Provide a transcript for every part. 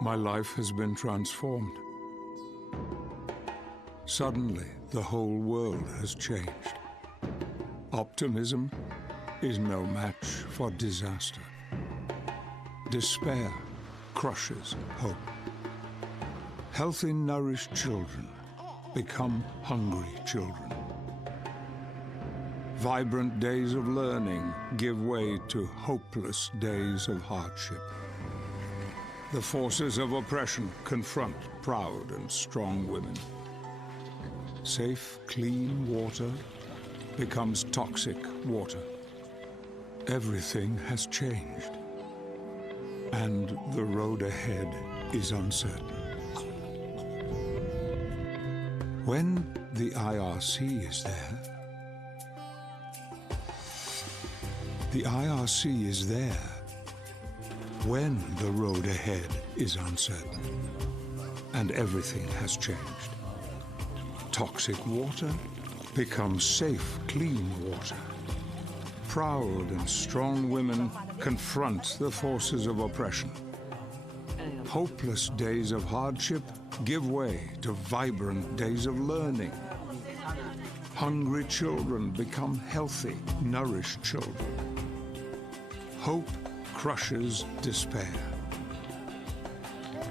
my life has been transformed. Suddenly, the whole world has changed. Optimism is no match for disaster. Despair crushes hope. Healthy, nourished children become hungry children. Vibrant days of learning give way to hopeless days of hardship. The forces of oppression confront proud and strong women. Safe, clean water becomes toxic water. Everything has changed, and the road ahead is uncertain. When the IRC is there, the IRC is there when the road ahead is uncertain, and everything has changed. Toxic water becomes safe, clean water. Proud and strong women confront the forces of oppression. Hopeless days of hardship give way to vibrant days of learning. Hungry children become healthy, nourished children. Hope crushes despair.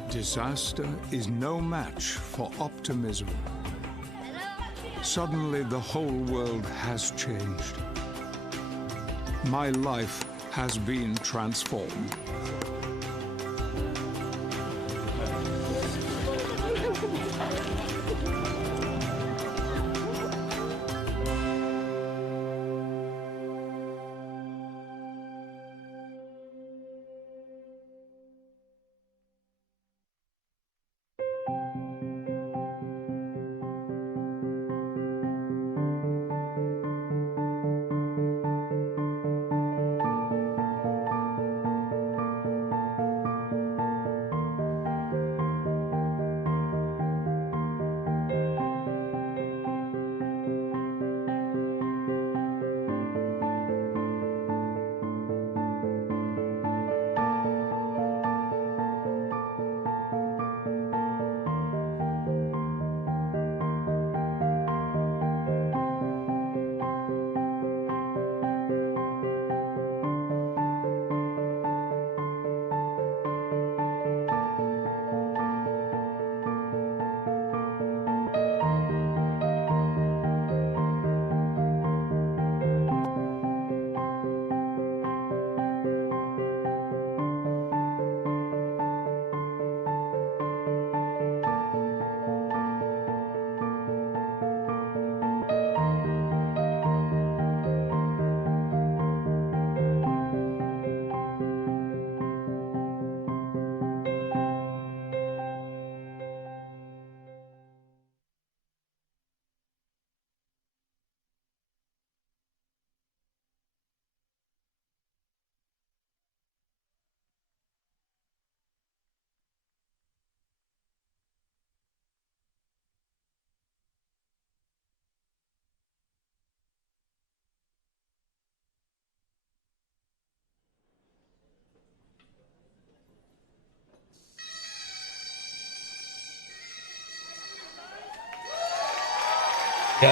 Disaster is no match for optimism. Suddenly, the whole world has changed. My life has been transformed.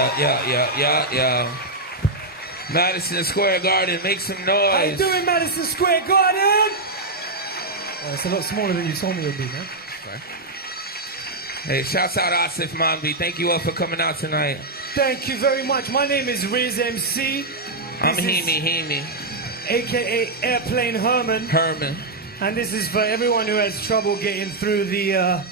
Yeah. Madison Square Garden, make some noise. How you doing, Madison Square Garden? It's a lot smaller than you told me it would be, man. Right. Hey, shouts out Aasif Mandvi. Thank you all for coming out tonight. Thank you very much. My name is Riz MC. I'm Heemy. AKA Airplane Herman. And this is for everyone who has trouble getting through the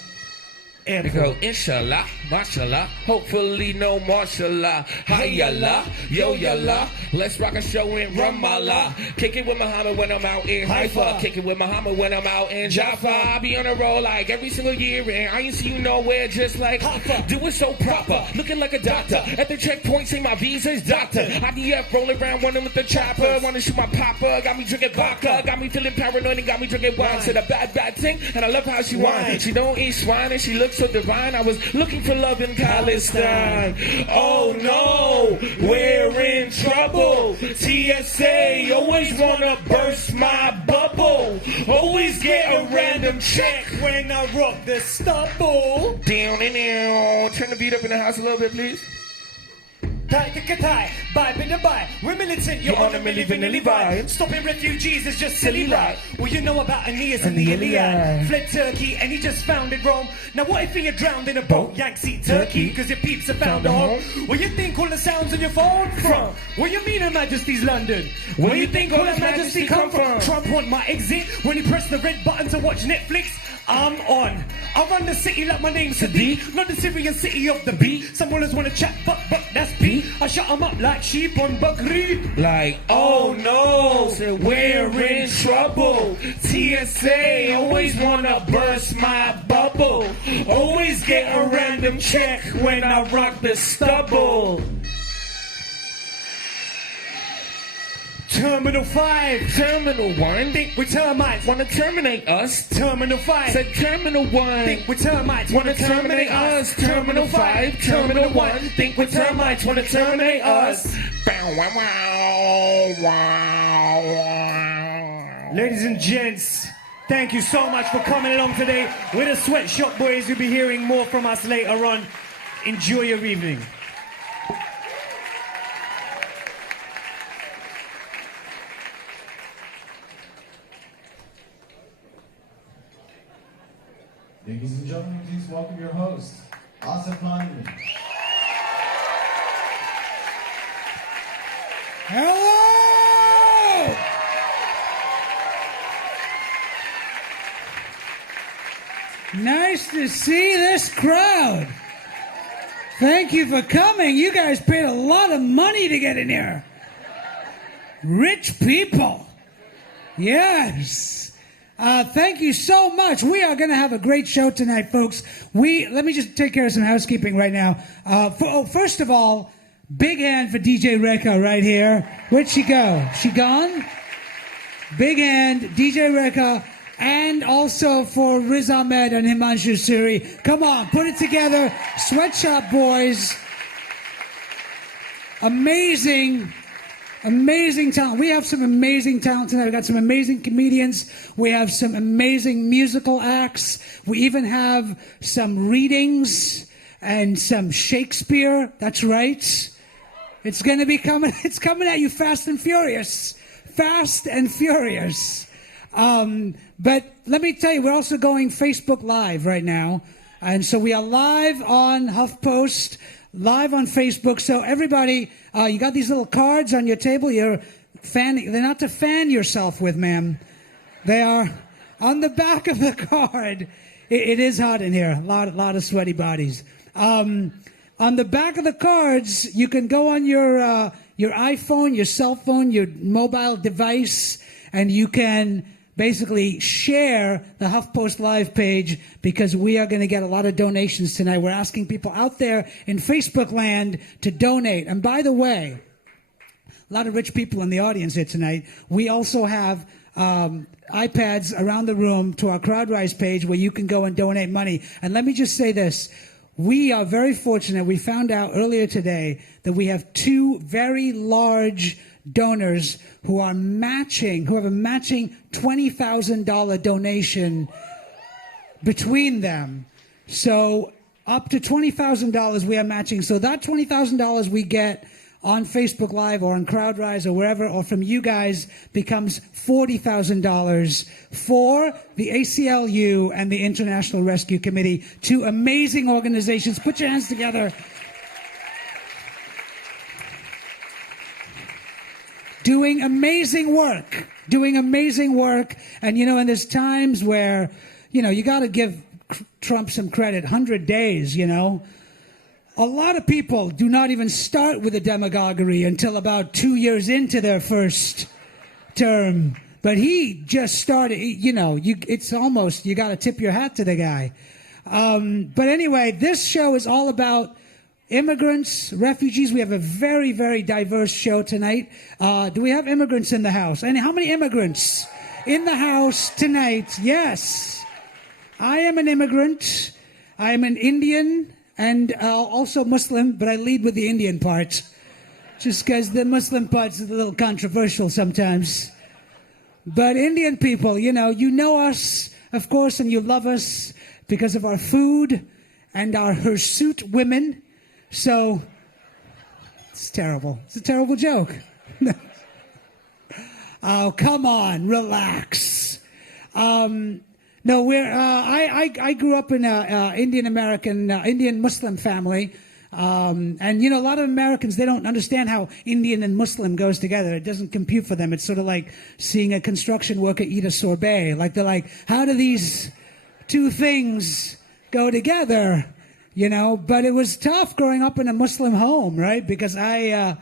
airport. We go, inshallah, mashallah, hopefully no mashallah, hayallah, yo yallah, let's rock a show in Ramallah, kick it with Muhammad when I'm out in Haifa, kick it with Muhammad when I'm out in Jaffa, I be on a roll like every single year and I ain't see you nowhere just like Haifa, do it so proper, looking like a doctor, at the checkpoint say my visa's doctor, IDF rolling around running with the chopper, wanna shoot my papa, got me drinking vodka, got me feeling paranoid and got me drinking wine, said a bad thing, and I love how she whine, she don't eat swine and she looks so divine. I was looking for love in Palestine. Oh no, we're in trouble. TSA always wanna burst my bubble. stubble. Always get a random check when I rock the stubble. Down and down. Turn the beat up in the house a little bit, please. Tie, buy, bid and buy. We're militant, you're on a milli vanilli vibe. Stopping refugees is just silly, right? Well, you know about Aeneas and the Iliad. Fled Turkey and he just founded Rome. Now what if he had drowned in a boat? Yanks eat turkey, cause your peeps have found a home. Where you think all the sounds on your phone from? Where you mean Her Majesty's London? Where you think all Her Majesty come from? Trump want my exit when he pressed the red button to watch Netflix. I'm on. I run the city like my name's Sadiq, not the Syrian city of the beat. Some ballers wanna chat, but that's Pete. I shut them up like sheep on Bakri. Like, oh no, we're in trouble. TSA always wanna burst my bubble. Always get a random check when I rock the stubble. Terminal 5. Terminal 1. Think we're termites. Wanna terminate us. Terminal 5. Said Terminal 1. Think we're termites. Wanna terminate us. Terminal 5. Terminal 1. Think we're termites. Wanna terminate us. Ladies and gents, thank you so much for coming along today. We're the Sweatshop Boys. You'll be hearing more from us later on. Enjoy your evening. Ladies and gentlemen, please welcome your host, Aasif Mandvi. Hello! Nice to see this crowd. Thank you for coming. You guys paid a lot of money to get in here. Rich people. Yes. Thank you so much. We are going to have a great show tonight, folks. Let me just take care of some housekeeping right now. First of all, big hand for DJ Rekha right here. Where'd she go? She gone? Big hand, DJ Rekha, and also for Riz Ahmed and Himanshu Suri. Come on, put it together. Sweatshop Boys. Amazing talent. We have some amazing talent tonight. We've got some amazing comedians. We have some amazing musical acts. We even have some readings and some Shakespeare. That's right. It's going to be coming. It's coming at you fast and furious. Fast and furious. But let me tell you, we're also going Facebook Live right now. And so we are live on HuffPost, live on Facebook. So everybody, you got these little cards on your table. They're not to fan yourself with, ma'am. They are on the back of the card. It is hot in here. A lot of sweaty bodies. On the back of the cards, you can go on your iPhone, your cell phone, your mobile device, and you can basically share the HuffPost Live page because we are going to get a lot of donations tonight. We're asking people out there in Facebook land to donate. And by the way, a lot of rich people in the audience here tonight. We also have iPads around the room to our CrowdRise page where you can go and donate money. And let me just say this. We are very fortunate. We found out earlier today that we have two very large donors who have a matching $20,000 donation between them. So up to $20,000 we are matching. So that $20,000 we get on Facebook Live or on CrowdRise or wherever, or from you guys, becomes $40,000 for the ACLU and the International Rescue Committee. Two amazing organizations. Put your hands together. Doing amazing work. And, and there's times where, you got to give Trump some credit. 100 days, A lot of people do not even start with the demagoguery until about 2 years into their first term. But he just started, it's almost, you got to tip your hat to the guy. But anyway, this show is all about immigrants, refugees. We have a very, very diverse show tonight. Do we have immigrants in the house? And how many immigrants in the house tonight? Yes. I am an immigrant. I am an Indian and also Muslim, but I lead with the Indian part. Just because the Muslim part's a little controversial sometimes. But Indian people, you know us, of course, and you love us because of our food and our hirsute women. So, it's terrible. It's a terrible joke. Oh, come on, relax. No, I grew up in an Indian Muslim family. And, a lot of Americans, they don't understand how Indian and Muslim goes together. It doesn't compute for them. It's sort of like seeing a construction worker eat a sorbet. Like, they're like, how do these two things go together? But it was tough growing up in a Muslim home, right? Because I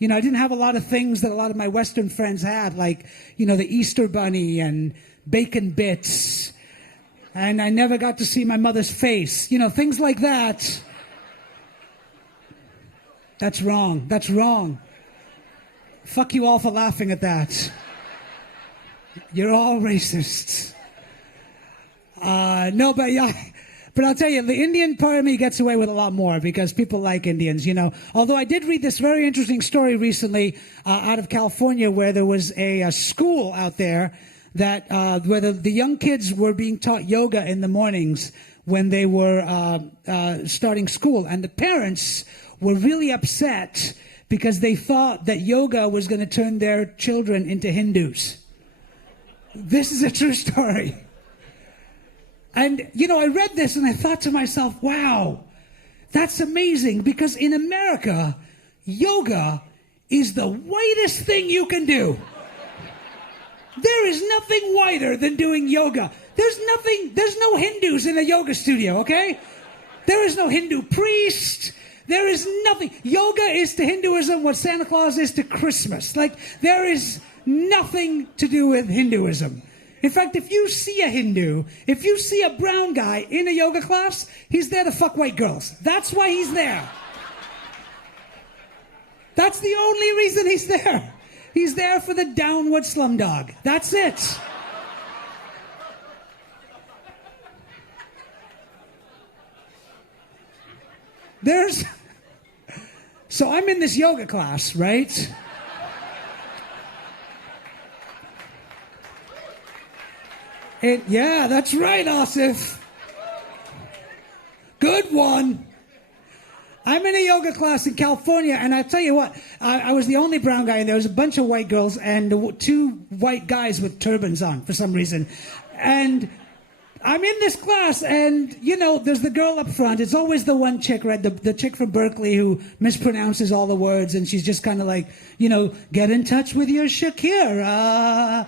didn't have a lot of things that a lot of my Western friends had, like, the Easter Bunny and bacon bits. And I never got to see my mother's face. Things like that. That's wrong. That's wrong. Fuck you all for laughing at that. You're all racists. No, but yeah. But I'll tell you, the Indian part of me gets away with a lot more because people like Indians, Although I did read this very interesting story recently out of California where there was a school out there that where the young kids were being taught yoga in the mornings when they were starting school. And the parents were really upset because they thought that yoga was going to turn their children into Hindus. This is a true story. And, I read this and I thought to myself, wow, that's amazing because in America, yoga is the whitest thing you can do. There is nothing whiter than doing yoga. There's no Hindus in a yoga studio, okay? There is no Hindu priest. There is nothing. Yoga is to Hinduism what Santa Claus is to Christmas. Like, there is nothing to do with Hinduism. In fact, if you see a Hindu, if you see a brown guy in a yoga class, he's there to fuck white girls. That's why he's there. That's the only reason he's there. He's there for the downward slumdog. That's it. So I'm in this yoga class, right? Yeah, that's right, Aasif. Good one. I'm in a yoga class in California, and I tell you what, I was the only brown guy, and there was a bunch of white girls and two white guys with turbans on for some reason. And I'm in this class, and, there's the girl up front. It's always the one chick, right? The chick from Berkeley who mispronounces all the words, and she's just kind of like, get in touch with your Shakira,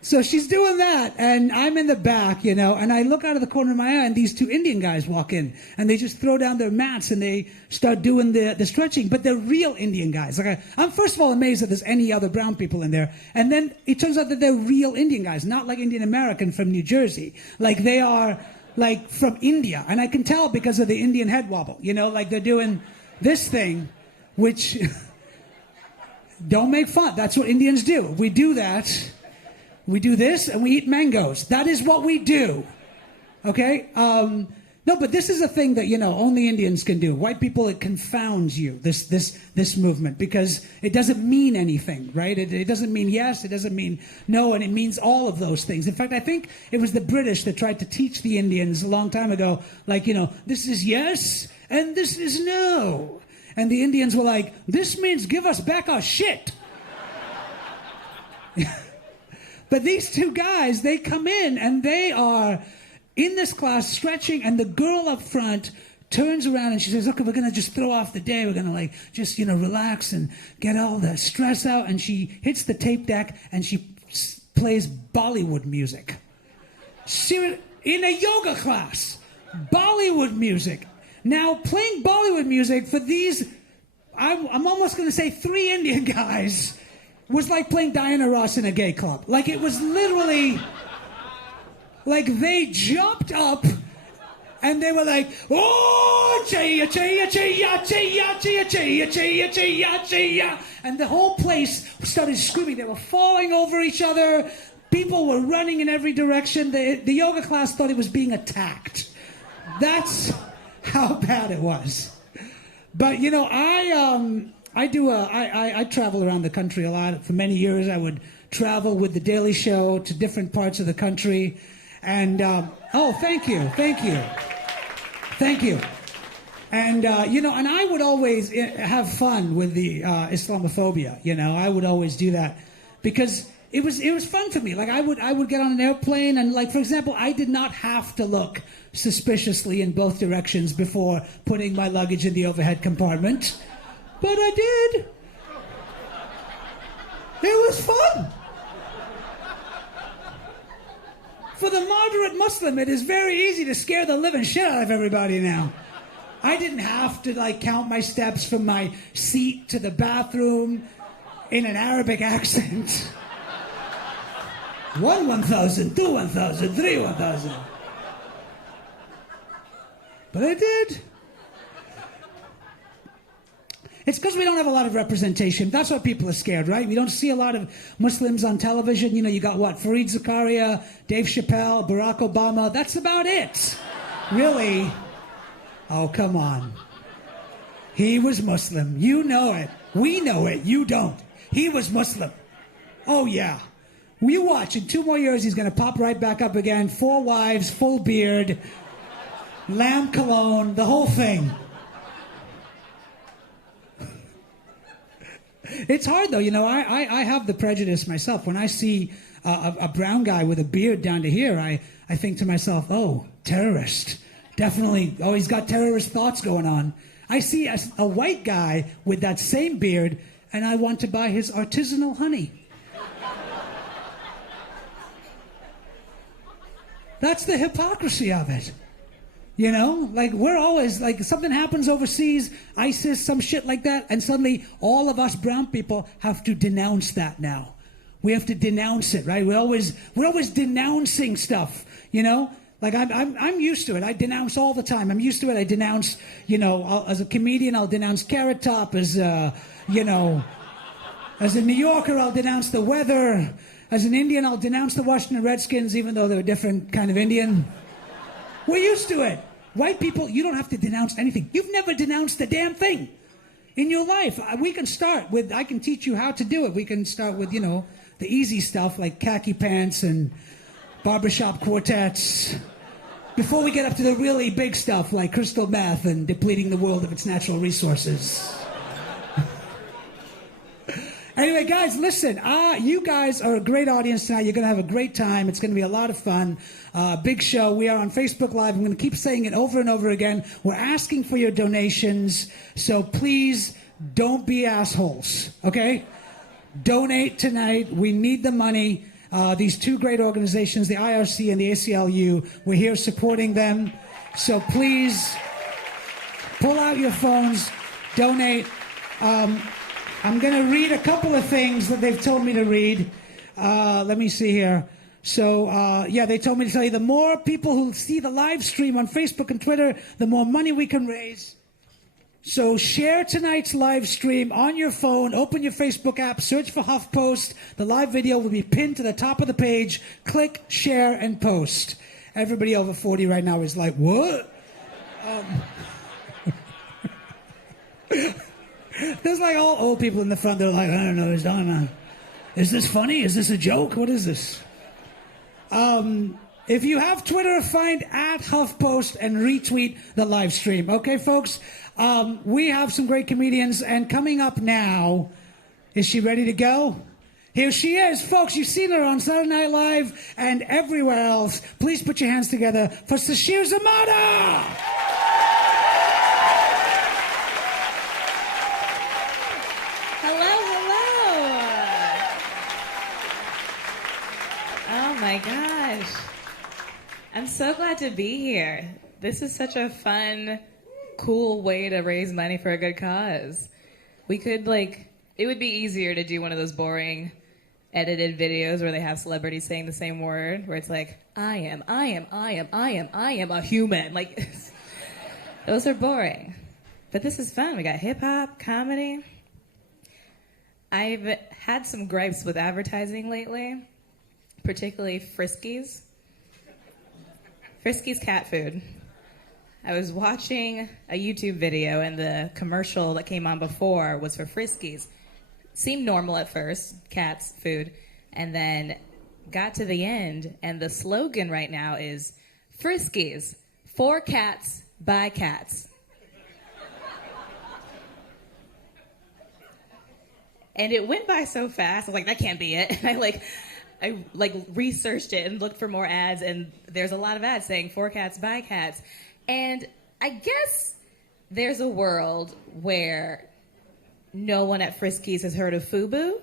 So she's doing that, and I'm in the back, and I look out of the corner of my eye, and these two Indian guys walk in, and they just throw down their mats, and they start doing the stretching, but they're real Indian guys. Like, I'm first of all amazed that there's any other brown people in there, and then it turns out that they're real Indian guys, not like Indian American from New Jersey. Like, they are, like, from India, and I can tell because of the Indian head wobble, like they're doing this thing, which, don't make fun. That's what Indians do. We do that. We do this and we eat mangoes. That is what we do. Okay? No, but this is a thing that, only Indians can do. White people, it confounds you, this movement, because it doesn't mean anything, right? It doesn't mean yes, it doesn't mean no, and it means all of those things. In fact, I think it was the British that tried to teach the Indians a long time ago, like, this is yes and this is no. And the Indians were like, this means give us back our shit. But these two guys, they come in and they are in this class stretching, and the girl up front turns around and she says, okay, we're going to just throw off the day. We're going to just, relax and get all the stress out. And she hits the tape deck and she plays Bollywood music. In a yoga class, Bollywood music. Now, playing Bollywood music for these, I'm almost going to say 3 Indian guys, was like playing Diana Ross in a gay club. Like, it was literally, like, they jumped up and they were like, oh, chaya, chaya, chaya, chaya, chaya, chaya, chaya, chaya, chaya. And the whole place started screaming. They were falling over each other. People were running in every direction. The yoga class thought it was being attacked. That's how bad it was. But, I travel around the country a lot. For many years, I would travel with The Daily Show to different parts of the country. And, oh, thank you. And, and I would always have fun with the Islamophobia, I would always do that because it was fun for me. Like I would get on an airplane and, like, for example, I did not have to look suspiciously in both directions before putting my luggage in the overhead compartment, but I did. It was fun. For the moderate Muslim, it is very easy to scare the living shit out of everybody now. I didn't have to, like, count my steps from my seat to the bathroom in an Arabic accent. 1,000, 2,000, 3,000. But I did. It's because we don't have a lot of representation. That's why people are scared, right? We don't see a lot of Muslims on television. You got what? Fareed Zakaria, Dave Chappelle, Barack Obama. That's about it. Really? Oh, come on. He was Muslim. You know it. We know it. You don't. He was Muslim. Oh, yeah. You watch. In 2 more years, he's going to pop right back up again. 4 wives, full beard, lamb cologne, the whole thing. It's hard, though. I have the prejudice myself. When I see a brown guy with a beard down to here, I think to myself, oh, terrorist. Definitely. Oh, he's got terrorist thoughts going on. I see a white guy with that same beard, and I want to buy his artisanal honey. That's the hypocrisy of it. Like, we're always, like, something happens overseas, ISIS, some shit like that, and suddenly all of us brown people have to denounce that now. We have to denounce it, right? We're always denouncing stuff, Like, I'm used to it. I denounce all the time. I'm used to it. I denounce, as a comedian, I'll denounce Carrot Top. As a New Yorker, I'll denounce the weather. As an Indian, I'll denounce the Washington Redskins, even though they're a different kind of Indian. We're used to it. White people, you don't have to denounce anything. You've never denounced a damn thing in your life. We can start with, I can teach you how to do it. We can start with, the easy stuff like khaki pants and barbershop quartets, before we get up to the really big stuff like crystal meth and depleting the world of its natural resources. Anyway, guys, listen. You guys are a great audience tonight. You're going to have a great time. It's going to be a lot of fun. Big show. We are on Facebook Live. I'm going to keep saying it over and over again. We're asking for your donations, so please don't be assholes, okay? Donate tonight. We need the money. These 2 great organizations, the IRC and the ACLU, we're here supporting them. So please, pull out your phones, donate. I'm going to read a couple of things that they've told me to read. Let me see here. So, they told me to tell you, the more people who see the live stream on Facebook and Twitter, the more money we can raise. So share tonight's live stream on your phone. Open your Facebook app. Search for HuffPost. The live video will be pinned to the top of the page. Click, share, and post. Everybody over 40 right now is like, what? There's like all old people in the front. They're like, I don't know what's going on. Is this funny? Is this a joke? What is this? If you have Twitter, find @HuffPost and retweet the live stream. Okay, folks? We have some great comedians, and coming up now, is she ready to go? Here she is, folks. You've seen her on Saturday Night Live and everywhere else. Please put your hands together for Sasheer Zamata. Oh my gosh. I'm so glad to be here. This is such a fun, cool way to raise money for a good cause. We could, it would be easier to do one of those boring edited videos where they have celebrities saying the same word, where it's like, I am a human. Those are boring. But this is fun. We got hip hop, comedy. I've had some gripes with advertising lately. Particularly Friskies. Friskies cat food. I was watching a YouTube video and the commercial that came on before was for Friskies. Seemed normal at first, cats, food. And then got to the end, and the slogan right now is Friskies, for cats, by cats. And it went by so fast, I was like, that can't be it. And I researched it and looked for more ads, and there's a lot of ads saying for cats, by cats. And I guess there's a world where no one at Friskies has heard of FUBU,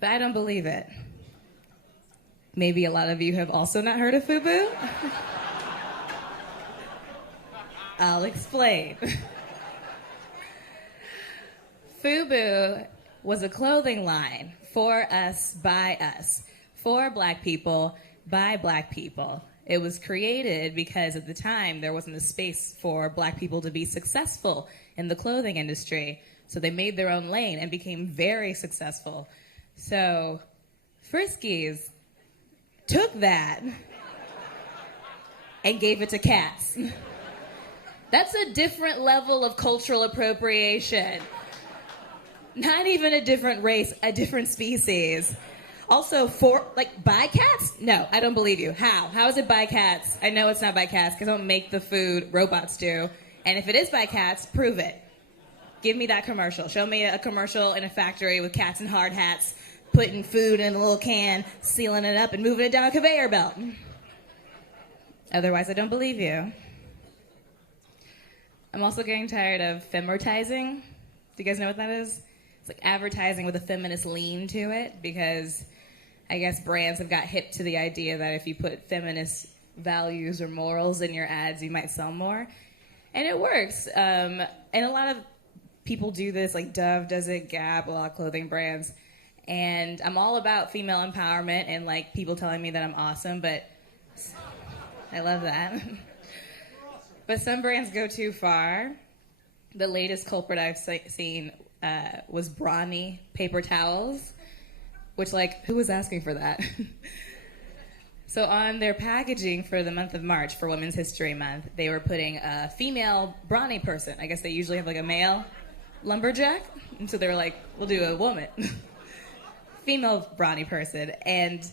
but I don't believe it. Maybe a lot of you have also not heard of FUBU. I'll explain. FUBU was a clothing line for us, by us, for Black people, by Black people. It was created because at the time there wasn't a space for Black people to be successful in the clothing industry. So they made their own lane and became very successful. So Friskies took that and gave it to cats. That's a different level of cultural appropriation. Not even a different race, a different species. Also, by cats? No, I don't believe you. How? How is it by cats? I know it's not by cats because I don't make the food, robots do. And if it is by cats, prove it. Give me that commercial. Show me a commercial in a factory with cats in hard hats, putting food in a little can, sealing it up, and moving it down a conveyor belt. Otherwise, I don't believe you. I'm also getting tired of femertizing. Do you guys know what that is? It's like advertising with a feminist lean to it, because I guess brands have got hip to the idea that if you put feminist values or morals in your ads, you might sell more. And it works. And a lot of people do this, like Dove does it, Gap, a lot of clothing brands. And I'm all about female empowerment and like people telling me that I'm awesome, but I love that. But some brands go too far. The latest culprit I've seen was Brawny paper towels, which, like, who was asking for that? So on their packaging for the month of March, for Women's History Month, they were putting a female brawny person. I guess they usually have like a male lumberjack, and so they were like, we'll do a woman. Female brawny person, and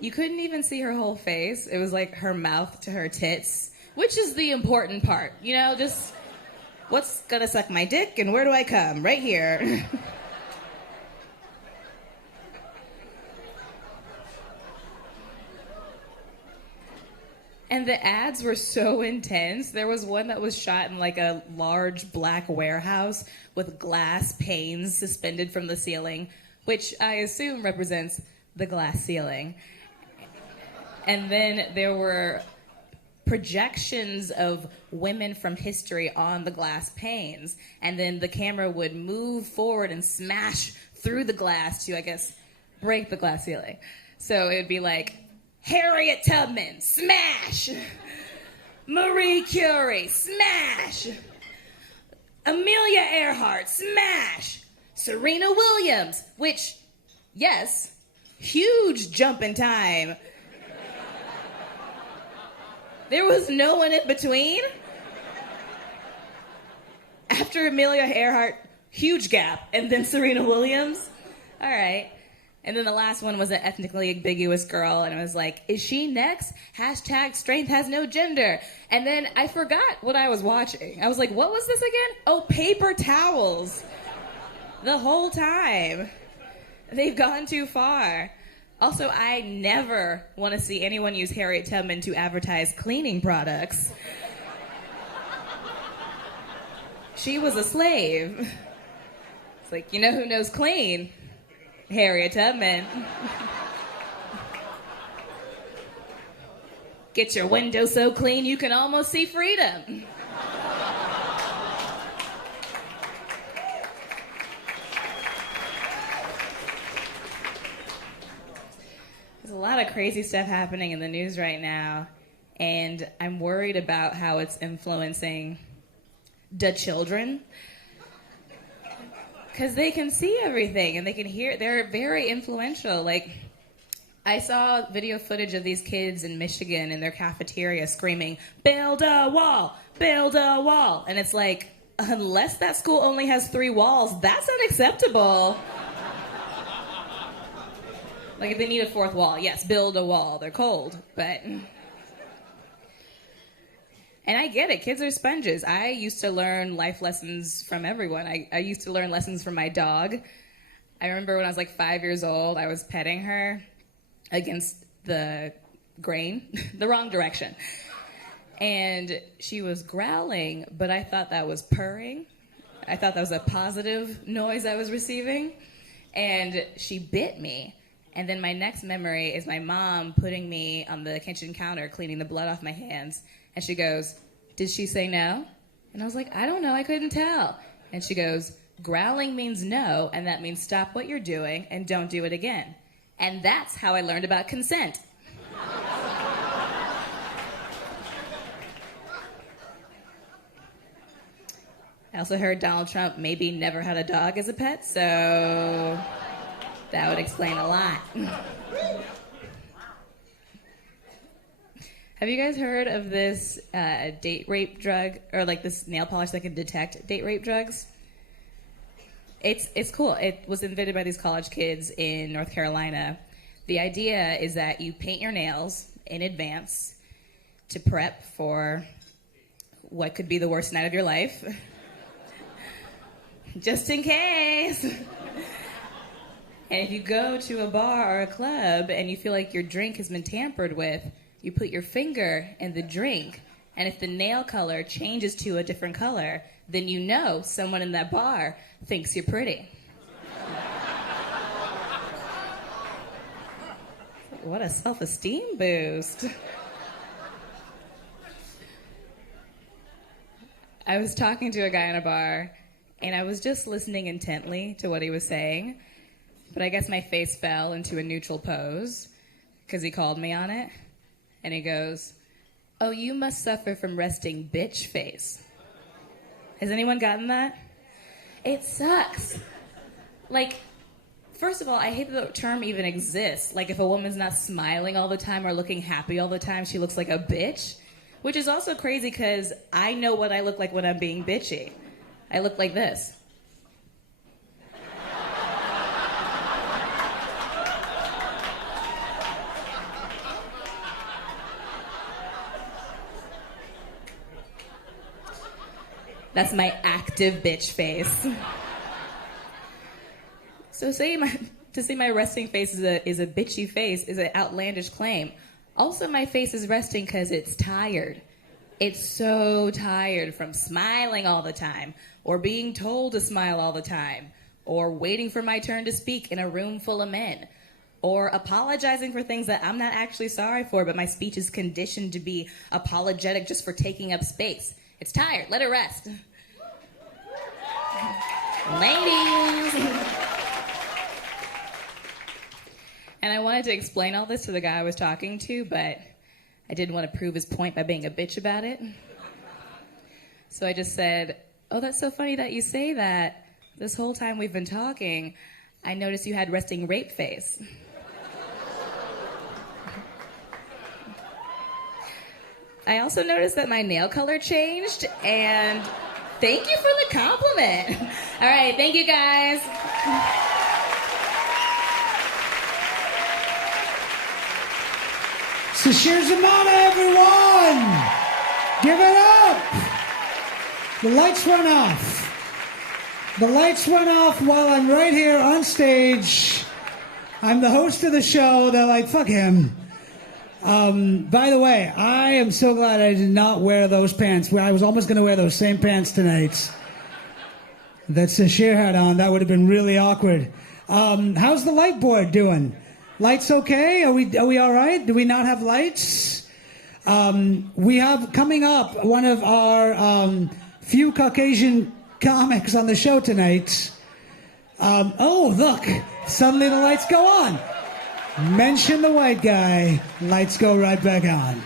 you couldn't even see her whole face. It was like her mouth to her tits, which is the important part, you know, just what's gonna suck my dick and where do I come? Right here. And the ads were so intense. There was one that was shot in like a large black warehouse with glass panes suspended from the ceiling, which I assume represents the glass ceiling. And then there were projections of women from history on the glass panes. And then the camera would move forward and smash through the glass to, I guess, break the glass ceiling. So it would be like, Harriet Tubman, smash! Marie Curie, smash! Amelia Earhart, smash! Serena Williams, which, yes, huge jump in time. There was no one in between. After Amelia Earhart, huge gap, and then Serena Williams. All right. And then the last one was an ethnically ambiguous girl, and it was like, is she next? Hashtag strength has no gender. And then I forgot what I was watching. I was like, what was this again? Oh, paper towels. The whole time. They've gone too far. Also, I never want to see anyone use Harriet Tubman to advertise cleaning products. She was a slave. It's like, you know who knows clean? Harriet Tubman. Get your window so clean you can almost see freedom. There's a lot of crazy stuff happening in the news right now, and I'm worried about how it's influencing the children. Because they can see everything and they can hear. They're very influential. Like, I saw video footage of these kids in Michigan in their cafeteria screaming, build a wall, build a wall. And it's like, unless that school only has 3 walls, that's unacceptable. Like, if they need a fourth wall, yes, build a wall. They're cold, but... And I get it. Kids are sponges. I used to learn life lessons from everyone. I used to learn lessons from my dog. I remember when I was like 5 years old, I was petting her against the grain, the wrong direction. And she was growling, but I thought that was purring. I thought that was a positive noise I was receiving. And she bit me. And then my next memory is my mom putting me on the kitchen counter, cleaning the blood off my hands. And she goes, "Did she say no?" And I was like, "I don't know, I couldn't tell." And she goes, "Growling means no, and that means stop what you're doing and don't do it again." And that's how I learned about consent. I also heard Donald Trump maybe never had a dog as a pet, so that would explain a lot. Have you guys heard of this date rape drug, or like this nail polish that can detect date rape drugs? It's cool. It was invented by these college kids in North Carolina. The idea is that you paint your nails in advance to prep for what could be the worst night of your life. Just in case. And if you go to a bar or a club and you feel like your drink has been tampered with, you put your finger in the drink, and if the nail color changes to a different color, then you know someone in that bar thinks you're pretty. What a self-esteem boost. I was talking to a guy in a bar, and I was just listening intently to what he was saying, but I guess my face fell into a neutral pose because he called me on it. And he goes, "Oh, you must suffer from resting bitch face." Has anyone gotten that? It sucks. Like, first of all, I hate that the term even exists. Like, if a woman's not smiling all the time or looking happy all the time, she looks like a bitch. Which is also crazy because I know what I look like when I'm being bitchy. I look like this. That's my active bitch face. So to say my resting face is a bitchy face is an outlandish claim. Also, my face is resting because it's tired. It's so tired from smiling all the time, or being told to smile all the time, or waiting for my turn to speak in a room full of men, or apologizing for things that I'm not actually sorry for, but my speech is conditioned to be apologetic just for taking up space. It's tired. Let it rest. Ladies. And I wanted to explain all this to the guy I was talking to, but I didn't want to prove his point by being a bitch about it. So I just said, "Oh, that's so funny that you say that. This whole time we've been talking, I noticed you had resting rape face." I also noticed that my nail color changed, and thank you for the compliment. All right, thank you guys. Sasheer Zamata, everyone! Give it up! The lights went off. The lights went off while I'm right here on stage. I'm the host of the show. They're like, fuck him. By the way, I am so glad I did not wear those pants. I was almost going to wear those same pants tonight that Sasheer had on. That would have been really awkward. How's the light board doing? Lights okay? Are we all right? Do we not have lights? We have coming up one of our few Caucasian comics on the show tonight. Oh, look. Suddenly the lights go on. Mention the white guy. Lights go right back on.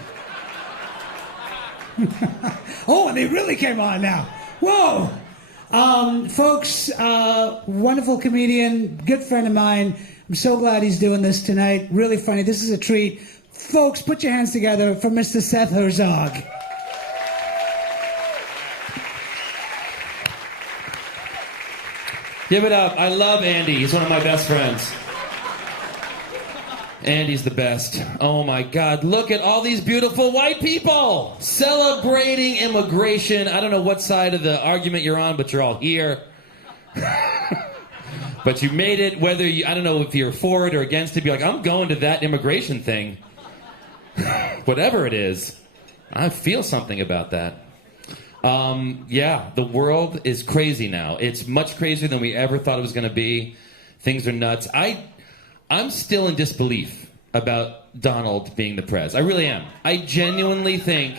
Oh, and they really came on now. Whoa. Folks, wonderful comedian, good friend of mine. I'm so glad he's doing this tonight. Really funny. This is a treat. Folks, put your hands together for Mr. Seth Herzog. Give it up. I love Andy. He's one of my best friends. Andy's the best. Oh my God, look at all these beautiful white people celebrating immigration. I don't know what side of the argument you're on, but you're all here. But you made it, whether you, I don't know if you're for it or against it, be like, I'm going to that immigration thing. Whatever it is, I feel something about that. Yeah, the world is crazy now. It's much crazier than we ever thought it was going to be. Things are nuts. I'm still in disbelief about Donald being the prez. I really am. I genuinely think,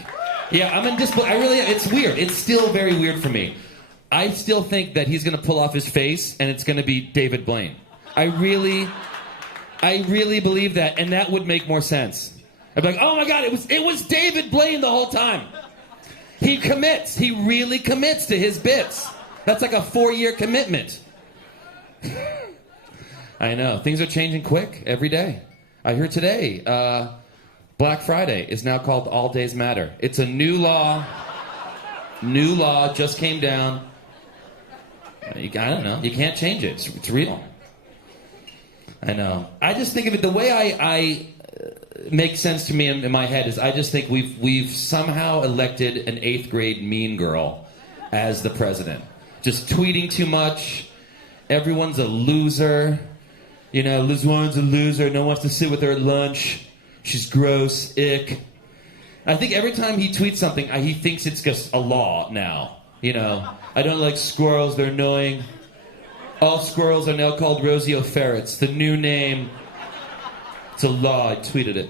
yeah, I'm in disbelief. I really am. It's weird. It's still very weird for me. I still think that he's going to pull off his face and it's going to be David Blaine. I really believe that, and that would make more sense. I'd be like, oh my God, it was David Blaine the whole time. He commits. He really commits to his bits. That's like a 4-year commitment. I know. Things are changing quick every day. I heard today, Black Friday is now called All Days Matter. It's a new law. New law just came down. I don't know. You can't change it. It's real. I know. I just think of it, the way I makes sense to me in my head is I just think we've somehow elected an 8th grade mean girl as the president. Just tweeting too much. Everyone's a loser. You know, Liz Warren's a loser. No one wants to sit with her at lunch. She's gross. Ick. I think every time he tweets something, he thinks it's just a law now. You know, I don't like squirrels. They're annoying. All squirrels are now called Rosio ferrets. The new name. It's a law. I tweeted it.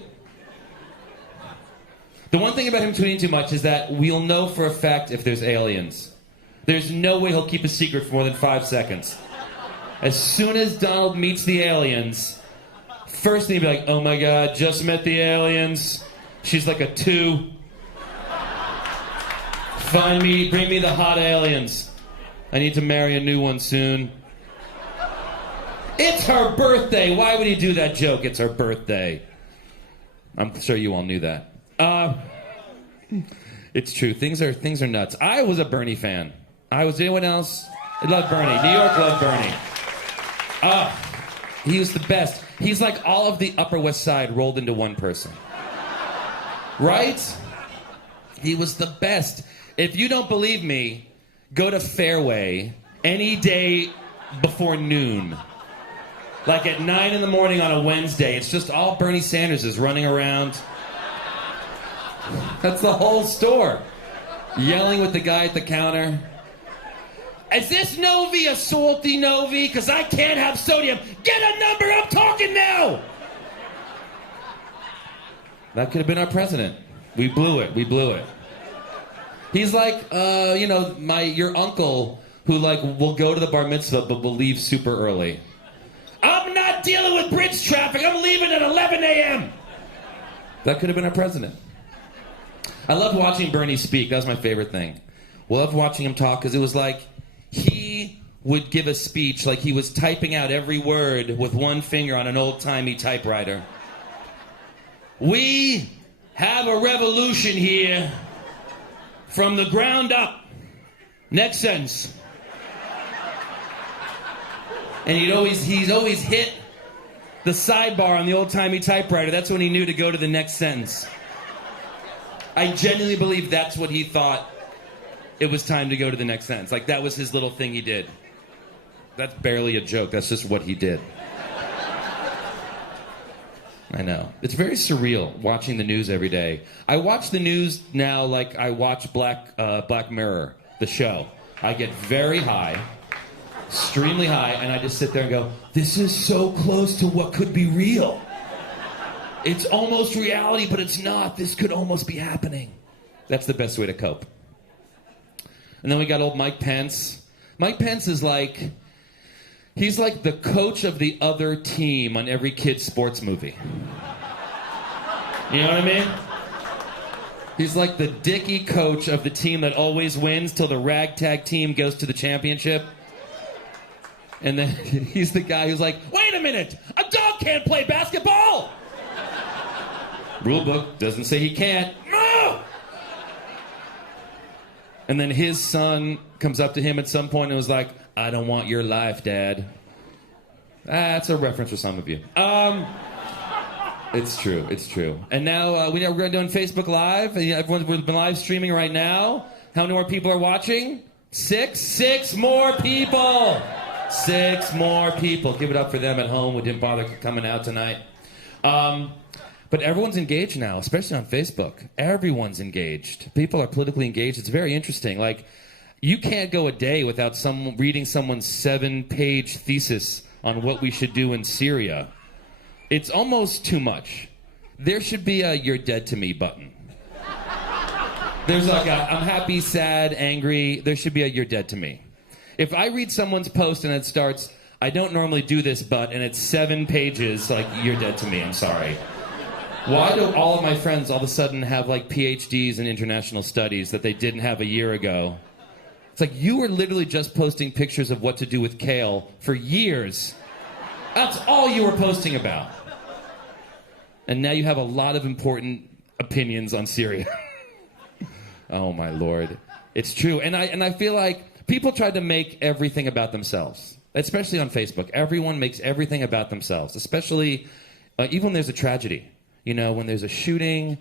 The one thing about him tweeting too much is that we'll know for a fact if there's aliens. There's no way he'll keep a secret for more than 5 seconds. As soon as Donald meets the aliens, first thing he'll be like, oh my God, just met the aliens. She's like a 2. Bring me the hot aliens. I need to marry a new one soon. It's her birthday. Why would he do that joke? It's her birthday. I'm sure you all knew that. It's true. Things are nuts. I was a Bernie fan. Anyone else? I loved Bernie. New York loved Bernie. He was the best. He's like all of the Upper West Side rolled into one person. Right? He was the best. If you don't believe me, go to Fairway any day before noon. Like at 9 in the morning on a Wednesday. It's just all Bernie Sanders running around. That's the whole store. Yelling with the guy at the counter. Is this Novi a salty Novi? Because I can't have sodium. Get a number, I'm talking now! That could have been our president. We blew it. He's like, your uncle who will go to the bar mitzvah but will leave super early. I'm not dealing with bridge traffic. I'm leaving at 11 a.m. That could have been our president. I loved watching Bernie speak. That was my favorite thing. I loved watching him talk because it was like he would give a speech like he was typing out every word with one finger on an old-timey typewriter. We have a revolution here from the ground up. Next sentence. And he's always hit the sidebar on the old-timey typewriter. That's when he knew to go to the next sentence. I genuinely believe that's what he thought it was time to go to the next sentence. Like, that was his little thing he did. That's barely a joke. That's just what he did. I know. It's very surreal watching the news every day. I watch the news now like I watch Black Mirror, the show. I get very high, extremely high, and I just sit there and go, this is so close to what could be real. It's almost reality, but it's not. This could almost be happening. That's the best way to cope. And then we got old Mike Pence. Mike Pence is like, he's like the coach of the other team on every kid's sports movie. You know what I mean? He's like the dicky coach of the team that always wins till the ragtag team goes to the championship. And then he's the guy who's like, wait a minute, a dog can't play basketball! Rule book doesn't say he can't. No! And then his son comes up to him at some point and was like, I don't want your life, Dad. That's a reference for some of you. It's true. It's true. And now we're going to do Facebook Live. Everyone's been live streaming right now. How many more people are watching? 6? 6 more people. 6 more people. Give it up for them at home who didn't bother coming out tonight. But everyone's engaged now, especially on Facebook. Everyone's engaged. People are politically engaged. It's very interesting. Like, you can't go a day without reading someone's 7-page thesis on what we should do in Syria. It's almost too much. There should be a "You're dead to me" button. There's like a "I'm happy, sad, angry." There should be a "You're dead to me." If I read someone's post and it starts, "I don't normally do this, but," and it's 7 pages, like, "You're dead to me, I'm sorry." Why do all of my friends all of a sudden have like PhDs in international studies that they didn't have a year ago? It's like you were literally just posting pictures of what to do with kale for years. That's all you were posting about. And now you have a lot of important opinions on Syria. Oh my Lord. It's true. And I feel like people tried to make everything about themselves, especially on Facebook. Everyone makes everything about themselves, especially even when there's a tragedy. You know, when there's a shooting.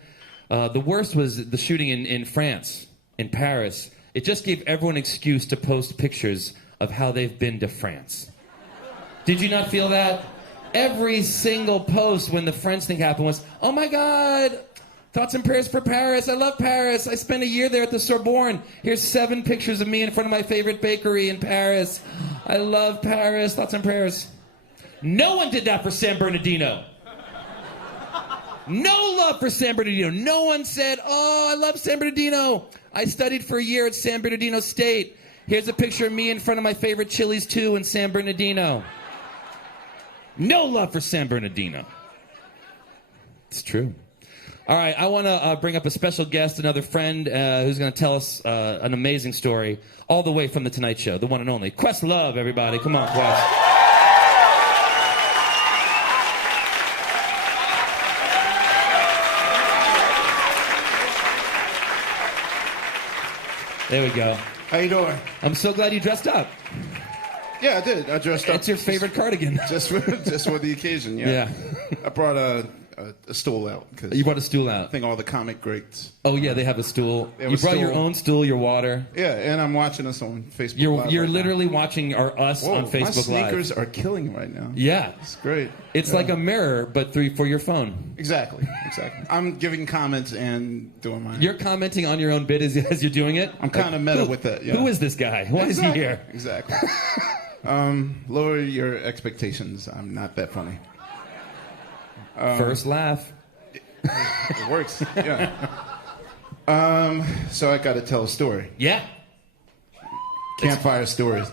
The worst was the shooting in France, in Paris. It just gave everyone an excuse to post pictures of how they've been to France. Did you not feel that? Every single post when the French thing happened was, "Oh my God, thoughts and prayers for Paris. I love Paris. I spent a year there at the Sorbonne. Here's 7 pictures of me in front of my favorite bakery in Paris. I love Paris. Thoughts and prayers." No one did that for San Bernardino. No love for San Bernardino. No one said, "Oh, I love San Bernardino. I studied for a year at San Bernardino State. Here's a picture of me in front of my favorite Chili's 2 in San Bernardino." No love for San Bernardino. It's true. All right, I want to bring up a special guest, another friend who's going to tell us an amazing story, all the way from The Tonight Show, the one and only Questlove, everybody. Come on, Quest. There we go. How you doing? I'm so glad you dressed up. Yeah, I did. I dressed up. It's your favorite cardigan. Just for the occasion, yeah. I brought a stool out. You brought a stool out? I think all the comic greats. Oh, yeah, they have a stool. You brought your own stool, your water. Yeah, and I'm watching us on Facebook Live. You're literally watching us on Facebook Live. My sneakers are killing right now. Yeah. It's great. It's like a mirror, but for your phone. Exactly. I'm giving comments and doing mine. You're commenting on your own bit as you're doing it? I'm kind of meta with that, yeah. Who is this guy? Why is he here? Exactly. Lower your expectations. I'm not that funny. First laugh. It works, yeah. So I got to tell a story. Yeah. Campfire stories.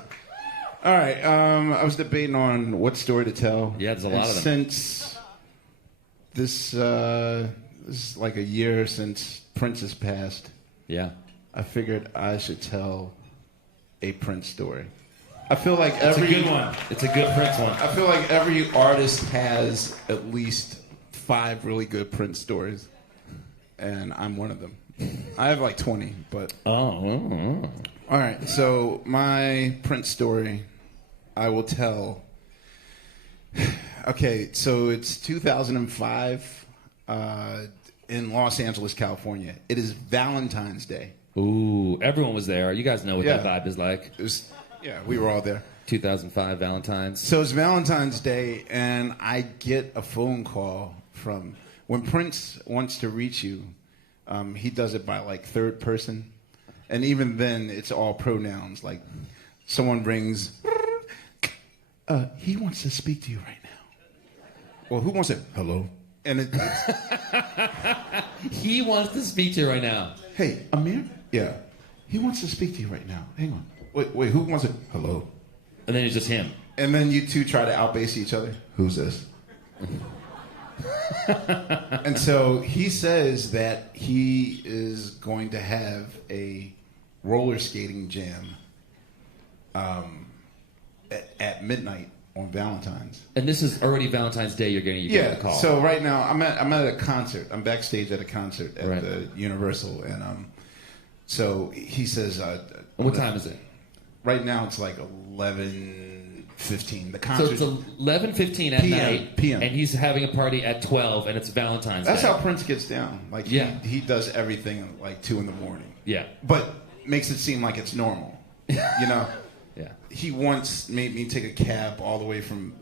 All right. I was debating on what story to tell. Yeah, there's a lot of them. Since this is like a year since Prince has passed. Yeah. I figured I should tell a Prince story. I feel like It's a good one. It's a good Prince one. I feel like every artist has at least 5 really good Prince stories, and I'm one of them. I have like 20, but... Oh. All right, so my Prince story, I will tell... Okay, so it's 2005 in Los Angeles, California. It is Valentine's Day. Ooh, everyone was there. You guys know what that vibe is like. Yeah, we were all there. 2005 Valentine's. So it's Valentine's Day, and I get a phone call from... When Prince wants to reach you, he does it by, like, third person. And even then, it's all pronouns. Like, someone rings, he wants to speak to you right now. Well, who wants it? Hello? And it's... He wants to speak to you right now. Hey, Amir? Yeah. He wants to speak to you right now. Hang on. Wait, who wants it? Hello? And then it's just him. And then you two try to outbass each other. Who's this? And so he says that he is going to have a roller skating jam at midnight on Valentine's. And this is already Valentine's Day. You're getting a call. So right now I'm at a concert. I'm backstage at a concert at the Universal, and so he says, what time is it? Right now it's like 11:30 11:15. The So concert. it's 11:15 at night, PM. and he's having a party at 12, and it's Valentine's That's Day. how Prince gets down. Like he does everything at like 2 a.m. Yeah. But makes it seem like it's normal. You know. Yeah. He once made me take a cab all the way from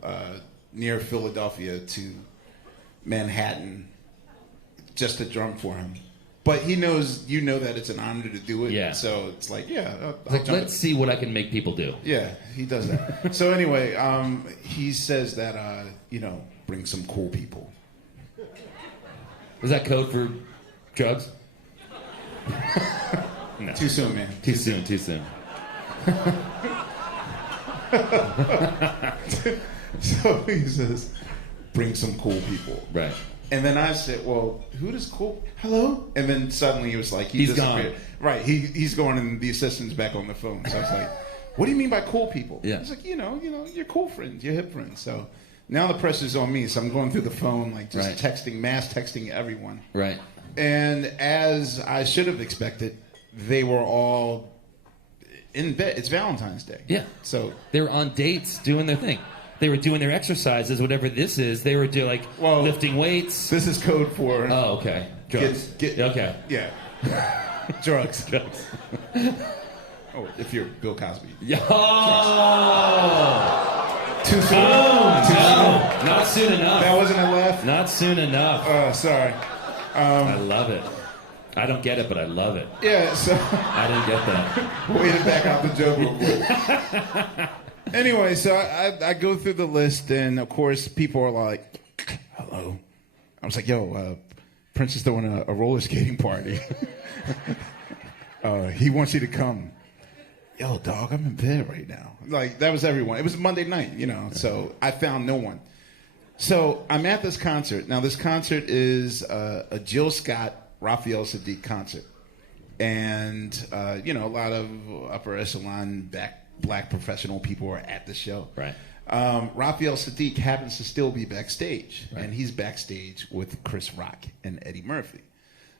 near Philadelphia to Manhattan just to drum for him. But he knows, that it's an honor to do it. Yeah. So it's like, let's see what I can make people do. Yeah, he does that. So anyway, he says that, bring some cool people. Is that code for drugs? No. Too soon, man. Too soon. So he says, bring some cool people. Right. And then I said, well, who does cool? Hello? And then suddenly he was like, he's gone. Right. He's going and the assistant's back on the phone. So I was like, what do you mean by cool people? Yeah. He's like, your cool friends, your hip friends. So now the pressure's on me. So I'm going through the phone, like just mass texting everyone. Right. And as I should have expected, they were all in bed. It's Valentine's Day. Yeah. So they were on dates doing their thing. They were doing their exercises, whatever this is. They were doing lifting weights. This is code for. Oh, okay. Drugs. Okay. Yeah. Drugs. Drugs. Oh, if you're Bill Cosby. Yeah. Too soon. No, not soon enough. That wasn't a laugh. Not soon enough. Oh, sorry. I love it. I don't get it, but I love it. Yeah. So I didn't get that. Way to back out the joke real quick. Anyway, so I go through the list, and of course, people are like, hello. I was like, yo, Prince is throwing a roller skating party. He wants you to come. Yo, dog, I'm in bed right now. Like, that was everyone. It was Monday night, so I found no one. So I'm at this concert. Now, this concert is a Jill Scott, Raphael Sadiq concert. And, a lot of upper echelon black professional people are at the show. Right. Raphael Sadiq happens to still be backstage, and he's backstage with Chris Rock and Eddie Murphy.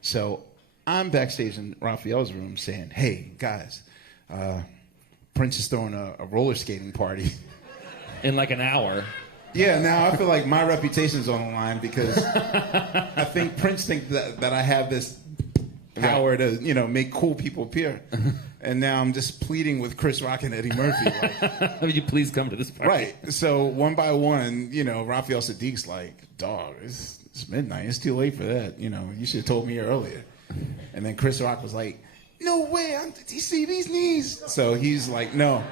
So I'm backstage in Raphael's room saying, hey, guys, Prince is throwing a roller skating party. In like an hour. Yeah, now I feel like my reputation's on the line because I think Prince thinks that I have this power to, make cool people appear. And now I'm just pleading with Chris Rock and Eddie Murphy. Like, would you please come to this party? Right. So one by one, Raphael Sadiq's like, dog, it's midnight. It's too late for that. You should have told me earlier. And then Chris Rock was like, no way. You see these knees? So he's like, no.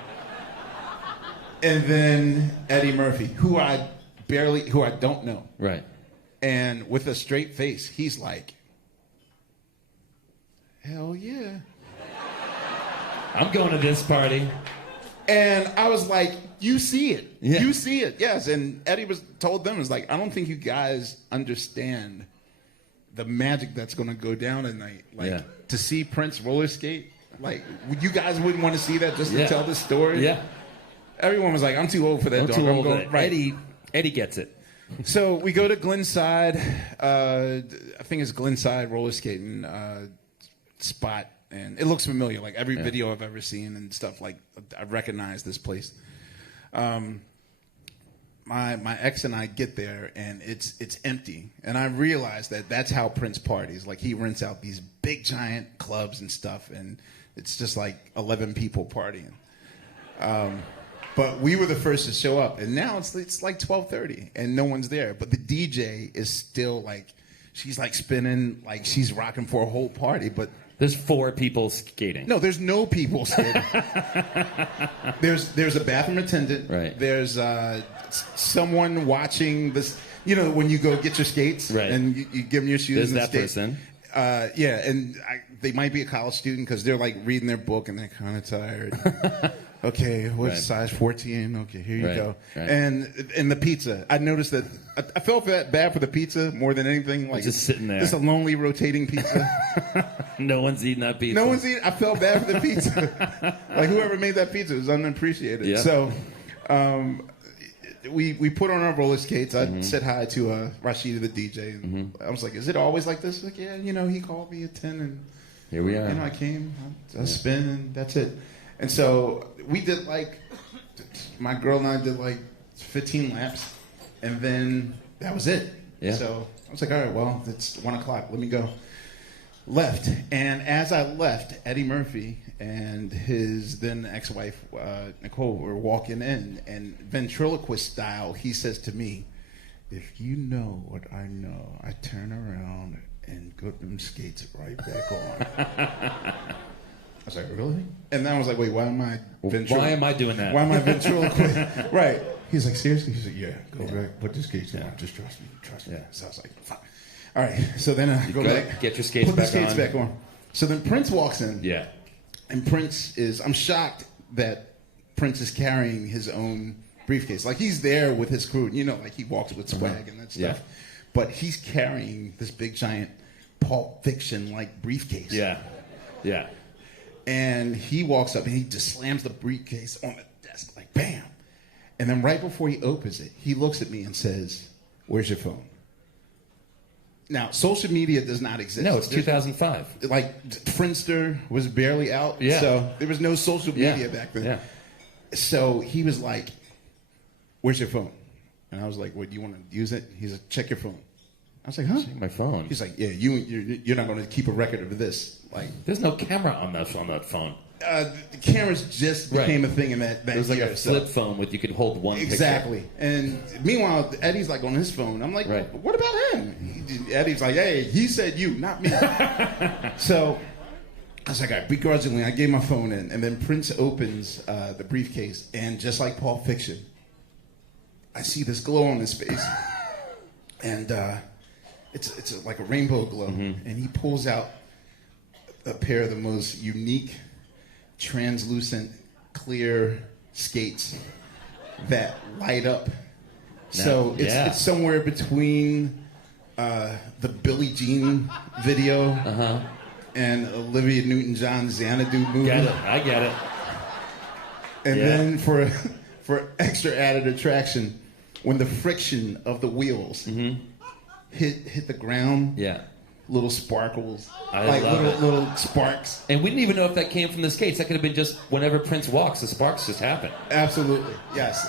And then Eddie Murphy, who I don't know. Right. And with a straight face, he's like, hell yeah. I'm going to this party. And I was like, you see it. Yeah. You see it, yes. And Eddie told them, I don't think you guys understand the magic that's going to go down tonight. Like, to see Prince roller skate, you guys wouldn't want to see that just to tell the story? Yeah. Everyone was like, I'm too old for that, I'm dog. too old for that. Right. Eddie gets it. So we go to Glenside. I think it's Glenside roller skating spot. And it looks familiar, like every video I've ever seen and stuff. Like, I recognize this place. My ex and I get there, and it's empty. And I realize that's how Prince parties. Like, he rents out these big, giant clubs and stuff, and it's just like 11 people partying. But we were the first to show up, and now it's like 12:30, and no one's there. But the DJ is still like, she's like spinning, like she's rocking for a whole party, but there's 4 people skating. No, there's no people skating. There's a bathroom attendant. Right. There's someone watching this. When you go get your skates, right, and you give them your shoes. There's and that skates. person. Yeah, and they might be a college student because they're like reading their book and they're kind of tired. Okay, what's size 14? Okay, here you go. Right. And the pizza. I noticed that I felt bad for the pizza more than anything. Like, just sitting there. It's a lonely rotating pizza. No one's eating that pizza. No one's eating. I felt bad for the pizza. Like, whoever made that pizza was unappreciated. Yeah. So we put on our roller skates. I said hi to Rashida, the DJ. And I was like, is it always like this? Like, yeah, he called me at 10 and here we are. I came, I spin, and that's it. And so we did like my girl and I did like 15 laps, and then that was it. Yeah. So I was like, all right, well, it's 1 o'clock. Let me go. Left, and as I left, Eddie Murphy and his then ex-wife Nicole were walking in, and ventriloquist style, he says to me, "If you know what I know, I turn around and put them skates right back on." I was like, really? And then I was like, wait, why am I doing that? Why am I ventriloquist? Right. He's like, seriously? He's like, yeah, go back, put the skates on. Just trust me. Yeah. So I was like, fine. All right. So then I go back. Get your skates put back the skates on. back on. So then Prince walks in. Yeah. And I'm shocked that Prince is carrying his own briefcase. Like, he's there with his crew. You know, like, he walks with swag and that stuff. Yeah. But he's carrying this big, giant Pulp Fiction-like briefcase. Yeah. Yeah. And he walks up and he just slams the briefcase on the desk, like, bam. And then right before he opens it, he looks at me and says, "Where's your phone?" Now, social media does not exist. No, it's 2005. Like, Friendster was barely out, so there was no social media back then. Yeah. So he was like, "Where's your phone?" And I was like, "What, do you want to use it?" He's like, "Check your phone." I was like, "Huh?" Check my phone. He's like, "Yeah, you're not going to keep a record of this." Like, there's no camera on that phone. The cameras just became a thing in that It was like year, a flip phone with you could hold one exactly. picture. And meanwhile, Eddie's like on his phone. I'm like, what about him? Eddie's like, hey, he said you, not me. So I was like, all right, begrudgingly, I gave my phone in. And then Prince opens the briefcase. And just like Pulp Fiction, I see this glow on his face. And it's like a rainbow glow. Mm-hmm. And he pulls out a pair of the most unique, translucent, clear skates that light up. So it's somewhere between the Billie Jean video and Olivia Newton-John's Xanadu movie. I get it. And then for extra added attraction, when the friction of the wheels hit the ground, little sparkles, little sparks. And we didn't even know if that came from the skates. That could have been just whenever Prince walks, the sparks just happen. Absolutely, yes.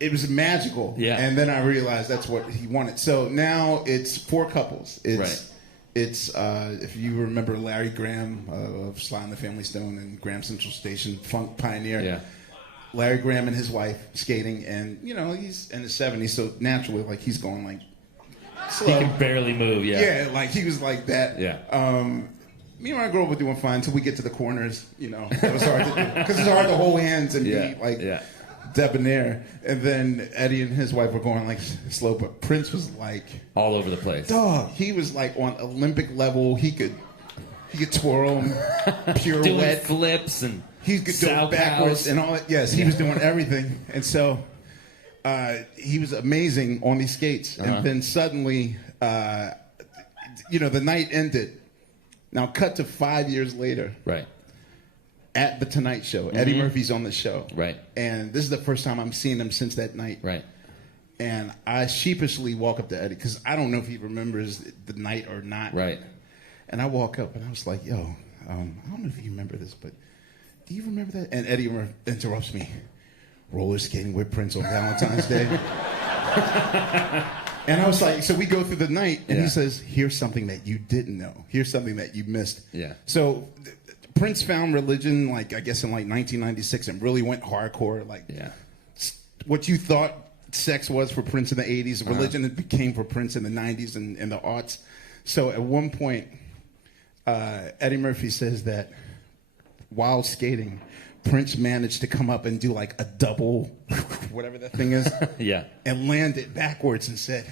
It was magical. Yeah. And then I realized that's what he wanted. So now it's 4 couples. It's if you remember Larry Graham of Sly and the Family Stone and Graham Central Station, funk pioneer. Yeah. Larry Graham and his wife skating, and he's in his 70s, so naturally, like, he's going like slow. He can barely move. Yeah, like he was like that. Yeah. Me and my girl were doing fine until we get to the corners. It was hard to do because it's hard to hold hands and be like debonair. And then Eddie and his wife were going like slow, but Prince was like all over the place. Dog, he was like on Olympic level. He could twirl and pirouette, doing flips and he could do it backwards and all that. Yes, he was doing everything, and so he was amazing on these skates. And then suddenly, the night ended. Now, cut to 5 years later. Right. At the Tonight Show. Eddie Murphy's on the show. Right. And this is the first time I'm seeing him since that night. Right. And I sheepishly walk up to Eddie because I don't know if he remembers the night or not. Right. And I walk up and I was like, yo, I don't know if you remember this, but do you remember that? And Eddie interrupts me. Roller skating with Prince on Valentine's Day. And I was like, so we go through the night, and he says, here's something that you didn't know. Here's something that you missed. Yeah. So Prince found religion, like, I guess in like 1996 and really went hardcore. Like, what you thought sex was for Prince in the 80s, religion it became for Prince in the 90s and in the arts. So at one point, Eddie Murphy says that while skating, Prince managed to come up and do like a double, whatever that thing is, and land it backwards and said,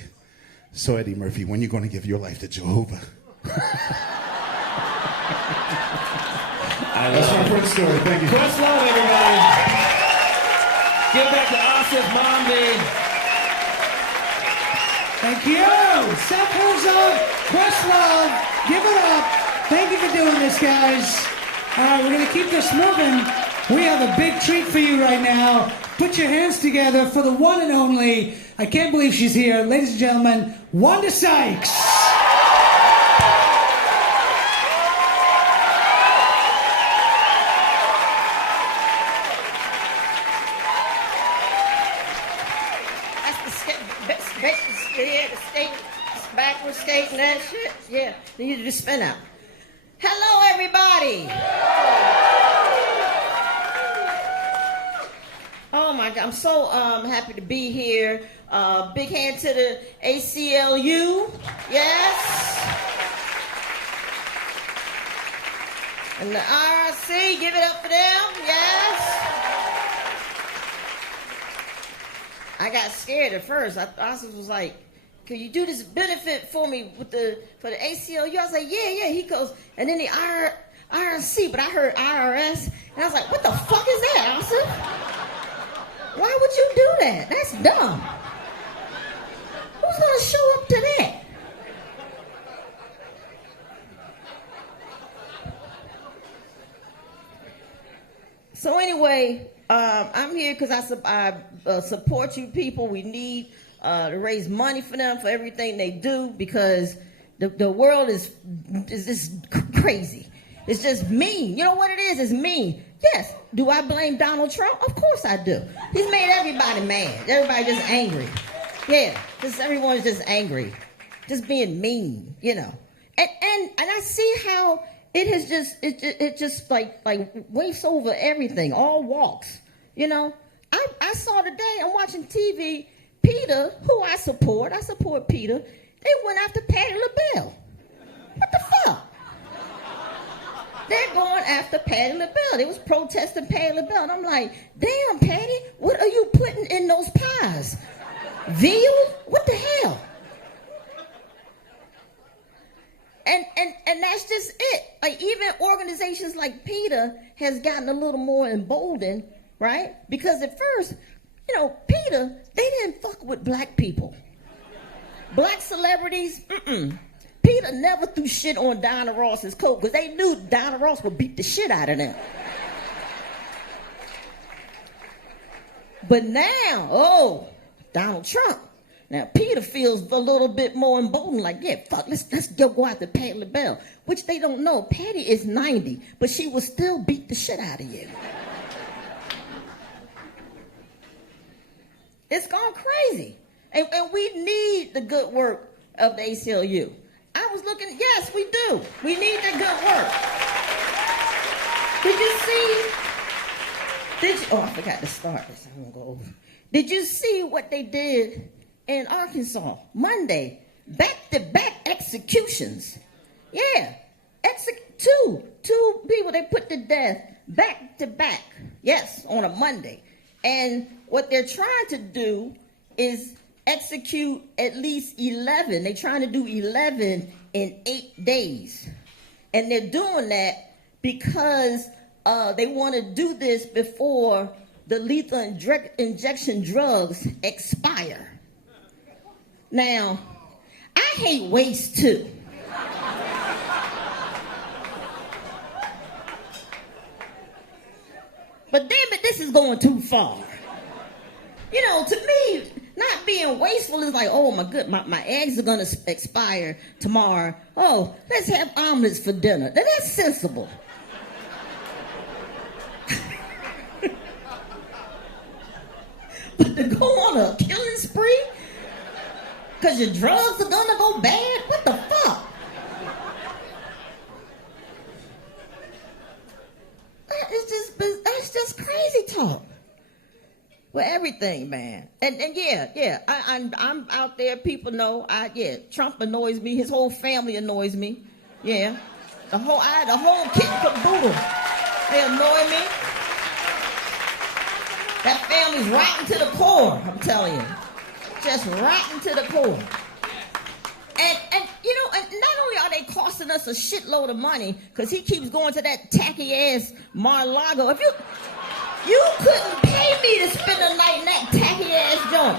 so Eddie Murphy, when you going to give your life to Jehovah? That's my Prince story. Thank you. Questlove, everybody. Give back to Aasif Mandvi. Thank you. Seth Herzog, Questlove, give it up. Thank you for doing this, guys. All right, we're going to keep this moving. We have a big treat for you right now. Put your hands together for the one and only, I can't believe she's here, ladies and gentlemen, Wanda Sykes. skating that shit. Yeah, then you just spin out. Hello, everybody. Oh my God, I'm so happy to be here. Big hand to the ACLU. Yes. And the IRC, give it up for them. Yes. I got scared at first. Aasif was like, "Can you do this benefit for me for the ACLU?" I was like, yeah. He goes, and then the IRC, but I heard IRS, and I was like, what the fuck is that, Aasif? Why would you do that? That's dumb. Who's gonna show up to that? So anyway, I'm here because I support you people. We need to raise money for them for everything they do because the world is just crazy. It's just mean. You know what it is? It's mean. Yes. Do I blame Donald Trump? Of course I do. He's made everybody mad. Everybody just angry. Yeah. Just everyone's just angry. Just being mean, you know. And I see how it has just like wastes over everything, all walks. You know. I saw today, I'm watching TV, Peter, who I support Peter, they went after Patti LaBelle. What the fuck? They're going after Patti LaBelle. They was protesting Patti LaBelle. And I'm like, damn, Patti, what are you putting in those pies? Veal? What the hell? And that's just it. Like, even organizations like PETA has gotten a little more emboldened, right? Because at first, you know, PETA, they didn't fuck with black people. Black celebrities, PETA never threw shit on Diana Ross's coat because they knew Diana Ross would beat the shit out of them. But now, Donald Trump. Now, PETA feels a little bit more emboldened, like, yeah, fuck, let's go after Patti LaBelle, which they don't know. Patti is 90, but she will still beat the shit out of you. It's gone crazy. And we need the good work of the ACLU. I was looking, yes, we do. We need that good work. Did you, I forgot to start this. I'm going to go over. Did you see what they did in Arkansas? Monday, back-to-back executions. Yeah, two people they put to death back-to-back. Yes, on a Monday. And what they're trying to do is execute at least 11. They're trying to do 11 in 8 days. And they're doing that because they want to do this before the lethal injection drugs expire. Now, I hate waste too. But damn it, this is going too far. You know, to me, not being wasteful is like, oh my eggs are gonna expire tomorrow. Oh, let's have omelets for dinner. Now, that's sensible. But to go on a killing spree because your drugs are gonna go bad? What the fuck? That's just crazy talk. With everything, man. And yeah, I'm out there. People know. Trump annoys me. His whole family annoys me. Yeah, the whole kit and caboodle. They annoy me. That family's rotten to the core. I'm telling you, just rotten to the core. And you know, and not only are they costing us a shitload of money, because he keeps going to that tacky ass Mar-a-Lago. If you couldn't pay me to spend the night in that tacky ass joint.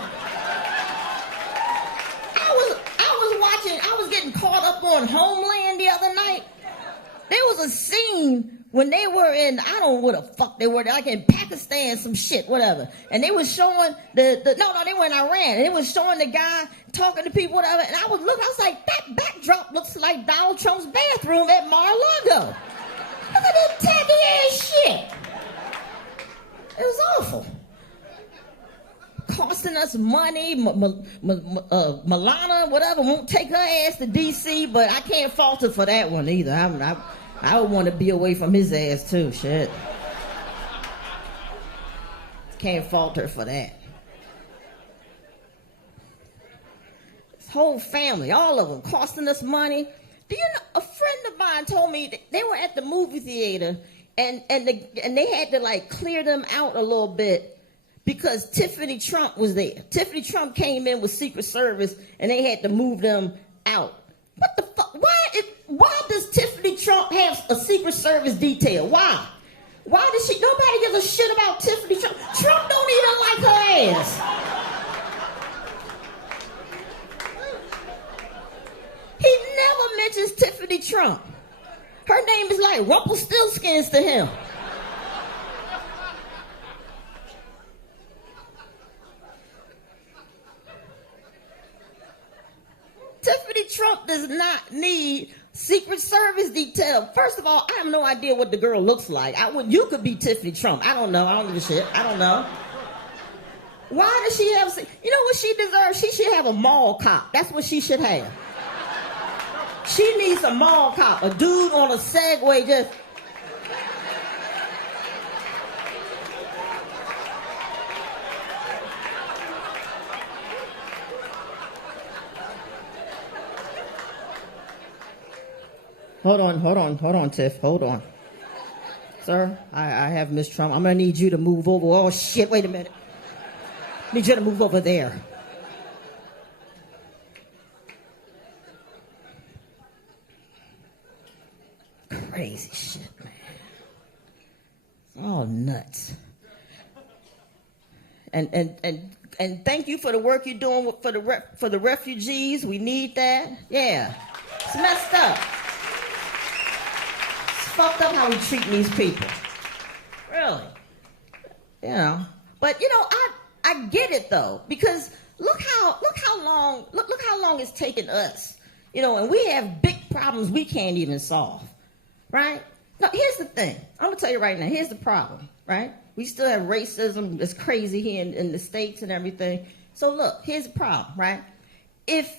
I was getting caught up on Homeland the other night. There was a scene when they were in, I don't know where the fuck they were, like in Pakistan, some shit, whatever. And they was showing no, they were in Iran. And they was showing the guy talking to people, whatever. And I was like, that backdrop looks like Donald Trump's bathroom at Mar-a-Lago. Look at that tacky ass shit. It was awful. costing us money. Milana, whatever, won't take her ass to D.C., but I can't fault her for that one either. I would want to be away from his ass too, shit. Can't fault her for that. This whole family, all of them, costing us money. Do you know, a friend of mine told me that they were at the movie theater and they had to like clear them out a little bit because Tiffany Trump was there. Tiffany Trump came in with Secret Service and they had to move them out. What the fuck? Why does Tiffany Trump have a Secret Service detail? Why? Why does she? Nobody gives a shit about Tiffany Trump. Trump don't even like her ass. He never mentions Tiffany Trump. Her name is like Rumpelstiltskins to him. Tiffany Trump does not need Secret Service detail. First of all, I have no idea what the girl looks like. You could be Tiffany Trump. I don't know. I don't give a shit. I don't know. Why does she have... You know what she deserves? She should have a mall cop. That's what she should have. She needs a mall cop. A dude on a Segway just... Hold on, Tiff, hold on. Sir, I have Miss Trump. I'm gonna need you to move over. Oh shit, wait a minute. Need you to move over there. Crazy shit, man. It's all nuts. And thank you for the work you're doing for the refugees. We need that. Yeah. It's messed up. Fucked up how we treat these people. Really. You know. But you know, I get it though, because look how long it's taken us. You know, and we have big problems we can't even solve. Right? Now here's the thing. I'm gonna tell you right now, here's the problem, right? We still have racism that's crazy here in the States and everything. So look, here's the problem, right? If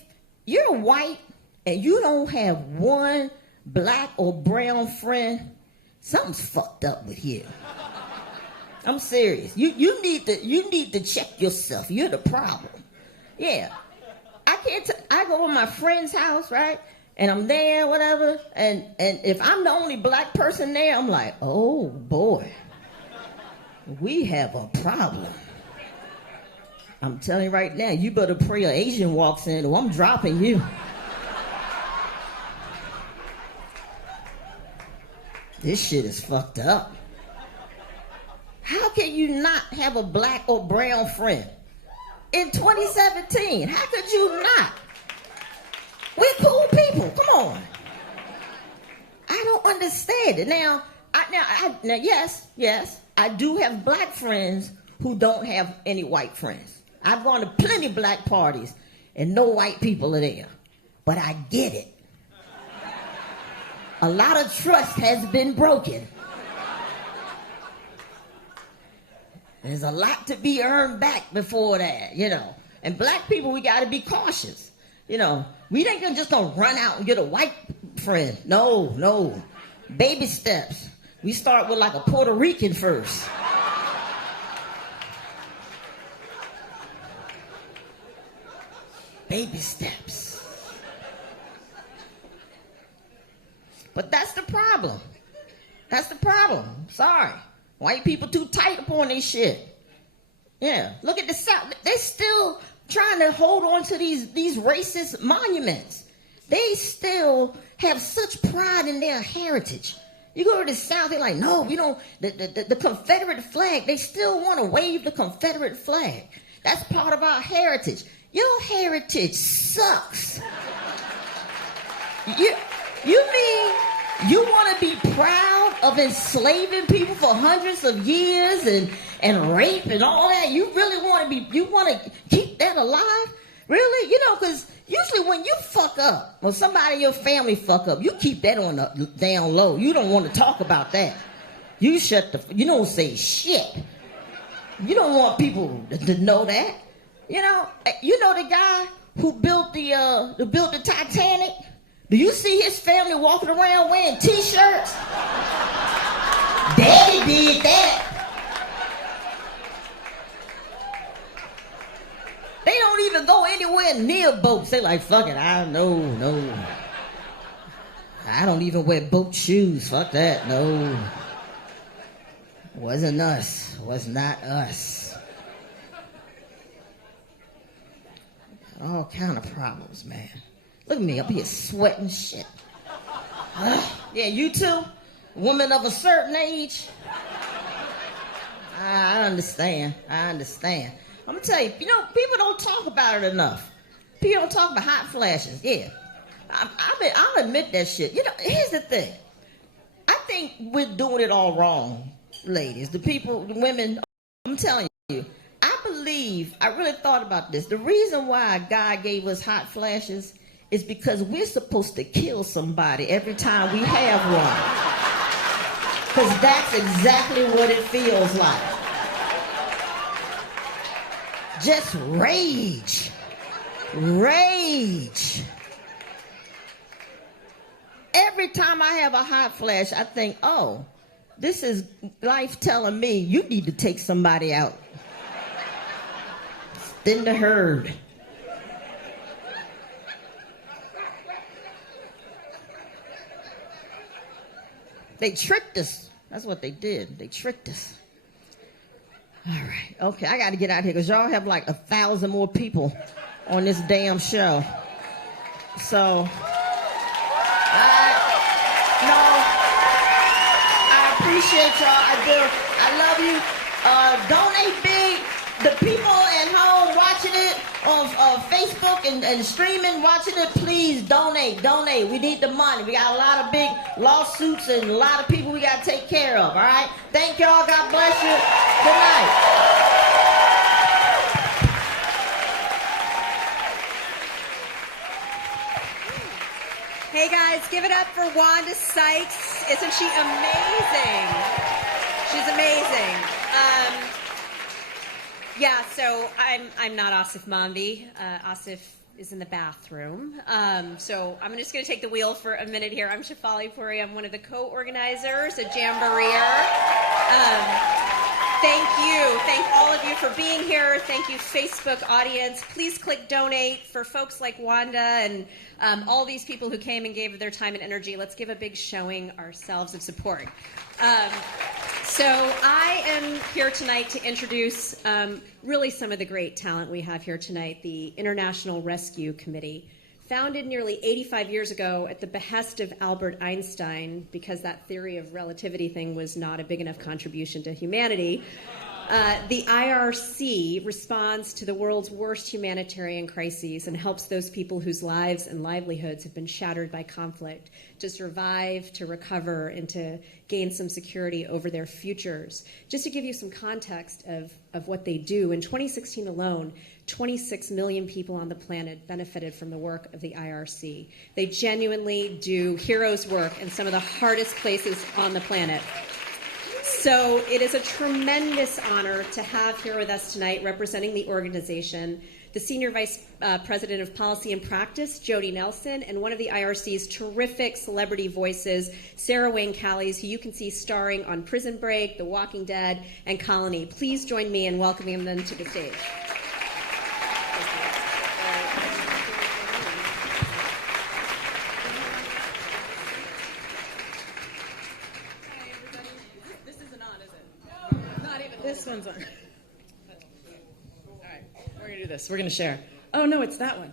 you're white and you don't have one black or brown friend, something's fucked up with you. I'm serious. You need to check yourself. You're the problem. Yeah. I go to my friend's house, right? And I'm there, whatever. And if I'm the only black person there, I'm like, oh boy, we have a problem. I'm telling you right now, you better pray an Asian walks in or I'm dropping you. This shit is fucked up. How can you not have a black or brown friend? In 2017, how could you not? We're cool people, come on. I don't understand it. Now, yes, I do have black friends who don't have any white friends. I've gone to plenty black parties and no white people are there. But I get it. A lot of trust has been broken. There's a lot to be earned back before that, you know. And black people, we got to be cautious. You know, we ain't just gonna run out and get a white friend. No. Baby steps. We start with like a Puerto Rican first. Baby steps. But that's the problem. That's the problem. Sorry. White people too tight upon this shit. Yeah. Look at the South. They're still trying to hold on to these racist monuments. They still have such pride in their heritage. You go to the South, they're like, no, we don't. The Confederate flag, they still want to wave the Confederate flag. That's part of our heritage. Your heritage sucks. You mean you want to be proud of enslaving people for hundreds of years and rape and all that? You really want to keep that alive? Really? You know, because usually when you fuck up, or somebody in your family fuck up, you keep that on the down low. You don't want to talk about that. You don't say shit. You don't want people to know that. You know the guy who built the Titanic? Do you see his family walking around wearing T-shirts? Daddy did that. They don't even go anywhere near boats. They like, fuck it, no. I don't even wear boat shoes. Fuck that, no. Wasn't us. Was not us. All kind of problems, man. Look at me up here sweating shit. Yeah, you too? Woman of a certain age? I understand. I'm gonna tell you, people don't talk about it enough. People don't talk about hot flashes. Yeah. I'll admit that shit. Here's the thing. I think we're doing it all wrong, ladies. The women, I'm telling you. I really thought about this. The reason why God gave us hot flashes is because we're supposed to kill somebody every time we have one. Because that's exactly what it feels like. Just rage. Rage. Every time I have a hot flash, I think, oh, this is life telling me you need to take somebody out. Thin the herd. They tricked us. That's what they did. They tricked us. All right. Okay, I got to get out of here because y'all have like 1,000 more people on this damn show. So, I appreciate y'all. I do. I love you. Donate big. The people at home watching it on Facebook and streaming, watching it, please donate. We need the money. We got a lot of big lawsuits and a lot of people we got to take care of, all right? Thank y'all. God bless you. Good night. Hey, guys, give it up for Wanda Sykes. Isn't she amazing? She's amazing. Yeah, so I'm not Aasif Mandvi. Aasif is in the bathroom. So I'm just going to take the wheel for a minute here. I'm Shefali Puri. I'm one of the co-organizers at Jamboree. Thank you. Thank all of you for being here. Thank you, Facebook audience. Please click donate for folks like Wanda and all these people who came and gave their time and energy. Let's give a big showing ourselves of support. So I am here tonight to introduce really some of the great talent we have here tonight, the International Rescue Committee. Founded nearly 85 years ago at the behest of Albert Einstein, because that theory of relativity thing was not a big enough contribution to humanity, the IRC responds to the world's worst humanitarian crises and helps those people whose lives and livelihoods have been shattered by conflict to survive, to recover, and to gain some security over their futures. Just to give you some context of what they do, in 2016 alone, 26 million people on the planet benefited from the work of the IRC. They genuinely do heroes' work in some of the hardest places on the planet. So it is a tremendous honor to have here with us tonight, representing the organization, the Senior Vice President of Policy and Practice, Jody Nelson, and one of the IRC's terrific celebrity voices, Sarah Wayne Callies, who you can see starring on Prison Break, The Walking Dead, and Colony. Please join me in welcoming them to the stage. This one's on. All right, we're going to do this. We're going to share. Oh, no, it's that one.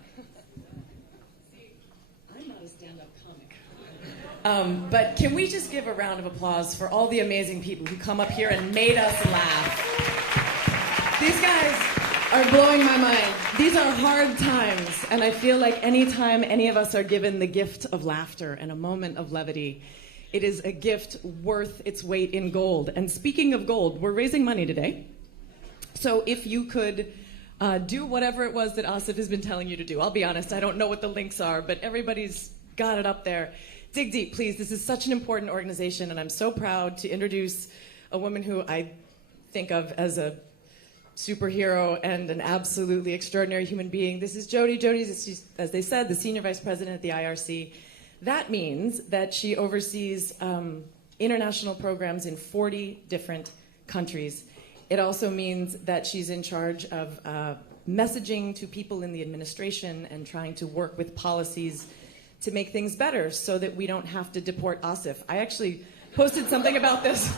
I'm not a stand-up comic. But can we just give a round of applause for all the amazing people who come up here and made us laugh? These guys are blowing my mind. These are hard times, and I feel like anytime any of us are given the gift of laughter and a moment of levity, it is a gift worth its weight in gold. And speaking of gold, we're raising money today. So if you could do whatever it was that Aasif has been telling you to do. I'll be honest, I don't know what the links are, but everybody's got it up there. Dig deep, please. This is such an important organization, and I'm so proud to introduce a woman who I think of as a superhero and an absolutely extraordinary human being. This is Jody. Jody is, as they said, the Senior Vice President at the IRC. That means that she oversees international programs in 40 different countries. It also means that she's in charge of messaging to people in the administration and trying to work with policies to make things better so that we don't have to deport Aasif. I actually posted something about this.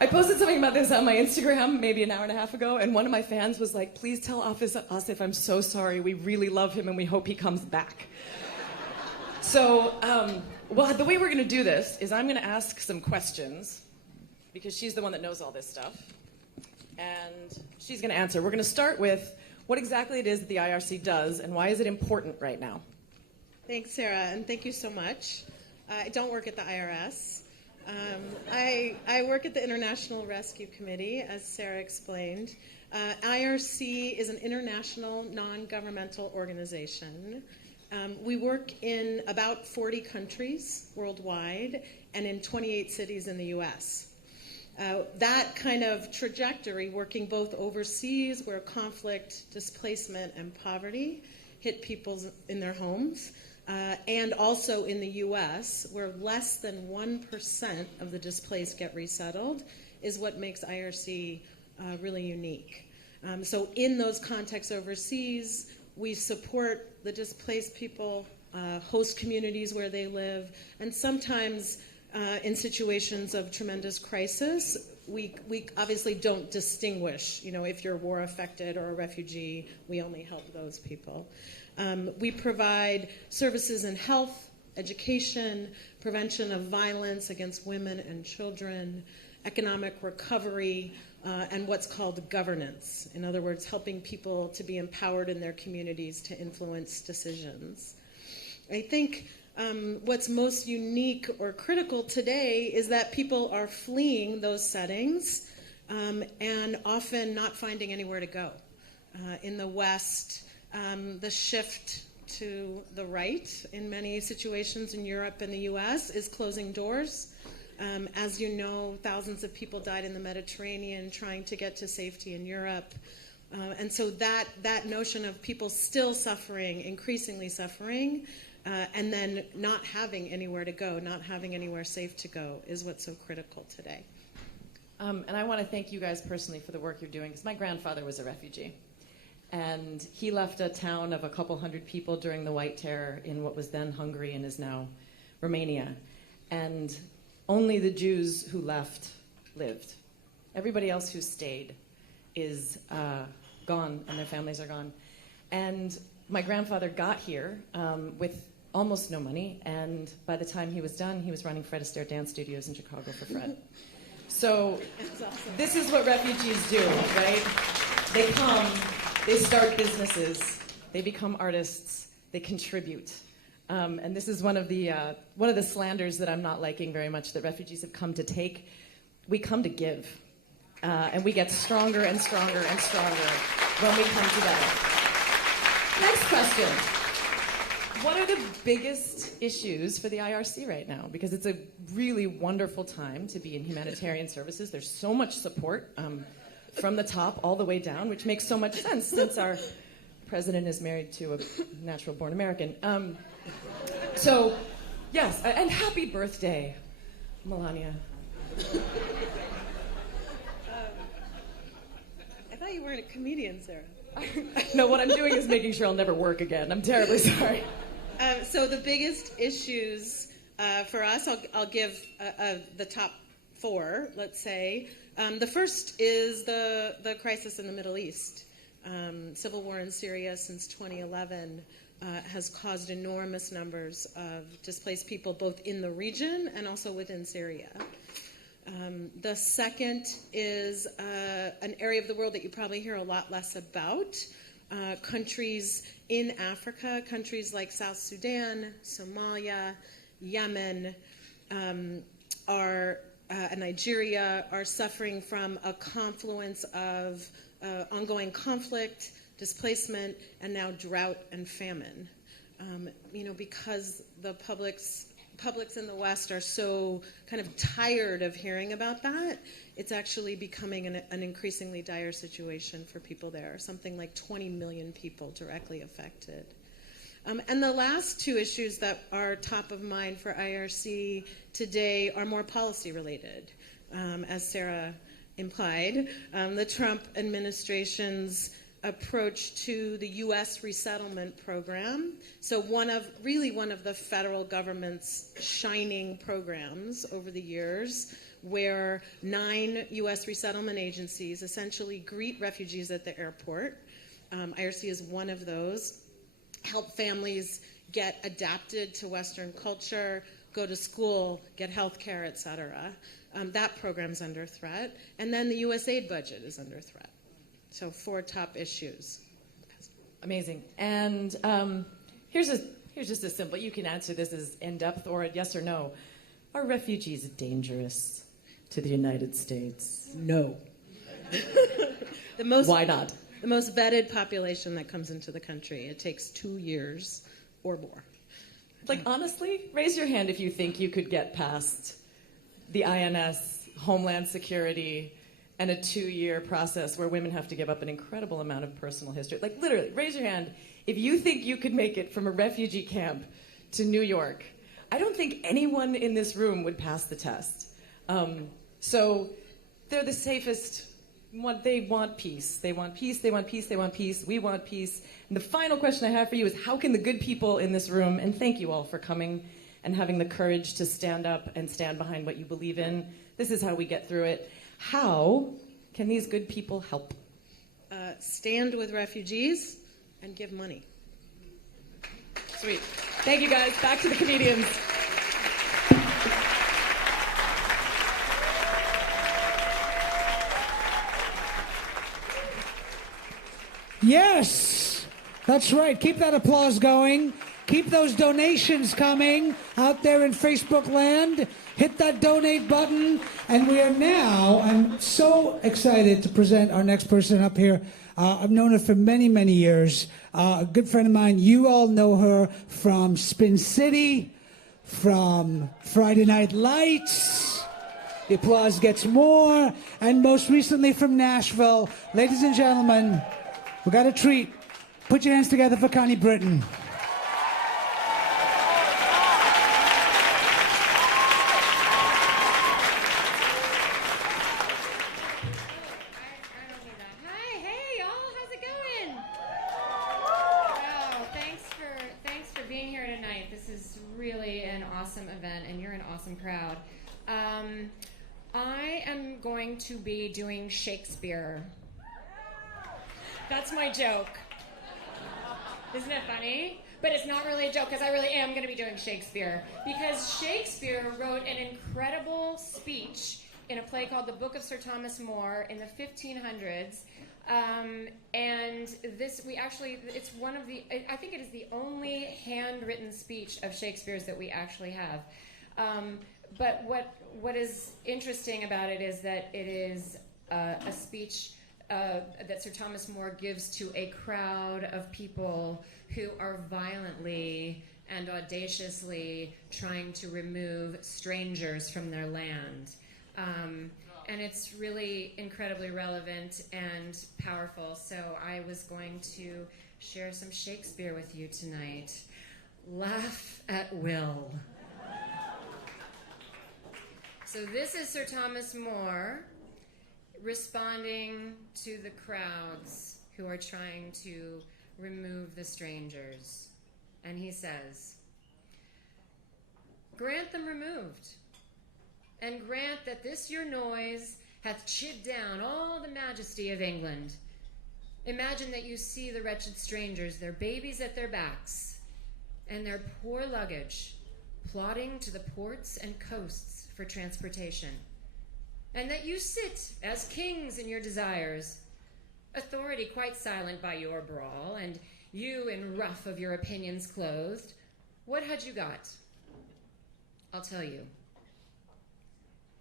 I posted something about this on my Instagram maybe an hour and a half ago, and one of my fans was like, please tell Aasif I'm so sorry. We really love him and we hope he comes back. So, well, the way we're going to do this is I'm going to ask some questions because she's the one that knows all this stuff. And she's going to answer. We're going to start with what exactly it is that the IRC does and why is it important right now? Thanks, Sarah, and thank you so much. I don't work at the IRS. I work at the International Rescue Committee, as Sarah explained. IRC is an international non-governmental organization. We work in about 40 countries worldwide and in 28 cities in the U.S. That kind of trajectory, working both overseas where conflict, displacement, and poverty hit people in their homes, and also in the U.S., where less than 1% of the displaced get resettled, is what makes IRC really unique. So in those contexts overseas, we support the displaced people, host communities where they live, and sometimes in situations of tremendous crisis, we obviously don't distinguish, if you're war affected or a refugee, we only help those people. We provide services in health, education, prevention of violence against women and children, economic recovery, and what's called governance. In other words, helping people to be empowered in their communities to influence decisions. I think what's most unique or critical today is that people are fleeing those settings and often not finding anywhere to go. In the West, the shift to the right in many situations in Europe and the US is closing doors. As you know, thousands of people died in the Mediterranean trying to get to safety in Europe. And so that notion of people still suffering, increasingly suffering, and then not having anywhere to go, not having anywhere safe to go is what's so critical today. And I want to thank you guys personally for the work you're doing, because my grandfather was a refugee. And he left a town of a couple hundred people during the White Terror in what was then Hungary and is now Romania. And only the Jews who left lived. Everybody else who stayed is gone, and their families are gone. And my grandfather got here with almost no money, and by the time he was done, he was running Fred Astaire dance studios in Chicago for Fred. So this is what refugees do, right? They come, they start businesses, they become artists, they contribute. And this is one of the slanders that I'm not liking very much that refugees have come to take. We come to give, and we get stronger and stronger and stronger when we come together. Next question. What are the biggest issues for the IRC right now? Because it's a really wonderful time to be in humanitarian services. There's so much support from the top all the way down, which makes so much sense since our president is married to a natural-born American. So, yes, and happy birthday, Melania. I thought you weren't a comedian, Sarah. No, what I'm doing is making sure I'll never work again. I'm terribly sorry. So the biggest issues for us, I'll give the top four, let's say. The first is the crisis in the Middle East. Civil war in Syria since 2011 has caused enormous numbers of displaced people both in the region and also within Syria. The second is an area of the world that you probably hear a lot less about. Countries in Africa, countries like South Sudan, Somalia, Yemen, and Nigeria are suffering from a confluence of ongoing conflict, displacement, and now drought and famine. Because the public's publics in the West are so kind of tired of hearing about that, it's actually becoming an increasingly dire situation for people there. Something like 20 million people directly affected. And the last two issues that are top of mind for IRC today are more policy related, as Sarah implied. The Trump administration's approach to the U.S. resettlement program. So one of the federal government's shining programs over the years, where 9 U.S. resettlement agencies essentially greet refugees at the airport. IRC is one of those. Help families get adapted to Western culture, go to school, get health care, et cetera. That program's under threat. And then the USAID budget is under threat. So 4 top issues. Amazing. And here's just a simple, you can answer this as in-depth or a yes or no. Are refugees dangerous to the United States? No. Why not? The most vetted population that comes into the country. It takes 2 years or more. Like, honestly, raise your hand if you think you could get past the INS, Homeland Security, and a 2-year process where women have to give up an incredible amount of personal history. Like, literally, raise your hand if you think you could make it from a refugee camp to New York. I don't think anyone in this room would pass the test. So they're the safest. They want peace. They want peace, they want peace, they want peace. We want peace. And the final question I have for you is, how can the good people in this room, and thank you all for coming and having the courage to stand up and stand behind what you believe in. This is how we get through it. How can these good people help? Stand with refugees and give money. Sweet. Thank you, guys. Back to the comedians. Yes, that's right. Keep that applause going. Keep those donations coming out there in Facebook land. Hit that donate button. And we are now, I'm so excited to present our next person up here. I've known her for many, many years. A good friend of mine. You all know her from Spin City, from Friday Night Lights. The applause gets more. And most recently from Nashville. Ladies and gentlemen, we got a treat. Put your hands together for Connie Britton. Crowd. I am going to be doing Shakespeare. That's my joke. Isn't it funny? But it's not really a joke, because I really am going to be doing Shakespeare. Because Shakespeare wrote an incredible speech in a play called The Book of Sir Thomas More in the 1500s. And this, it's one of the, I think it is the only handwritten speech of Shakespeare's that we actually have. But what is interesting about it is that it is a speech that Sir Thomas More gives to a crowd of people who are violently and audaciously trying to remove strangers from their land. And it's really incredibly relevant and powerful. So I was going to share some Shakespeare with you tonight. Laugh at will. So this is Sir Thomas More responding to the crowds who are trying to remove the strangers. And he says, "Grant them removed, and grant that this your noise hath chid down all the majesty of England. Imagine that you see the wretched strangers, their babies at their backs, and their poor luggage, plodding to the ports and coasts for transportation, and that you sit as kings in your desires, authority quite silent by your brawl, and you in ruff of your opinions clothed. What had you got? I'll tell you.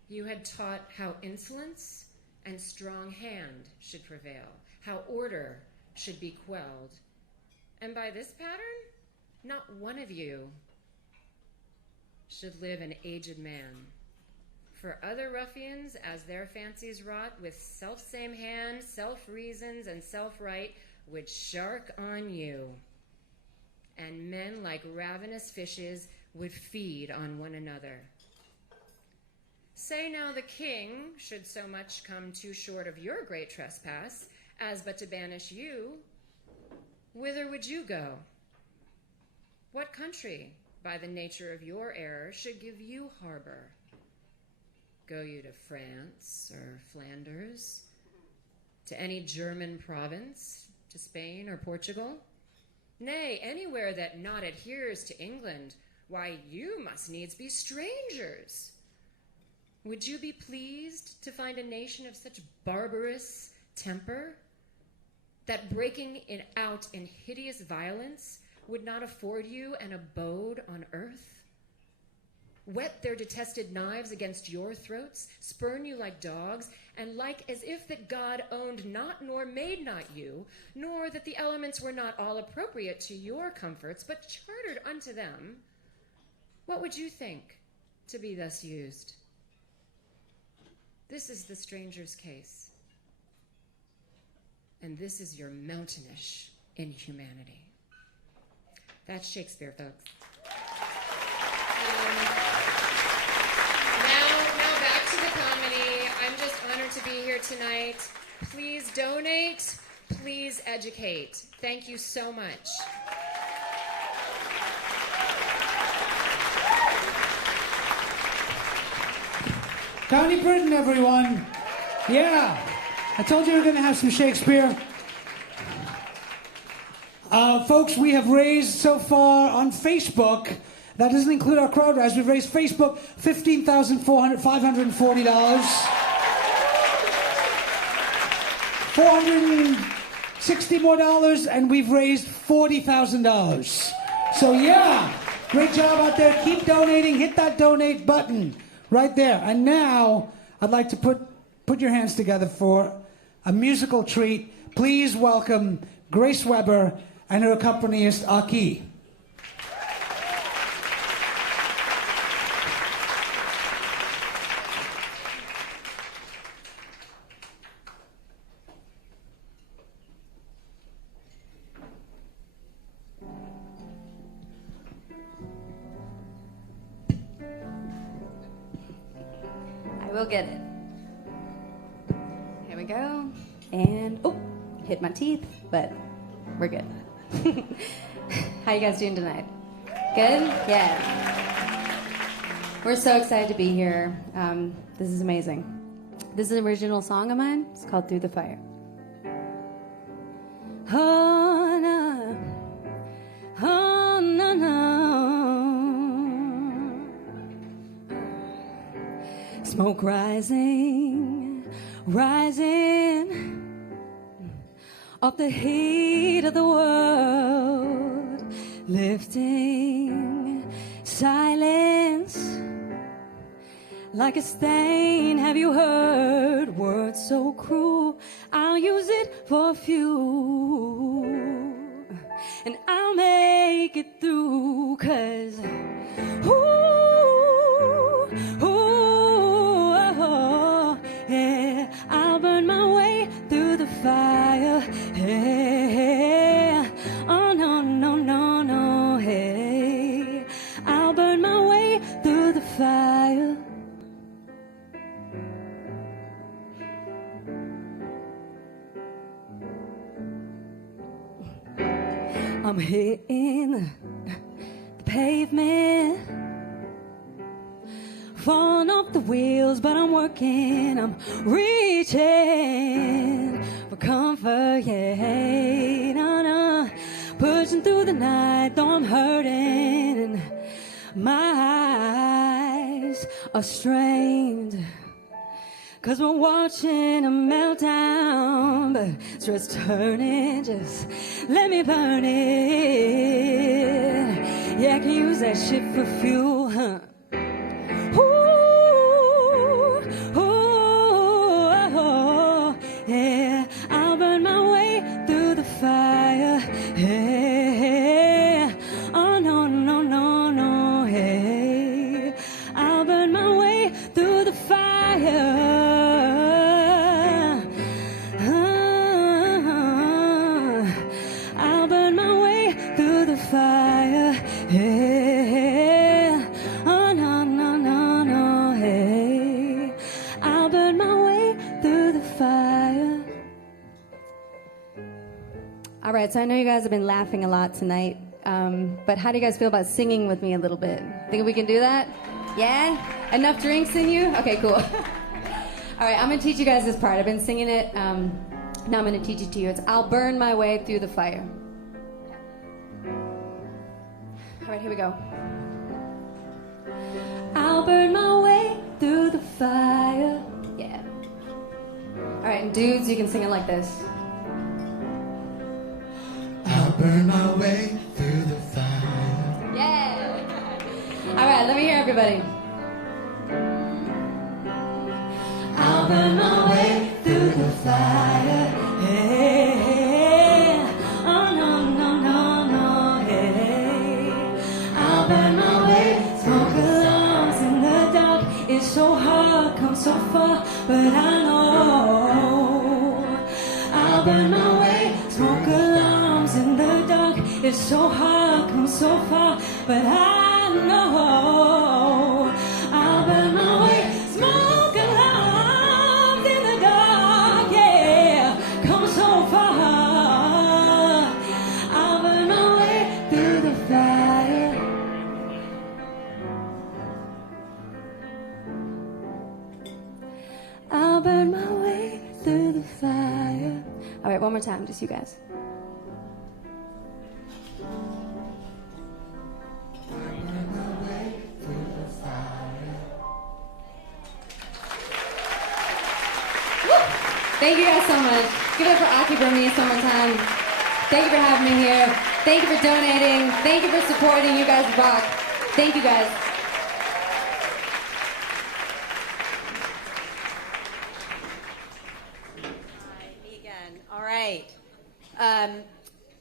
You had taught how insolence and strong hand should prevail, how order should be quelled, and by this pattern, not one of you should live an aged man. For other ruffians, as their fancies wrought, with self-same hand, self-reasons, and self-right, would shark on you. And men like ravenous fishes would feed on one another. Say now the king should so much come too short of your great trespass, as but to banish you, whither would you go? What country, by the nature of your error, should give you harbor? Go you to France or Flanders, to any German province, to Spain or Portugal? Nay, anywhere that not adheres to England, why, you must needs be strangers. Would you be pleased to find a nation of such barbarous temper, that breaking out in hideous violence would not afford you an abode on earth? Whet their detested knives against your throats, spurn you like dogs, and like as if that God owned not nor made not you, nor that the elements were not all appropriate to your comforts, but chartered unto them, what would you think to be thus used? This is the stranger's case, and this is your mountainish inhumanity. That's Shakespeare, folks. Now back to the comedy. I'm just honored to be here tonight. Please donate. Please educate. Thank you so much. Connie Britton, everyone. Yeah, I told you we were going to have some Shakespeare. Folks, we have raised so far on Facebook, that doesn't include our crowd rise, we've raised Facebook $15,540. $460 more, and we've raised $40,000. So yeah, great job out there. Keep donating. Hit that donate button right there. And now I'd like to put your hands together for a musical treat. Please welcome Grace Weber and her accompanist, Aki. I will get it. Here we go. And, oh, hit my teeth, but we're good. How you guys doing tonight? Good? Yeah. We're so excited to be here. This is amazing. This is an original song of mine. It's called Through the Fire. Oh, no. Oh, no, no. Smoke rising, rising off the heat of the world, lifting silence like a stain. Have you heard words so cruel? I'll use it for a few, and I'll make it through, 'cause yeah, I'll burn my way through the fire. Yeah. Oh, no, no, no, no. Hey, I'll burn my way through the fire. I'm hitting the pavement, falling off the wheels, but I'm working, I'm reaching for comfort, yeah, no, no, pushing through the night, though I'm hurting, and my eyes are strained, 'cause we're watching a meltdown, but it's just turning, just let me burn it, yeah, I can use that shit for fuel, huh? Yeah, I'll burn my way through the fire. Yeah, oh no, no, no, no. Hey, All right, so I know you guys have been laughing a lot tonight, but how do you guys feel about singing with me a little bit? Think we can do that? Yeah? Enough drinks in you? Okay, cool. All right, I'm going to teach you guys this part. I've been singing it. Now I'm going to teach it to you. It's I'll burn my way through the fire. All right, here we go. I'll burn my way through the fire. Yeah. All right, and dudes, you can sing it like this. I'll burn my way through the fire. Yeah. All right, let me hear everybody. I'll burn my way through the fire. Hey, oh no, no, no, no, hey. I'll burn my way, smoke alarms in the dark. It's so hard, come so far, but I know. I'll burn my way, smoke alarms in the dark. It's so hard, come so far, but I know. I'll burn my way, smoke alarms in the dark, yeah, come so far. I'll burn my way through the fire. I'll burn my way through the fire. All right, one more time, just you guys. Thank you guys so much. Give it up for Aki Burmese one more time. Thank you for having me here. Thank you for donating. Thank you for supporting. You guys rock. Thank you guys. Me again. All right.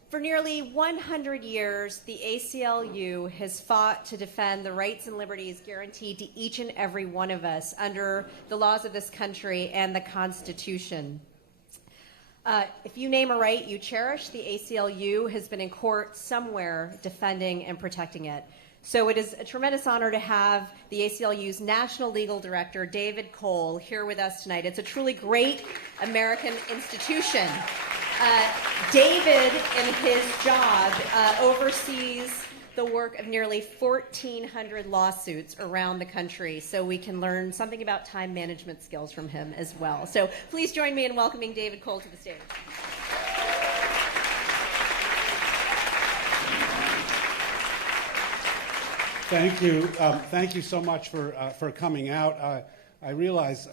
For nearly 100 years, the ACLU has fought to defend the rights and liberties guaranteed to each and every one of us under the laws of this country and the Constitution. If you name a right you cherish, the ACLU has been in court somewhere defending and protecting it. So it is a tremendous honor to have the ACLU's National Legal Director, David Cole, here with us tonight. It's a truly great American institution. David, in his job, oversees the work of nearly 1,400 lawsuits around the country, so we can learn something about time management skills from him as well. So please join me in welcoming David Cole to the stage. Thank you. Thank you so much for coming out. I realize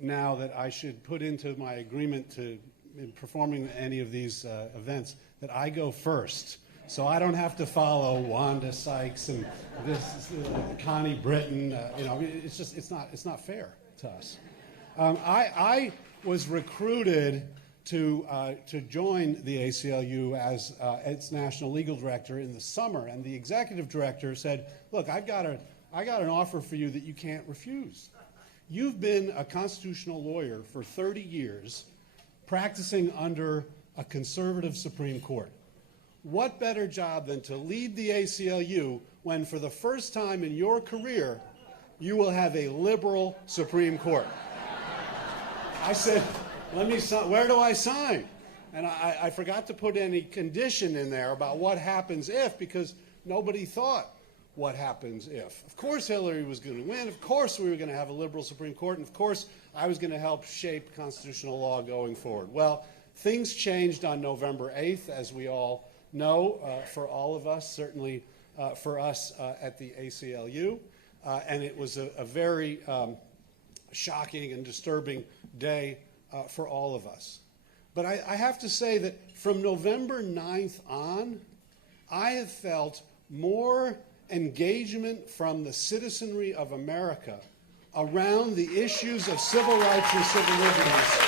now that I should put into my agreement to in performing any of these events that I go first, so I don't have to follow Wanda Sykes and this Connie Britton. It's not fair to us. I was recruited to join the ACLU as its national legal director in the summer, and the executive director said, "Look, I got an offer for you that you can't refuse. You've been a constitutional lawyer for 30 years." Practicing under a conservative Supreme Court. What better job than to lead the ACLU when for the first time in your career you will have a liberal Supreme Court? I said, let me sign. Where do I sign? And I forgot to put any condition in there about what happens if, because nobody thought what happens if. Of course Hillary was going to win. Of course we were going to have a liberal Supreme Court. And of course I was going to help shape constitutional law going forward. Well, things changed on November 8th, as we all know, for all of us, certainly for us at the ACLU. And it was a very shocking and disturbing day for all of us. But I have to say that from November 9th on, I have felt more engagement from the citizenry of America around the issues of civil rights and civil liberties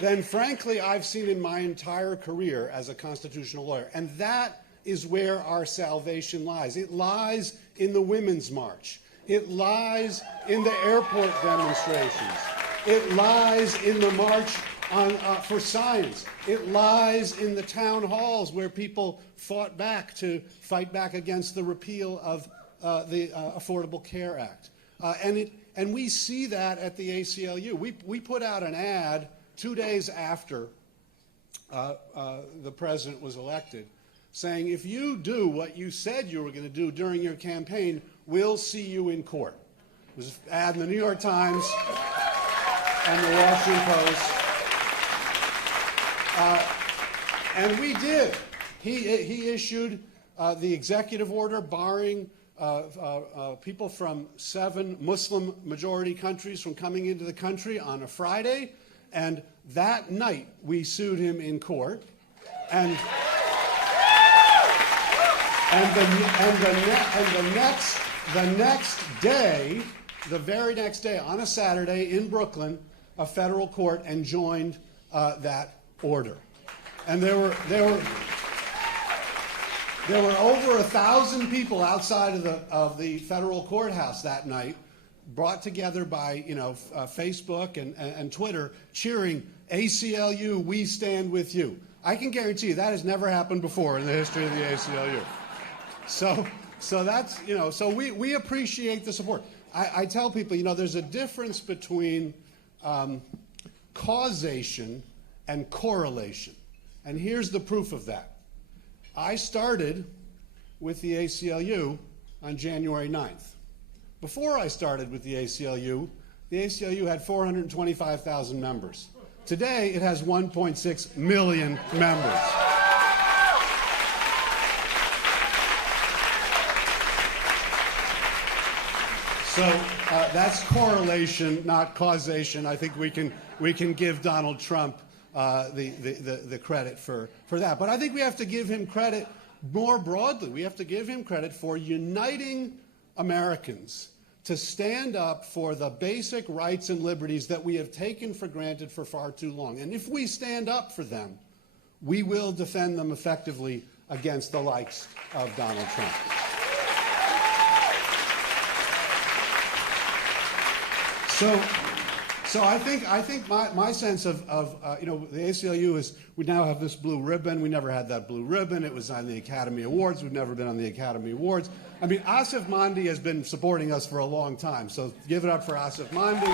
than frankly I've seen in my entire career as a constitutional lawyer. And that is where our salvation lies. It lies in the Women's March. It lies in the airport demonstrations. It lies in the March for Science. It lies in the town halls where people fought back to fight back against the repeal of the Affordable Care Act. And we see that at the ACLU. We put out an ad 2 days after the president was elected saying, if you do what you said you were going to do during your campaign, we'll see you in court. It was an ad in the New York Times and the Washington Post. And we did. He issued the executive order barring people from 7 Muslim-majority countries from coming into the country on a Friday, and that night we sued him in court, and the next day, the very next day, on a Saturday in Brooklyn, a federal court enjoined that order, and there were over 1,000 people outside of the federal courthouse that night, brought together by Facebook and Twitter, cheering, ACLU, we stand with you. I can guarantee you that has never happened before in the history of the ACLU. So that's, so we appreciate the support. I tell people, there's a difference between causation and correlation. And here's the proof of that. I started with the ACLU on January 9th. Before I started with the ACLU had 425,000 members. Today, it has 1.6 million members. So that's correlation, not causation. I think we can give Donald Trump the credit for that. But I think we have to give him credit more broadly. We have to give him credit for uniting Americans to stand up for the basic rights and liberties that we have taken for granted for far too long. And if we stand up for them, we will defend them effectively against the likes of Donald Trump. So I think my sense of the ACLU is, we now have this blue ribbon. We never had that blue ribbon. It was on the Academy Awards. We've never been on the Academy Awards. I mean, Aasif Mandvi has been supporting us for a long time, so give it up for Aasif Mandvi.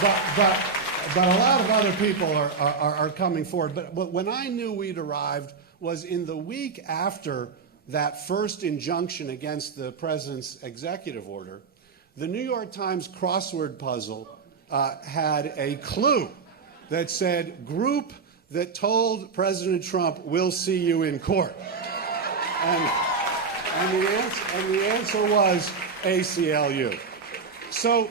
But a lot of other people are coming forward. But when I knew we'd arrived was in the week after that first injunction against the president's executive order. The New York Times crossword puzzle had a clue that said, group that told President Trump, we'll see you in court. And the answer was ACLU. So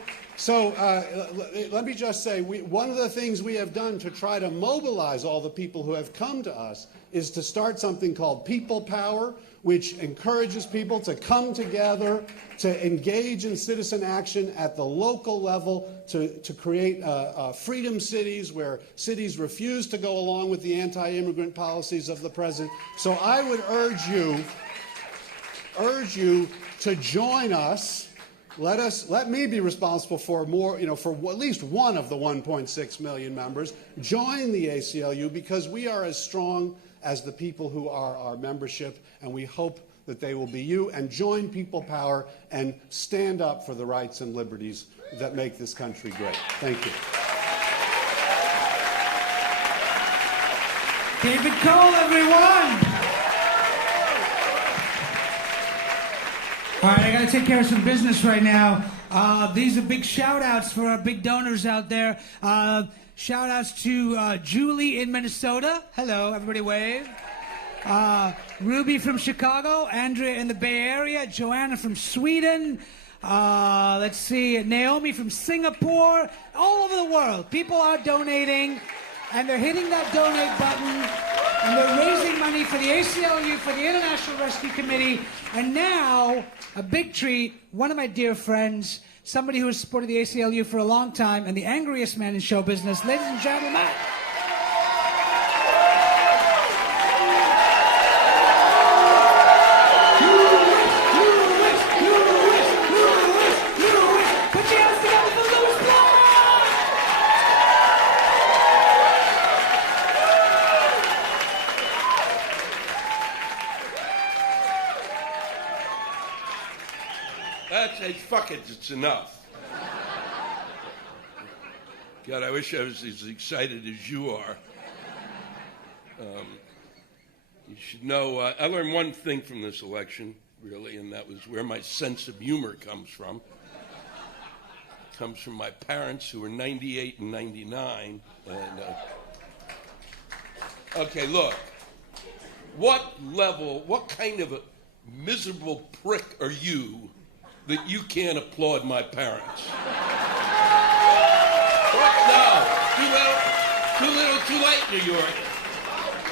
let me just say, one of the things we have done to try to mobilize all the people who have come to us is to start something called People Power, which encourages people to come together, to engage in citizen action at the local level, to create freedom cities where cities refuse to go along with the anti-immigrant policies of the president. So I would urge you to join us. Let me be responsible for more, for at least one of the 1.6 million members. Join the ACLU because we are as strong as the people who are our membership, and we hope that they will be you. And join People Power and stand up for the rights and liberties that make this country great. Thank you. David Cole, everyone. All right, I got to take care of some business right now. These are big shout-outs for our big donors out there. Shout-outs to Julie in Minnesota. Hello, everybody wave. Ruby from Chicago. Andrea in the Bay Area. Joanna from Sweden. Let's see, Naomi from Singapore. All over the world. People are donating, and they're hitting that donate button, and they're raising money for the ACLU, for the International Rescue Committee, and now, a big treat, one of my dear friends, somebody who has supported the ACLU for a long time, and the angriest man in show business, ladies and gentlemen, Fuck it, it's enough. God, I wish I was as excited as you are. You should know, I learned one thing from this election, really, and that was where my sense of humor comes from. It comes from my parents, who were 98 and 99, and... Okay, look. What kind of a miserable prick are you that you can't applaud my parents? No, too little, too late, New York.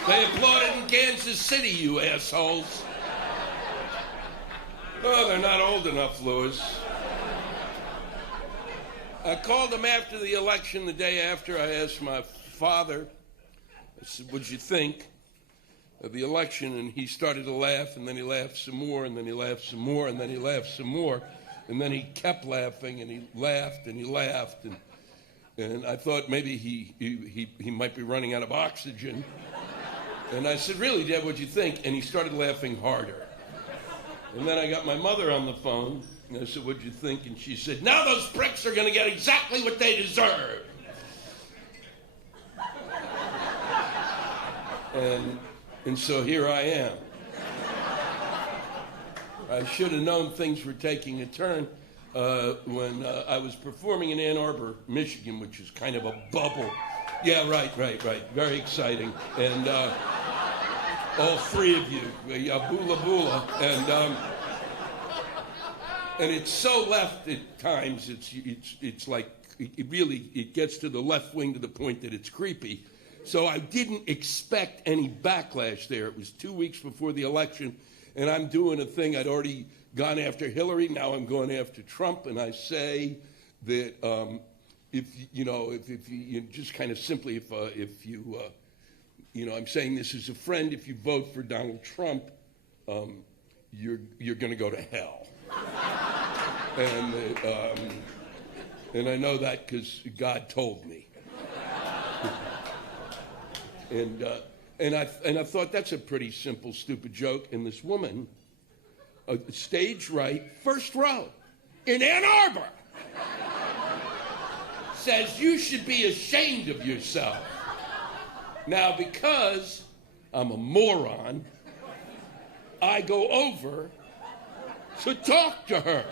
They applauded in Kansas City, you assholes. Oh, they're not old enough, Louis. I called him after the election, the day after. I asked my father, I said, what'd you think of the election? And he started to laugh, and then he laughed some more, and then he laughed some more, and then he laughed some more. And then he kept laughing, and he laughed, and he laughed. And I thought maybe he might be running out of oxygen. And I said, really, Dad, what'd you think? And he started laughing harder. And then I got my mother on the phone, and I said, what'd you think? And she said, now those pricks are going to get exactly what they deserve. And so here I am. I should have known things were taking a turn when I was performing in Ann Arbor, Michigan, which is kind of a bubble. Yeah, right. Very exciting. And all three of you, boola boola. And it's so left at times, it's like, it gets to the left wing to the point that it's creepy. So I didn't expect any backlash there. It was 2 weeks before the election, and I'm doing a thing. I'd already gone after Hillary. Now I'm going after Trump, and I say that if you just kind of simply, I'm saying this as a friend, if you vote for Donald Trump, you're going to go to hell. And I know that because God told me. And I thought that's a pretty simple, stupid joke. And this woman, stage right, first row, in Ann Arbor, says you should be ashamed of yourself. Now, because I'm a moron, I go over to talk to her.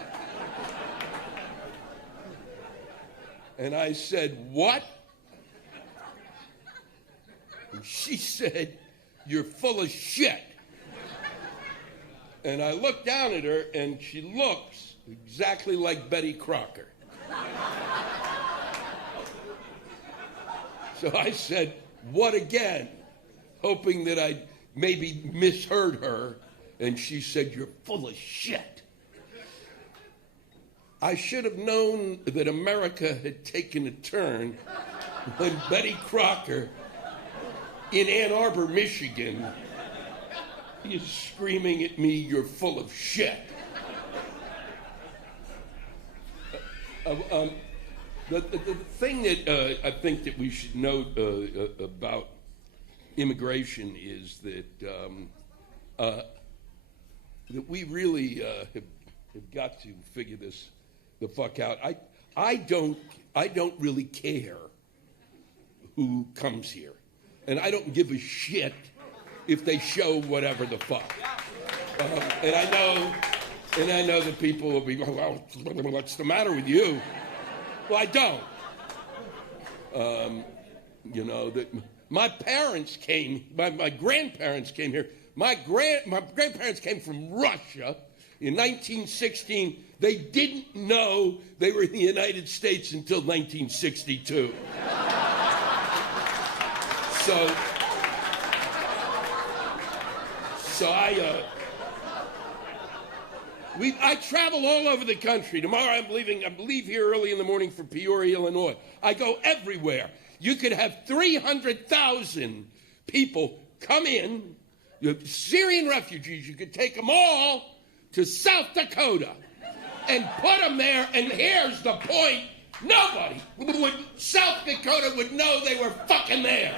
And I said, what? And she said, you're full of shit. And I looked down at her, and she looks exactly like Betty Crocker. So I said, what again? Hoping that I'd maybe misheard her, and she said, you're full of shit. I should have known that America had taken a turn when Betty Crocker in Ann Arbor, Michigan, is screaming at me, you're full of shit. The thing that I think that we should note about immigration is that we really have got to figure this the fuck out. I don't really care who comes here. And I don't give a shit if they show whatever the fuck. And I know that people will be, well, what's the matter with you? Well, I don't. That my parents came, my grandparents came here. My grandparents came from Russia in 1916. They didn't know they were in the United States until 1962. So I travel all over the country. Tomorrow I leave here early in the morning for Peoria, Illinois. I go everywhere. You could have 300,000 people come in, Syrian refugees. You could take them all to South Dakota and put them there. And here's the point. Nobody South Dakota would know they were fucking there.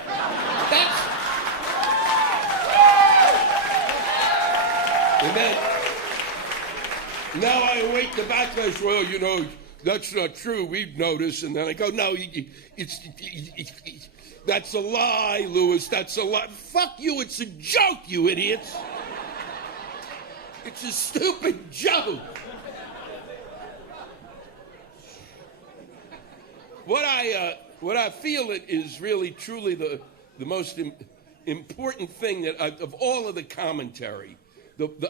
Now I await the backlash. Well, you know, that's not true. We've noticed. And then I go, no, that's a lie, Louis. That's a lie. Fuck you. It's a joke, you idiots. It's a stupid joke. What I feel it is really, truly the most important thing that of all of the commentary,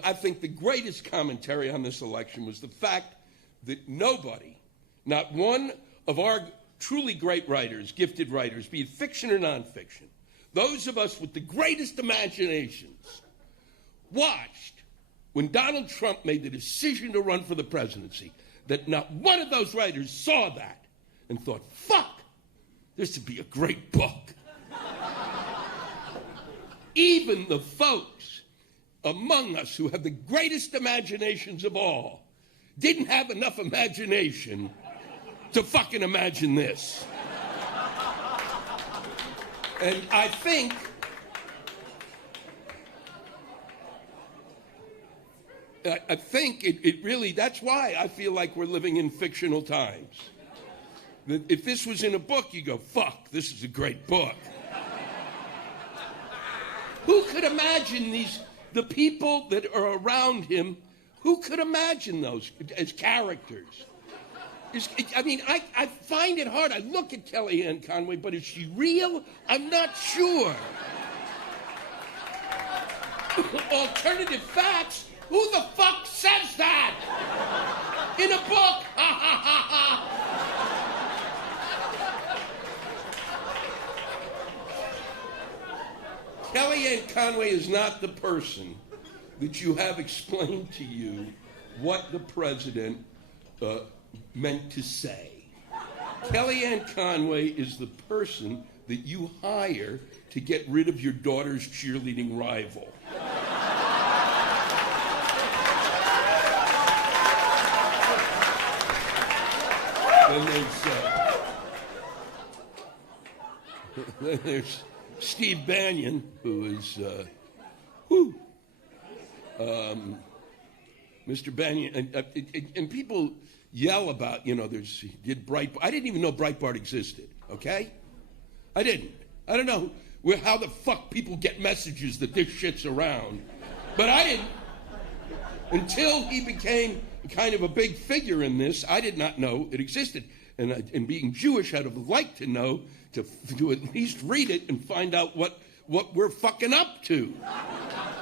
I think the greatest commentary on this election was the fact that nobody, not one of our truly great writers, gifted writers, be it fiction or nonfiction, those of us with the greatest imaginations, watched when Donald Trump made the decision to run for the presidency, that not one of those writers saw that and thought, fuck, this would be a great book. Even the folks among us who have the greatest imaginations of all didn't have enough imagination to fucking imagine this. And I think it really, that's why I feel like we're living in fictional times. If this was in a book, you go, fuck, this is a great book. Who could imagine the people that are around him, who could imagine those as characters? I find it hard. I look at Kellyanne Conway, but is she real? I'm not sure. Alternative facts? Who the fuck says that? In a book? Ha ha ha ha. Kellyanne Conway is not the person that you have explained to you what the president meant to say. Kellyanne Conway is the person that you hire to get rid of your daughter's cheerleading rival. Then there's Steve Bannon, who is, Mr. Bannon, and people yell about, he did Breitbart. I didn't even know Breitbart existed, okay? I didn't. I don't know how the fuck people get messages that this shit's around. But I didn't. Until he became kind of a big figure in this, I did not know it existed. And being Jewish, I'd have liked to know, to at least read it and find out what we're fucking up to.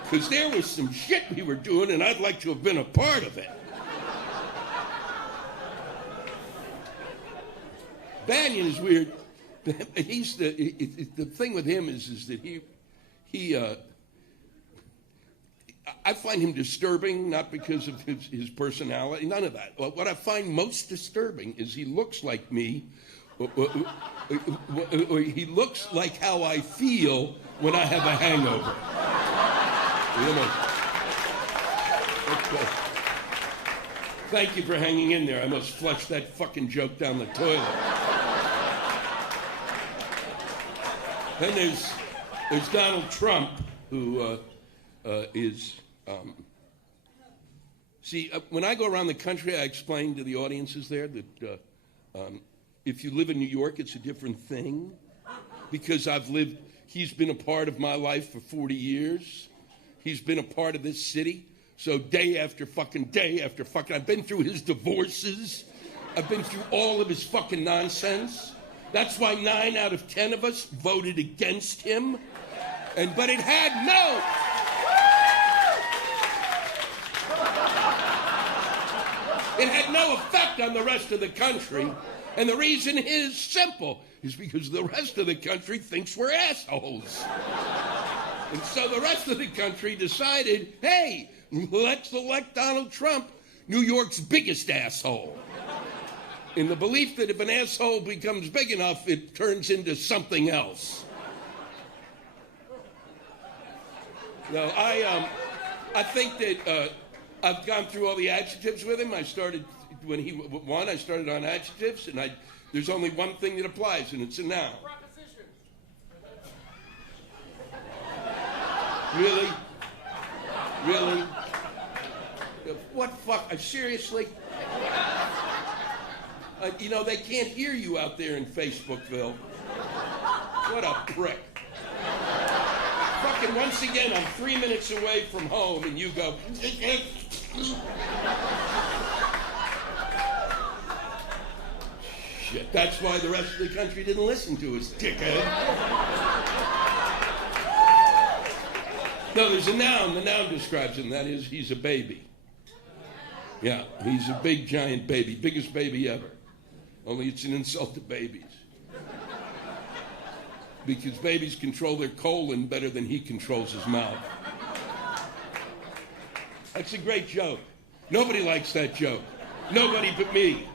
Because there was some shit we were doing, and I'd like to have been a part of it. Bannon is weird. He's the thing with him is that he I find him disturbing, not because of his personality, none of that. What I find most disturbing is he looks like me, or he looks like how I feel when I have a hangover. Thank you for hanging in there. I must flush that fucking joke down the toilet. Then there's Donald Trump, who is... when I go around the country, I explain to the audiences there that if you live in New York, it's a different thing. Because he's been a part of my life for 40 years. He's been a part of this city. So day after fucking, I've been through his divorces. I've been through all of his fucking nonsense. That's why 9 out of 10 of us voted against him. But it had no effect on the rest of the country. And the reason is simple, is because the rest of the country thinks we're assholes. And so the rest of the country decided, hey, let's elect Donald Trump, New York's biggest asshole. In the belief that if an asshole becomes big enough, it turns into something else. No, I think that I've gone through all the adjectives with him. When he won, I started on adjectives, and there's only one thing that applies, and it's a noun. Really? What fuck? Seriously? You know, they can't hear you out there in Facebookville. What a prick. Fucking once again, I'm 3 minutes away from home and you go... Shit, that's why the rest of the country didn't listen to us, dickhead. No, there's a noun. The noun describes him. That is, he's a baby. Yeah, he's a big, giant baby. Biggest baby ever. Only it's an insult to babies. Because babies control their colon better than he controls his mouth. That's a great joke. Nobody likes that joke. Nobody but me.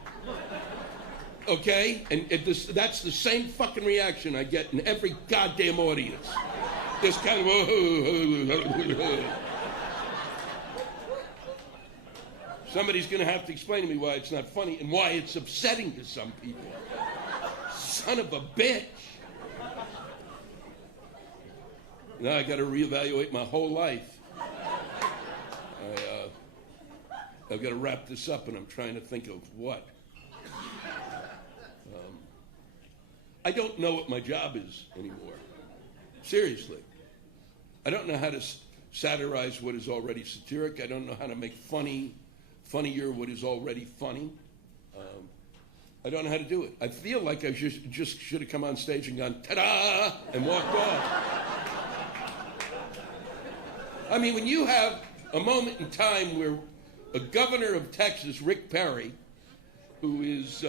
Okay? And that's the same fucking reaction I get in every goddamn audience. This kind of... Somebody's going to have to explain to me why it's not funny and why it's upsetting to some people. Son of a bitch. Now I got to reevaluate my whole life. I've got to wrap this up, and I'm trying to think of what. I don't know what my job is anymore. Seriously. I don't know how to satirize what is already satiric. I don't know how to make funnier what is already funny. I don't know how to do it. I feel like I just should have come on stage and gone, ta-da, and walked off. I mean, when you have a moment in time where a governor of Texas, Rick Perry, who is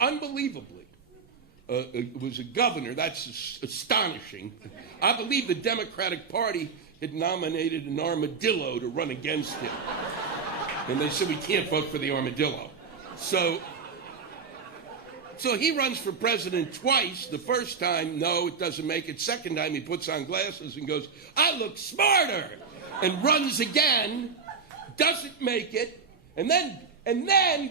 unbelievably, was a governor, that's astonishing. I believe the Democratic Party had nominated an armadillo to run against him. And they said, we can't vote for the armadillo. So he runs for president twice. The first time, no, it doesn't make it. Second time, he puts on glasses and goes, I look smarter, and runs again, doesn't make it, and then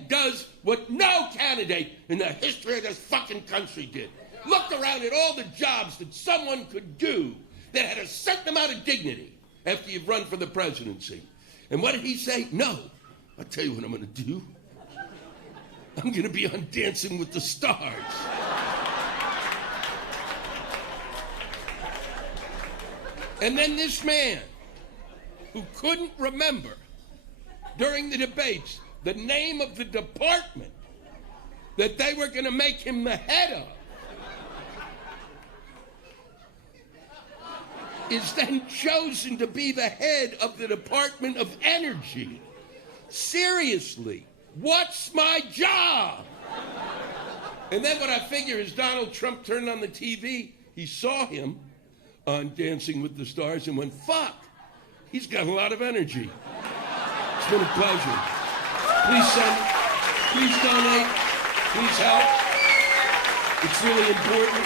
does what no candidate in the history of this fucking country did. Looked around at all the jobs that someone could do that had a certain amount of dignity after you've run for the presidency. And what did he say? No. I'll tell you what I'm going to do. I'm going to be on Dancing with the Stars. And then this man, who couldn't remember during the debates the name of the department that they were going to make him the head of, is then chosen to be the head of the Department of Energy. Seriously, what's my job? And then what I figure is Donald Trump turned on the TV, he saw him on Dancing with the Stars and went, fuck, he's got a lot of energy. It's been a pleasure. Please donate, please help. It's really important,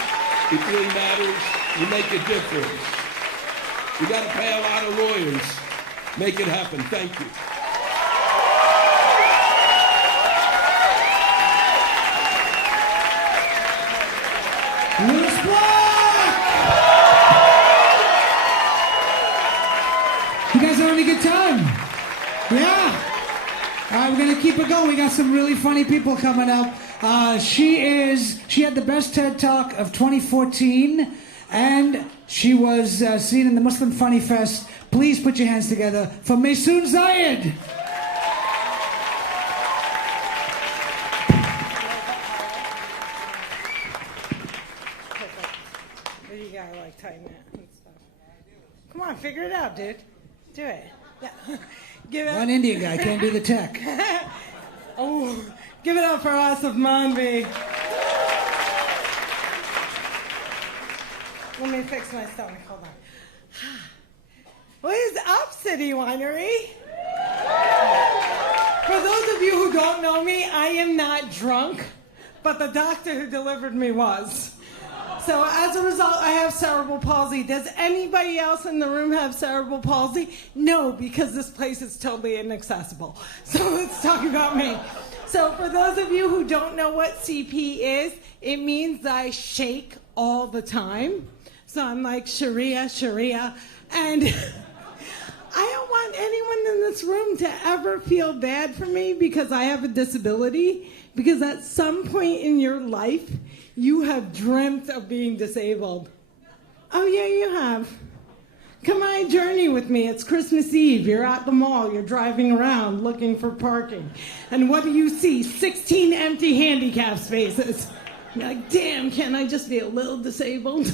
it really matters, you make a difference. You got to pay a lot of lawyers. Make it happen. Thank you. Louis Black! You guys having a good time? Yeah? All right, we're going to keep it going. We got some really funny people coming up. She had the best TED Talk of 2014, and she was seen in the Muslim Funny Fest. Please put your hands together for Maysoon Zayed. You gotta like tighten it and stuff. Come on, figure it out, dude. Do it. Yeah. Give it. One Indian guy can't do the tech. Oh, give it up for Aasif Mandvi. Let me fix my stomach. Hold on. What is up, City Winery? For those of you who don't know me, I am not drunk, but the doctor who delivered me was. So as a result, I have cerebral palsy. Does anybody else in the room have cerebral palsy? No, because this place is totally inaccessible. So let's talk about me. So for those of you who don't know what CP is, it means I shake all the time. So I'm like, Sharia, and I don't want anyone in this room to ever feel bad for me because I have a disability, because at some point in your life, you have dreamt of being disabled. Oh, yeah, you have. Come on a journey with me. It's Christmas Eve. You're at the mall. You're driving around looking for parking. And what do you see? 16 empty handicap spaces. You're like, damn, can't I just be a little disabled?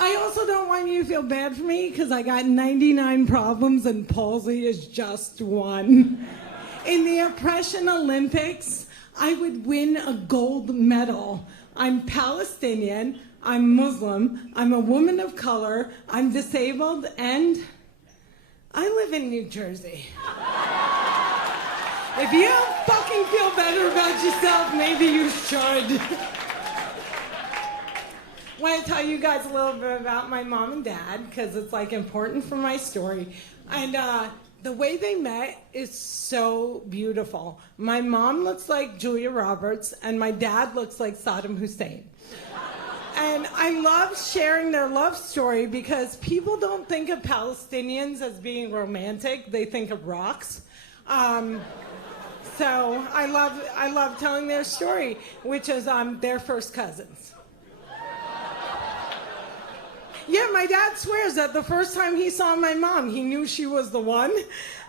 I also don't want you to feel bad for me because I got 99 problems and palsy is just one. In the Oppression Olympics, I would win a gold medal. I'm Palestinian, I'm Muslim, I'm a woman of color, I'm disabled, and I live in New Jersey. If you don't fucking feel better about yourself, maybe you should. I want to tell you guys a little bit about my mom and dad because it's like important for my story. And the way they met is so beautiful. My mom looks like Julia Roberts and my dad looks like Saddam Hussein. And I love sharing their love story because people don't think of Palestinians as being romantic. They think of rocks. So I love telling their story, which is their first cousins. Yeah, my dad swears that the first time he saw my mom, he knew she was the one.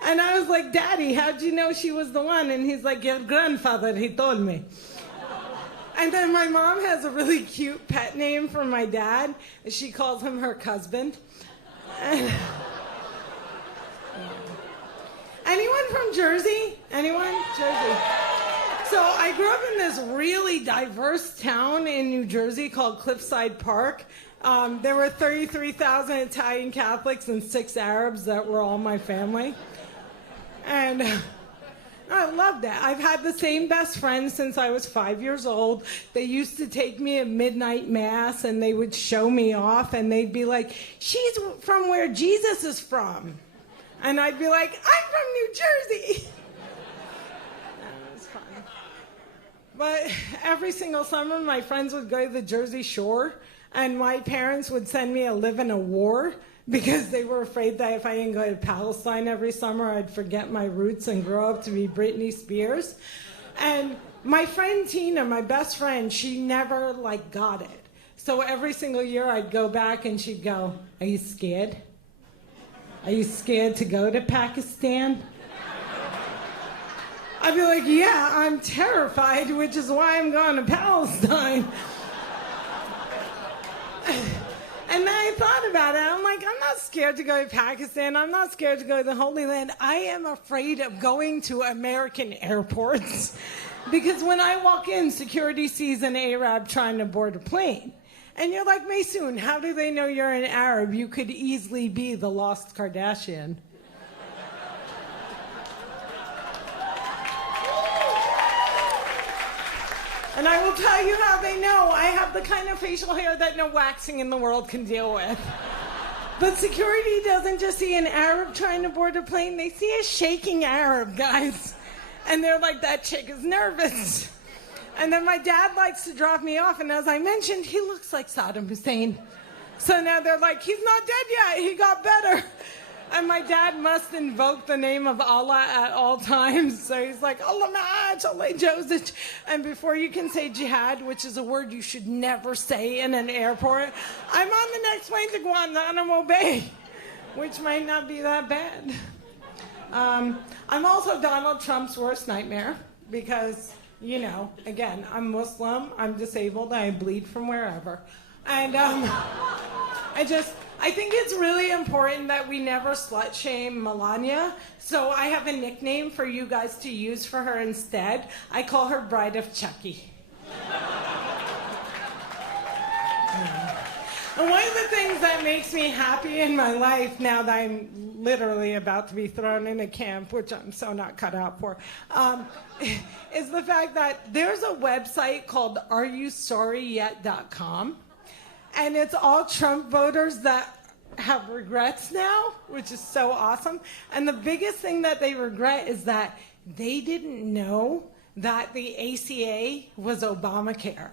And I was like, Daddy, how'd you know she was the one? And he's like, your grandfather, he told me. And then my mom has a really cute pet name for my dad. She calls him her husband. Anyone from Jersey? Anyone? Jersey. So I grew up in this really diverse town in New Jersey called Cliffside Park. There were 33,000 Italian Catholics and 6 Arabs that were all my family. And I love that. I've had the same best friends since I was 5 years old. They used to take me at midnight mass and they would show me off and they'd be like, she's from where Jesus is from. And I'd be like, I'm from New Jersey. That was fun. But every single summer, my friends would go to the Jersey Shore and my parents would send me to live in a war because they were afraid that if I didn't go to Palestine every summer, I'd forget my roots and grow up to be Britney Spears. And my friend Tina, my best friend, she never got it. So every single year I'd go back and she'd go, are you scared? Are you scared to go to Pakistan? I'd be like, yeah, I'm terrified, which is why I'm going to Palestine. And then I thought about it. I'm like, I'm not scared to go to Pakistan. I'm not scared to go to the Holy Land. I am afraid of going to American airports. Because when I walk in, security sees an Arab trying to board a plane. And you're like, Maysoon, how do they know you're an Arab? You could easily be the lost Kardashian. And I will tell you how they know. I have the kind of facial hair that no waxing in the world can deal with. But security doesn't just see an Arab trying to board a plane. They see a shaking Arab, guys. And they're like, that chick is nervous. And then my dad likes to drop me off. And as I mentioned, he looks like Saddam Hussein. So now they're like, he's not dead yet. He got better. And my dad must invoke the name of Allah at all times. So he's like, Allah ma'aj, Allah Joseph. And before you can say jihad, which is a word you should never say in an airport, I'm on the next plane to Guantanamo Bay, which might not be that bad. I'm also Donald Trump's worst nightmare because, you know, again, I'm Muslim, I'm disabled, I bleed from wherever. And I think it's really important that we never slut shame Melania. So I have a nickname for you guys to use for her instead. I call her Bride of Chucky. And one of the things that makes me happy in my life now that I'm literally about to be thrown in a camp, which I'm so not cut out for, is the fact that there's a website called areyousorryyet.com. And it's all Trump voters that have regrets now, which is so awesome. And the biggest thing that they regret is that they didn't know that the ACA was Obamacare.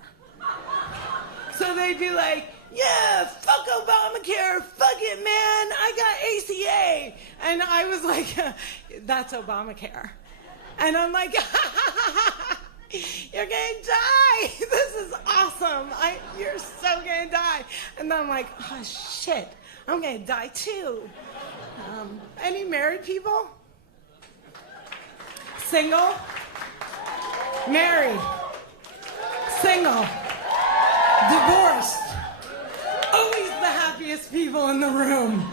So they'd be like, yeah, fuck Obamacare, fuck it, man, I got ACA. And I was like, that's Obamacare. And I'm like, you're gonna die. This is awesome. You're so gonna die. And then I'm like, oh shit, I'm gonna die too. Any married people? Single? Married? Single? Divorced? Always the happiest people in the room.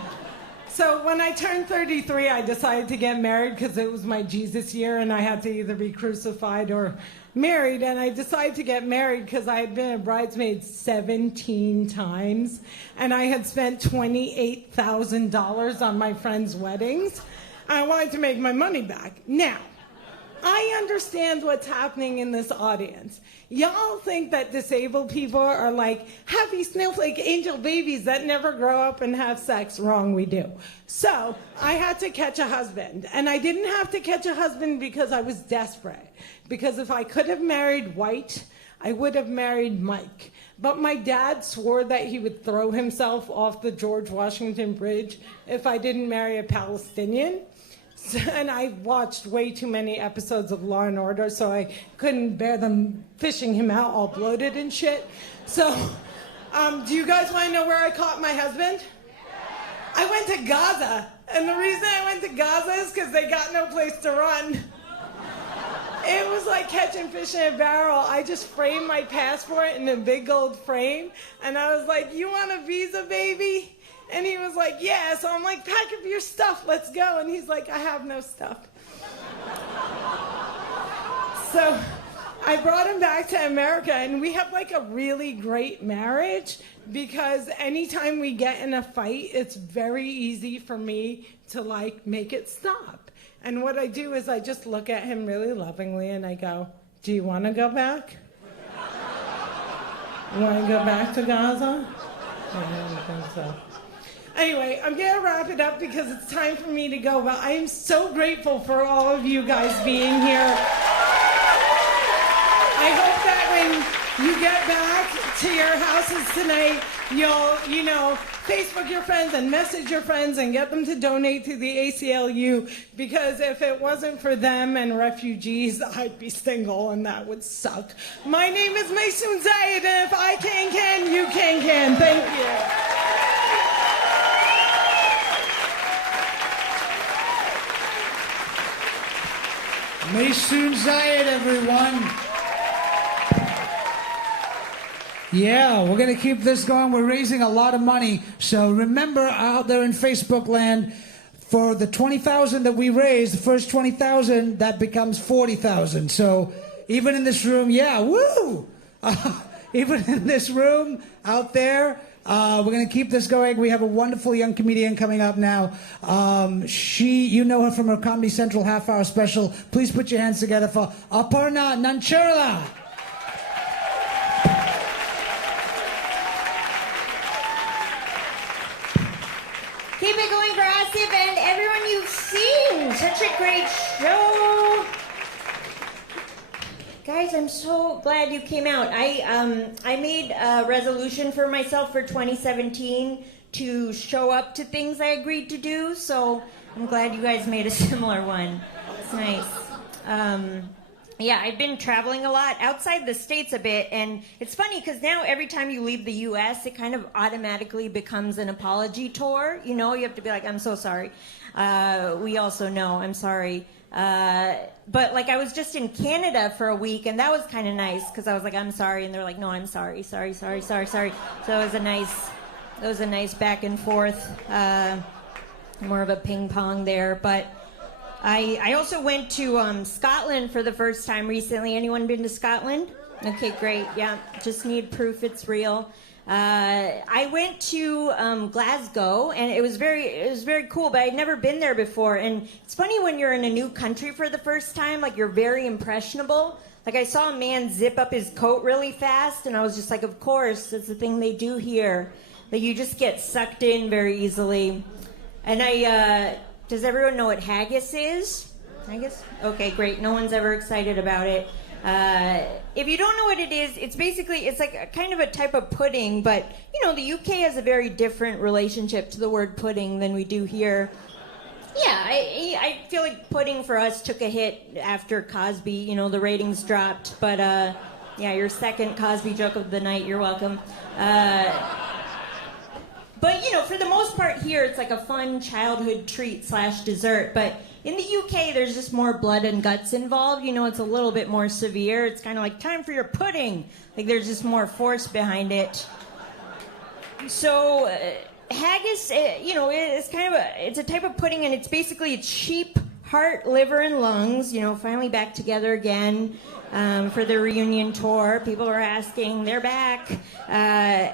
So when I turned 33, I decided to get married because it was my Jesus year and I had to either be crucified or married. And I decided to get married because I had been a bridesmaid 17 times and I had spent $28,000 on my friends' weddings. I wanted to make my money back. Now, I understand what's happening in this audience. Y'all think that disabled people are like happy snowflake angel babies that never grow up and have sex. Wrong, we do. So I had to catch a husband. And I didn't have to catch a husband because I was desperate. Because if I could have married white, I would have married Mike. But my dad swore that he would throw himself off the George Washington Bridge if I didn't marry a Palestinian. And I watched way too many episodes of Law and Order, so I couldn't bear them fishing him out all bloated and shit. So, do you guys want to know where I caught my husband? I went to Gaza, and the reason I went to Gaza is because they got no place to run. It was like catching fish in a barrel. I just framed my passport in a big gold frame, and I was like, you want a visa, baby? And he was like, yeah. So I'm like, pack up your stuff, let's go. And he's like, I have no stuff. So I brought him back to America, and we have like a really great marriage because anytime we get in a fight, it's very easy for me to like make it stop. And what I do is I just look at him really lovingly and I go, do you want to go back? You want to go back to Gaza? I don't think so. Anyway, I'm going to wrap it up because it's time for me to go, but I am so grateful for all of you guys being here. I hope that when you get back to your houses tonight, you'll, Facebook your friends and message your friends and get them to donate to the ACLU, because if it wasn't for them and refugees, I'd be single and that would suck. My name is Maysoon Zayed, and if I can, you can. Thank you. Maysoon Zayed, everyone. Yeah, we're going to keep this going. We're raising a lot of money. So remember out there in Facebook land, for the 20,000 that we raised, the first 20,000, that becomes 40,000. So even in this room, yeah, woo! Even in this room, out there, we're going to keep this going. We have a wonderful young comedian coming up now. You know her from her Comedy Central half-hour special. Please put your hands together for Aparna Nancherla. Keep it going for Aasif and everyone you've seen. Such a great show. Guys, I'm so glad you came out. I made a resolution for myself for 2017 to show up to things I agreed to do, so I'm glad you guys made a similar one. It's nice. Yeah, I've been traveling a lot outside the States a bit, and it's funny because now every time you leave the U.S., it kind of automatically becomes an apology tour. You have to be like, I'm so sorry. We also know, I'm sorry. But like I was just in Canada for a week, and that was kind of nice because I was like, I'm sorry, and they're like, no, I'm sorry. So it was a nice back and forth, more of a ping pong there. But I also went to Scotland for the first time recently. Anyone been to Scotland? Okay, great. Yeah, just need proof it's real. I went to Glasgow, and it was very cool, but I'd never been there before. And it's funny when you're in a new country for the first time, like you're very impressionable. Like I saw a man zip up his coat really fast, and I was just like, of course, that's the thing they do here. Like you just get sucked in very easily. And does everyone know what haggis is? Haggis? Okay, great. No one's ever excited about it. If you don't know what it is, it's like a kind of a type of pudding, but, the UK has a very different relationship to the word pudding than we do here. Yeah, I feel like pudding for us took a hit after Cosby, the ratings dropped, but, your second Cosby joke of the night, you're welcome. But, for the most part here, it's like a fun childhood treat / dessert. But in the UK, there's just more blood and guts involved. It's a little bit more severe. It's kind of like, time for your pudding. Like, there's just more force behind it. So, haggis, it's a type of pudding, and it's basically sheep, heart, liver, and lungs, finally back together again for the reunion tour. People are asking, they're back. And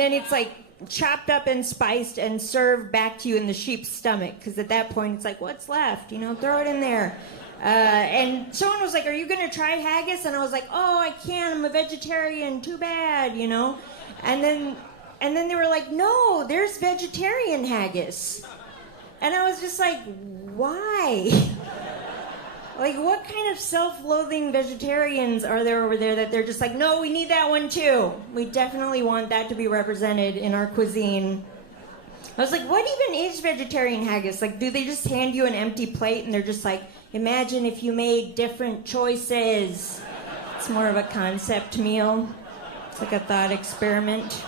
then it's like, chopped up and spiced and served back to you in the sheep's stomach, because at that point it's like, what's left? Throw it in there. And someone was like, are you going to try haggis? And I was like, oh, I can't. I'm a vegetarian. Too bad, And then they were like, no, there's vegetarian haggis. And I was just like, why? Like, what kind of self-loathing vegetarians are there over there that they're just like, no, we need that one too. We definitely want that to be represented in our cuisine. I was like, what even is vegetarian haggis? Like, do they just hand you an empty plate and they're just like, imagine if you made different choices? It's more of a concept meal. It's like a thought experiment.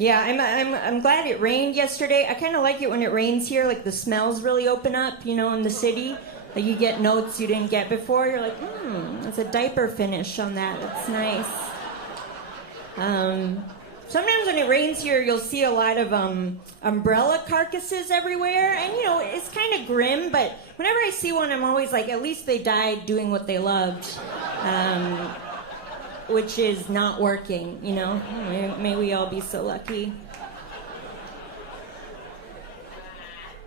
Yeah, I'm glad it rained yesterday. I kind of like it when it rains here. Like, the smells really open up, in the city. Like, you get notes you didn't get before. You're like, it's a diaper finish on that. That's nice. Sometimes when it rains here, you'll see a lot of umbrella carcasses everywhere. And, it's kind of grim, but whenever I see one, I'm always like, at least they died doing what they loved. Which is not working, May we all be so lucky.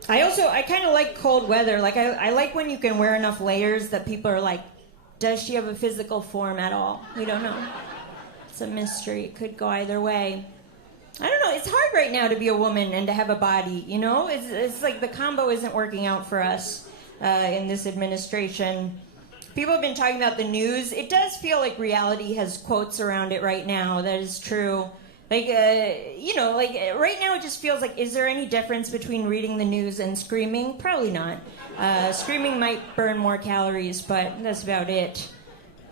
I kind of like cold weather. Like, I like when you can wear enough layers that people are like, does she have a physical form at all? We don't know. It's a mystery. It could go either way. I don't know. It's hard right now to be a woman and to have a body, It's like the combo isn't working out for us in this administration. People have been talking about the news. It does feel like reality has quotes around it right now. That is true. Like, right now it just feels like, is there any difference between reading the news and screaming? Probably not. Screaming might burn more calories, but that's about it.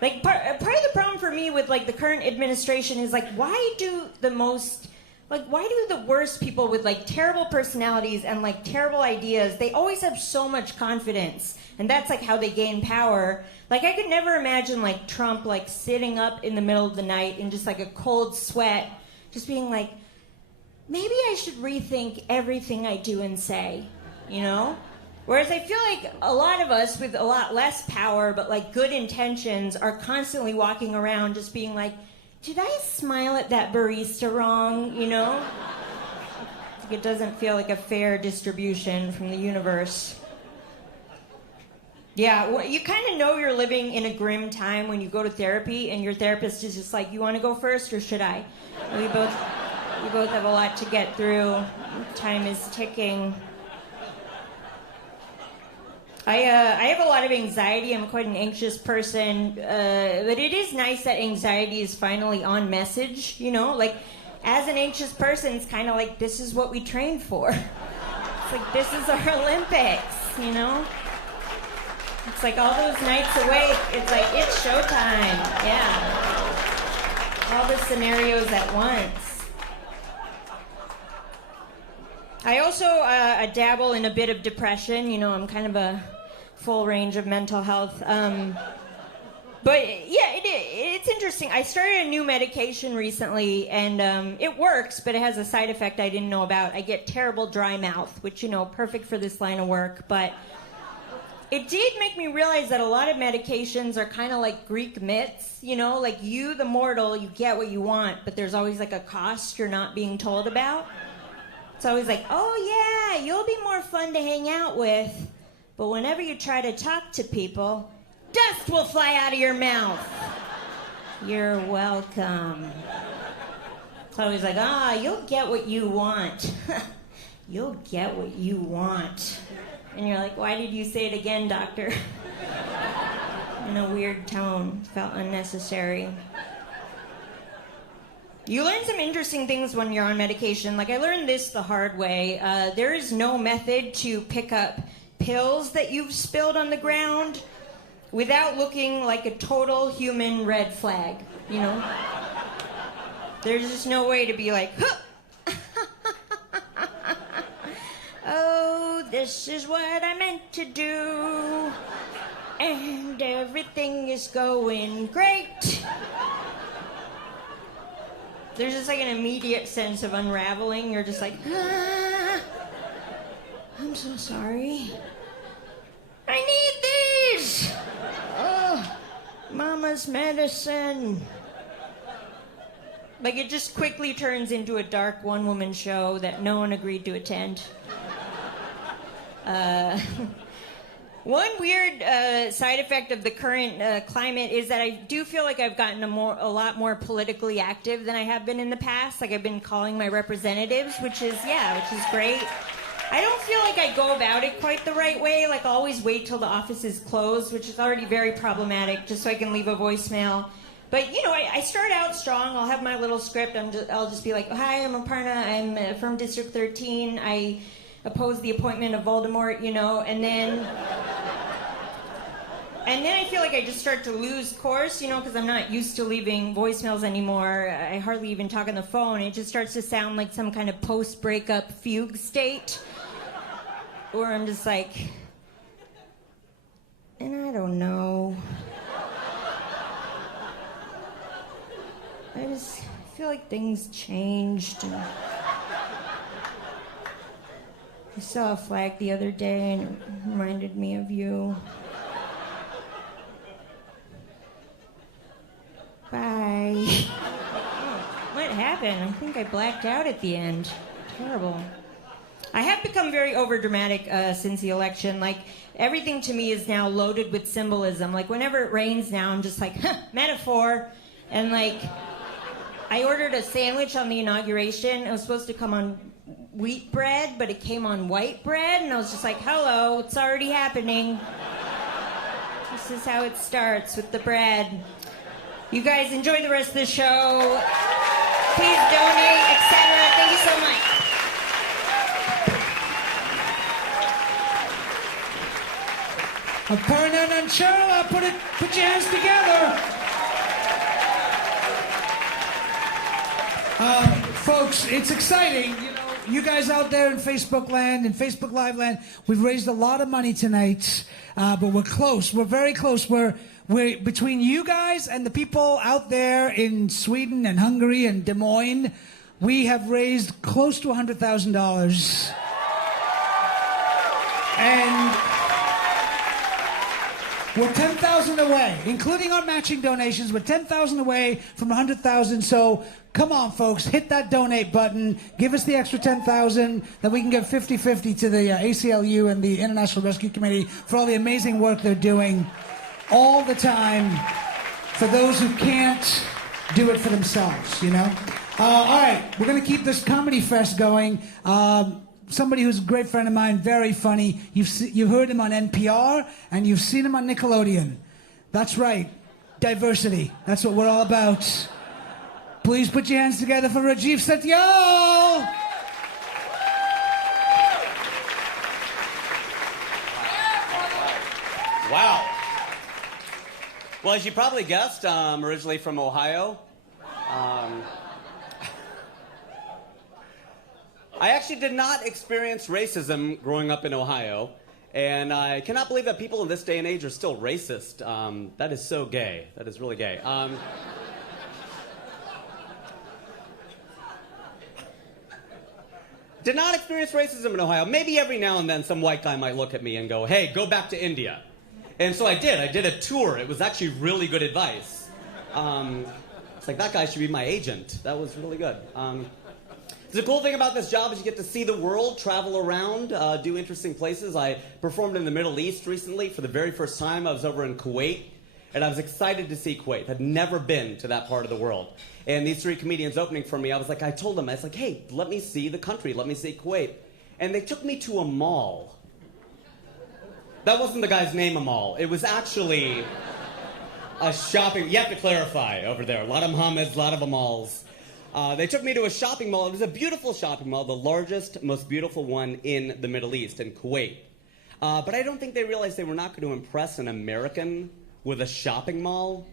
Like, part of the problem for me with, like, the current administration is, like, why do the worst people with, like, terrible personalities and, like, terrible ideas, they always have so much confidence. And that's, like, how they gain power. Like, I could never imagine, like, Trump, like, sitting up in the middle of the night in just, like, a cold sweat, just being like, maybe I should rethink everything I do and say, Whereas I feel like a lot of us with a lot less power but, like, good intentions are constantly walking around just being like, did I smile at that barista wrong, It doesn't feel like a fair distribution from the universe. Yeah, well, you kind of know you're living in a grim time when you go to therapy and your therapist is just like, you want to go first or should I? We both have a lot to get through. Time is ticking. I have a lot of anxiety. I'm quite an anxious person. But it is nice that anxiety is finally on message, Like, as an anxious person, it's kind of like, this is what we trained for. It's like, this is our Olympics, It's like all those nights awake, it's like, it's showtime. Yeah. All the scenarios at once. I also dabble in a bit of depression. I'm kind of a full range of mental health. But yeah, it's interesting. I started a new medication recently, and it works, but it has a side effect I didn't know about. I get terrible dry mouth, which, perfect for this line of work. But it did make me realize that a lot of medications are kind of like Greek myths, like you, the mortal, you get what you want, but there's always like a cost you're not being told about. It's always like, oh yeah, you'll be more fun to hang out with, but whenever you try to talk to people, dust will fly out of your mouth. You're welcome. It's always like, you'll get what you want. You'll get what you want. And you're like, why did you say it again, doctor? in a weird tone. Felt unnecessary. You learn some interesting things when you're on medication. Like, I learned this the hard way. There is no method to pick up pills that you've spilled on the ground without looking like a total human red flag, you know? There's just no way to be like, huh! Oh, this is what I meant to do, and everything is going great. There's just like an immediate sense of unraveling. You're just like, ah, I'm so sorry. I need these. Oh, Mama's medicine. Like, it just quickly turns into a dark one-woman show that no one agreed to attend. One weird side effect of the current climate is that I do feel like I've gotten a lot more politically active than I have been in the past. Like, I've been calling my representatives, which is great. I don't feel like I go about it quite the right way. Like, I always wait till the office is closed, which is already very problematic, just so I can leave a voicemail. But, you know, I start out strong. I'll have my little script. I'll just be like, hi, I'm Aparna. I'm from District 13. I oppose the appointment of Voldemort, you know, and then I feel like I just start to lose course, you know, because I'm not used to leaving voicemails anymore. I hardly even talk on the phone. It just starts to sound like some kind of post-breakup fugue state, where I'm just like, and I don't know. I just feel like things changed. And I saw a flag the other day and it reminded me of you. Bye. What happened? I think I blacked out at the end. Terrible. I have become very overdramatic since the election. Like, everything to me is now loaded with symbolism. Like, whenever it rains now, I'm just like, huh, metaphor. And like, I ordered a sandwich on the inauguration. It was supposed to come on wheat bread, but it came on white bread, and I was just like, hello, it's already happening. This is how it starts, with the bread. You guys enjoy the rest of the show. Please donate, etc. Thank you so much. Aparna and Cheryl, put your hands together. Folks, it's exciting. You know, you guys out there in Facebook land and Facebook Live land, we've raised a lot of money tonight, but we're close. We're very close. We're between you guys and the people out there in Sweden and Hungary and Des Moines, we have raised close to $100,000. And we're 10,000 away, including our matching donations. We're 10,000 away from 100,000. So come on, folks, hit that donate button. Give us the extra 10,000 that we can give 50-50 to the ACLU and the International Rescue Committee for all the amazing work they're doing all the time for those who can't do it for themselves, you know? All right, we're going to keep this comedy fest going. Somebody who's a great friend of mine, very funny. You've heard him on NPR, and you've seen him on Nickelodeon. That's right, diversity. That's what we're all about. Please put your hands together for Rajiv Satyal. Wow. Well, as you probably guessed, I'm originally from Ohio. I actually did not experience racism growing up in Ohio, and I cannot believe that people in this day and age are still racist. That is so gay. That is really gay. Did not experience racism in Ohio. Maybe every now and then some white guy might look at me and go, hey, go back to India. And so I did. I did a tour. It was actually really good advice. It's like, that guy should be my agent. That was really good. The cool thing about this job is you get to see the world, travel around, do interesting places. I performed in the Middle East recently for the very first time. I was over in Kuwait, and I was excited to see Kuwait. I'd never been to that part of the world. And these three comedians opening for me, I told them, I was like, hey, let me see the country. Let me see Kuwait. And they took me to a mall. That wasn't the guy's name, Amal. It was actually A shopping... You have to clarify over there. A lot of Mohammeds, a lot of Amals. They took me to a shopping mall. It was a beautiful shopping mall, the largest, most beautiful one in the Middle East, in Kuwait. But I don't think they realized they were not going to impress an American with a shopping mall,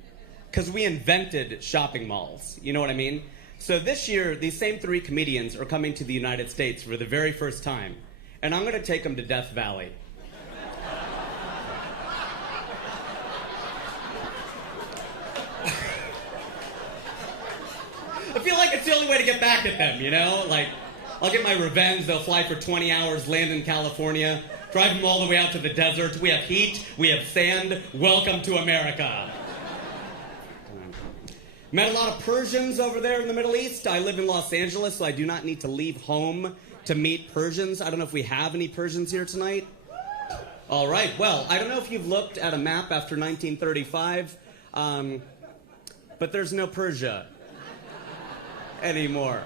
because we invented shopping malls. You know what I mean? So this year, these same 3 comedians are coming to the United States for the very first time, and I'm going to take them to Death Valley. I feel like it's the only way to get back at them, you know? Like, I'll get my revenge. They'll fly for 20 hours, land in California, drive them all the way out to the desert. We have heat. We have sand. Welcome to America. Met a lot of Persians over there in the Middle East. I live in Los Angeles, so I do not need to leave home to meet Persians. I don't know if we have any Persians here tonight. All right. Well, I don't know if you've looked at a map after 1935, but there's no Persia anymore.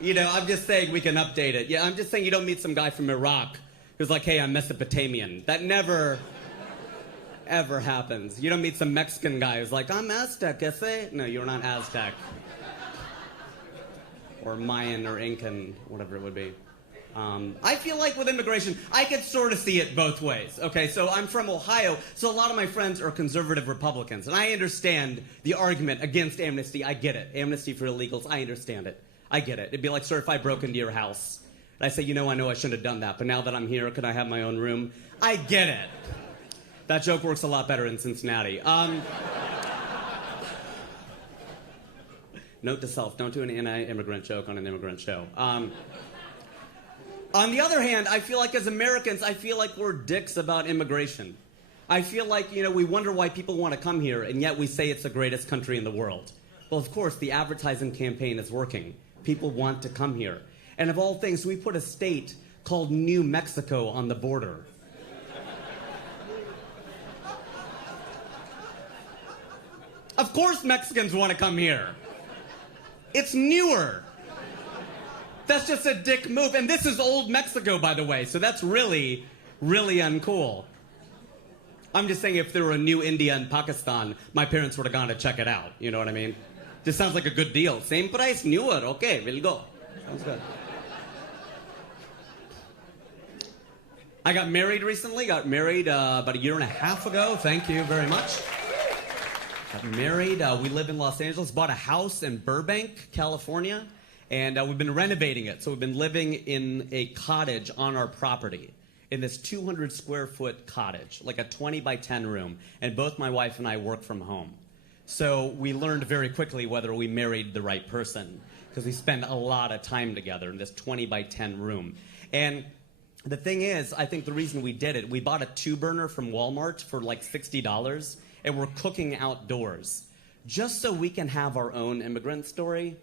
You know, I'm just saying we can update it. Yeah, I'm just saying you don't meet some guy from Iraq who's like, hey, I'm Mesopotamian. That never, ever happens. You don't meet some Mexican guy who's like, I'm Aztec, ese? No, you're not Aztec. Or Mayan or Incan, whatever it would be. I feel like with immigration, I could sort of see it both ways. Okay, so I'm from Ohio, so a lot of my friends are conservative Republicans, and I understand the argument against amnesty. I get it. Amnesty for illegals, I understand it. I get it. It'd be like, sir, if I broke into your house, and I say, you know I shouldn't have done that, but now that I'm here, could I have my own room? I get it. That joke works a lot better in Cincinnati. Note to self, don't do an anti-immigrant joke on an immigrant show. On the other hand, I feel like as Americans, I feel like we're dicks about immigration. I feel like, you know, we wonder why people want to come here, and yet we say it's the greatest country in the world. Well, of course, the advertising campaign is working. People want to come here. And of all things, we put a state called New Mexico on the border. Of course Mexicans want to come here. It's newer. That's just a dick move. And this is old Mexico, by the way, so that's really, really uncool. I'm just saying if there were a new India and Pakistan, my parents would have gone to check it out. You know what I mean? Just sounds like a good deal. Same price, newer. Okay, we'll go. Sounds good. I got married recently. Got married about a year and a half ago. Thank you very much. Got married. We live in Los Angeles. Bought a house in Burbank, California. And we've been renovating it. So we've been living in a cottage on our property, in this 200 square foot cottage, like a 20 by 10 room. And both my wife and I work from home. So we learned very quickly whether we married the right person, because we spend a lot of time together in this 20 by 10 room. And the thing is, I think the reason we did it, we bought a 2-burner from Walmart for like $60, and we're cooking outdoors, just so we can have our own immigrant story.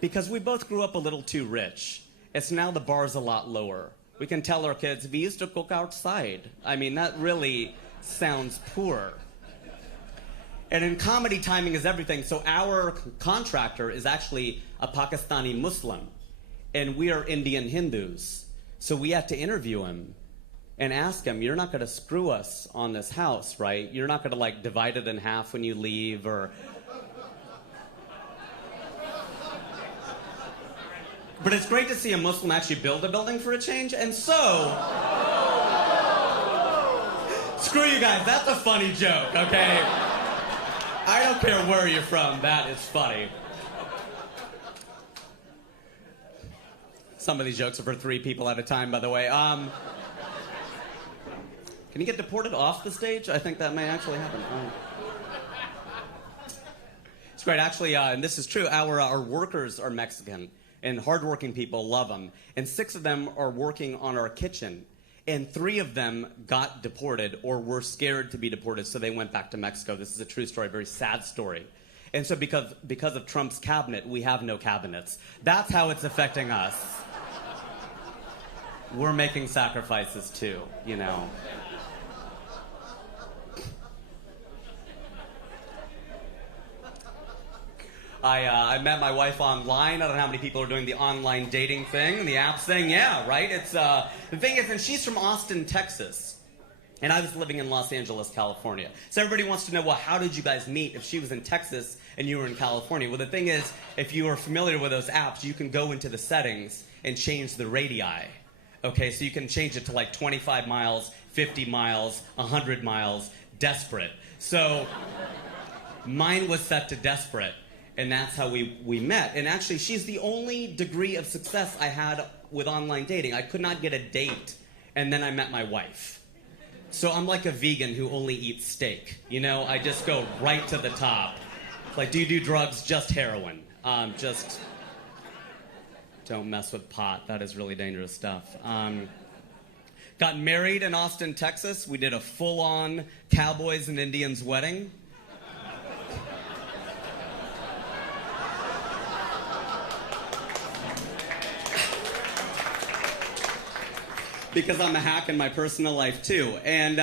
Because we both grew up a little too rich. It's now the bar's a lot lower. We can tell our kids, we used to cook outside. I mean, that really sounds poor. And in comedy, timing is everything. So our contractor is actually a Pakistani Muslim, and we are Indian Hindus. So we had to interview him and ask him, you're not going to screw us on this house, right? You're not going to, like, divide it in half when you leave, or... But it's great to see a Muslim actually build a building for a change, and so... Screw you guys, that's a funny joke, okay? I don't care where you're from, that is funny. Some of these jokes are for 3 people at a time, by the way. Can you get deported off the stage? I think that may actually happen. It's great, actually, and this is true, our workers are Mexican. And hardworking people love them. And 6 of them are working on our kitchen. And 3 of them got deported or were scared to be deported, so they went back to Mexico. This is a true story, a very sad story. And so because of Trump's cabinet, we have no cabinets. That's how it's affecting us. We're making sacrifices too, you know. I met my wife online. I don't know how many people are doing the online dating thing, the apps thing. Yeah, right? It's the thing is, and she's from Austin, Texas. And I was living in Los Angeles, California. So everybody wants to know, well, how did you guys meet if she was in Texas and you were in California? Well, the thing is, if you are familiar with those apps, you can go into the settings and change the radii. Okay, so you can change it to like 25 miles, 50 miles, 100 miles, desperate. So mine was set to desperate, and that's how we met. And actually, she's the only degree of success I had with online dating. I could not get a date, and then I met my wife. So I'm like a vegan who only eats steak. You know, I just go right to the top. Like, do you do drugs? Just heroin. Just don't mess with pot. That is really dangerous stuff. Got married in Austin, Texas. We did a full-on Cowboys and Indians wedding. Because I'm a hack in my personal life, too. And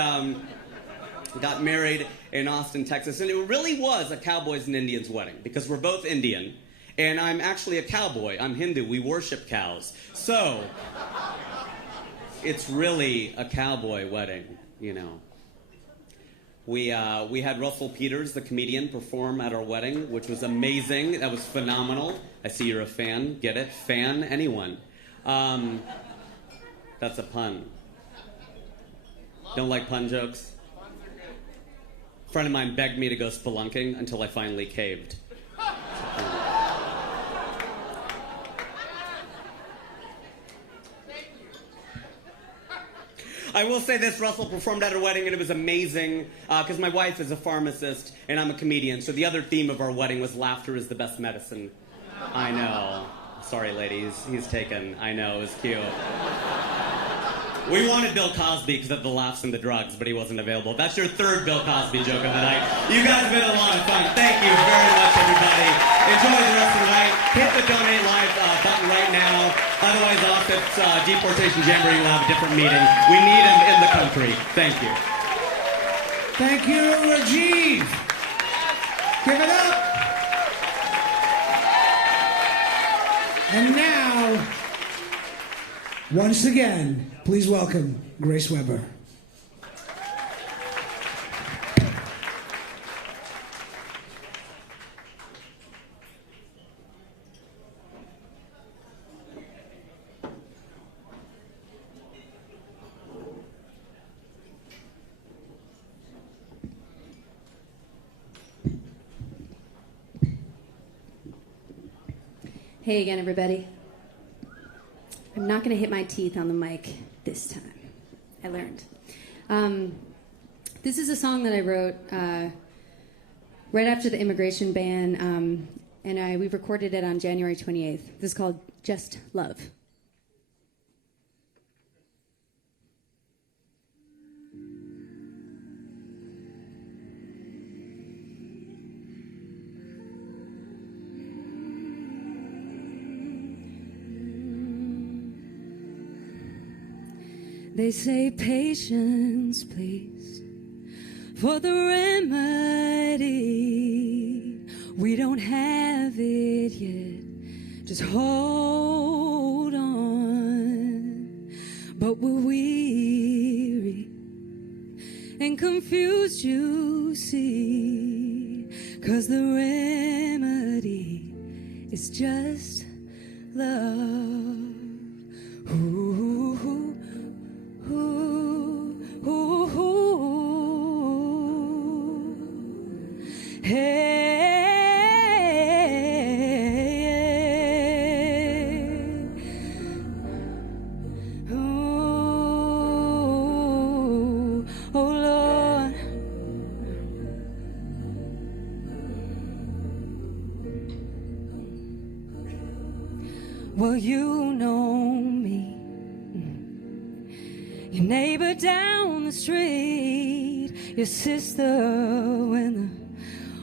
got married in Austin, Texas. And it really was a Cowboys and Indians wedding, because we're both Indian. And I'm actually a cowboy. I'm Hindu. We worship cows. So it's really a cowboy wedding, you know. We had Russell Peters, the comedian, perform at our wedding, which was amazing. That was phenomenal. I see you're a fan. Get it? Fan? Anyone. That's a pun. Don't like pun jokes? A friend of mine begged me to go spelunking until I finally caved. I will say this, Russell performed at our wedding, and it was amazing, because my wife is a pharmacist, and I'm a comedian, so the other theme of our wedding was laughter is the best medicine. I know. Sorry, ladies. He's taken. I know. It was cute. We wanted Bill Cosby because of the laughs and the drugs, but he wasn't available. That's your third Bill Cosby joke of the night. You guys have been a lot of fun. Thank you very much, everybody. Enjoy the rest of the night. Hit the Donate Live button right now. Otherwise, Aasif's Deportation Jamboree will have a different meeting. We need him in the country. Thank you. Thank you, Rajiv. Give it up. And now, once again, please welcome Grace Weber. Hey again, everybody. I'm not going to hit my teeth on the mic this time. I learned. This is a song that I wrote right after the immigration ban, and we recorded it on January 28th. This is called Just Love. They say patience, please, for the remedy. We don't have it yet, just hold on. But we're weary and confused, you see, 'cause the remedy is just love. Ooh. Well, you know me, your neighbor down the street, your sister when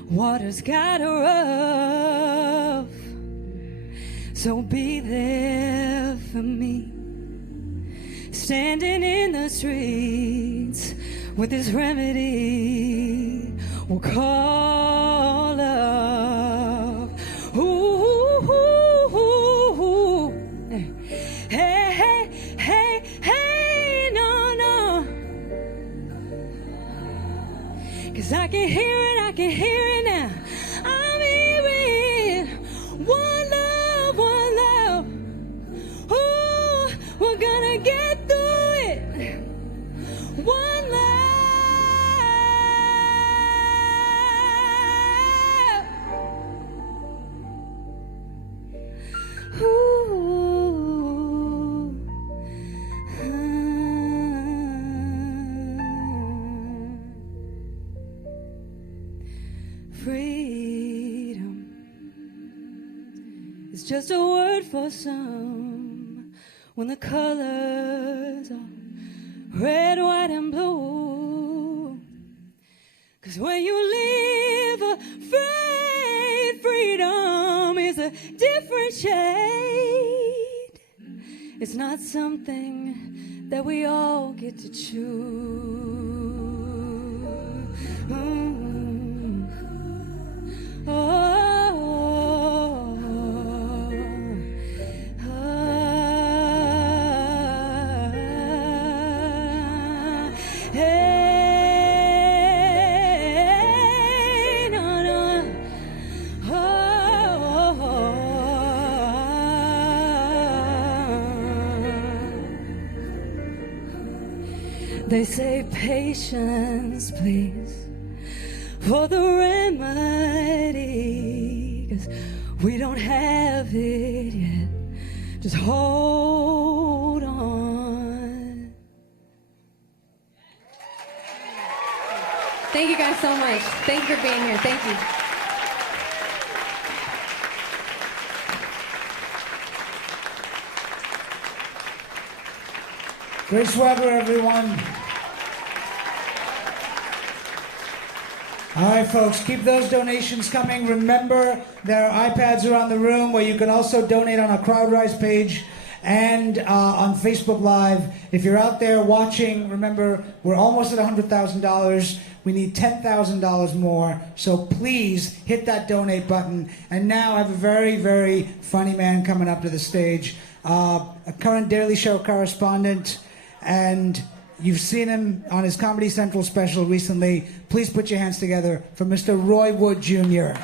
the water's got rough. So be there for me, standing in the streets with this remedy we'll call love. Ooh. Hey, hey, hey, hey, no, no. 'Cause I can hear it now. I'm hearing one love, one love. Ooh, we're gonna get through it. One love. Freedom is just a word for some when the colors are red, white, and blue. 'Cause when you live afraid, freedom is a different shade. It's not something that we all get to choose. They say patience, please, for the remedy, 'cause we don't have it yet. Just hold on. Thank you guys so much. Thank you for being here. Thank you. Great swagger, everyone. All right, folks, keep those donations coming. Remember, there are iPads around the room where you can also donate on our CrowdRise page and on Facebook Live. If you're out there watching, remember, we're almost at $100,000. We need $10,000 more, so please hit that donate button. And now I have a very, very funny man coming up to the stage, a current Daily Show correspondent, and you've seen him on his Comedy Central special recently. Please put your hands together for Mr. Roy Wood Jr.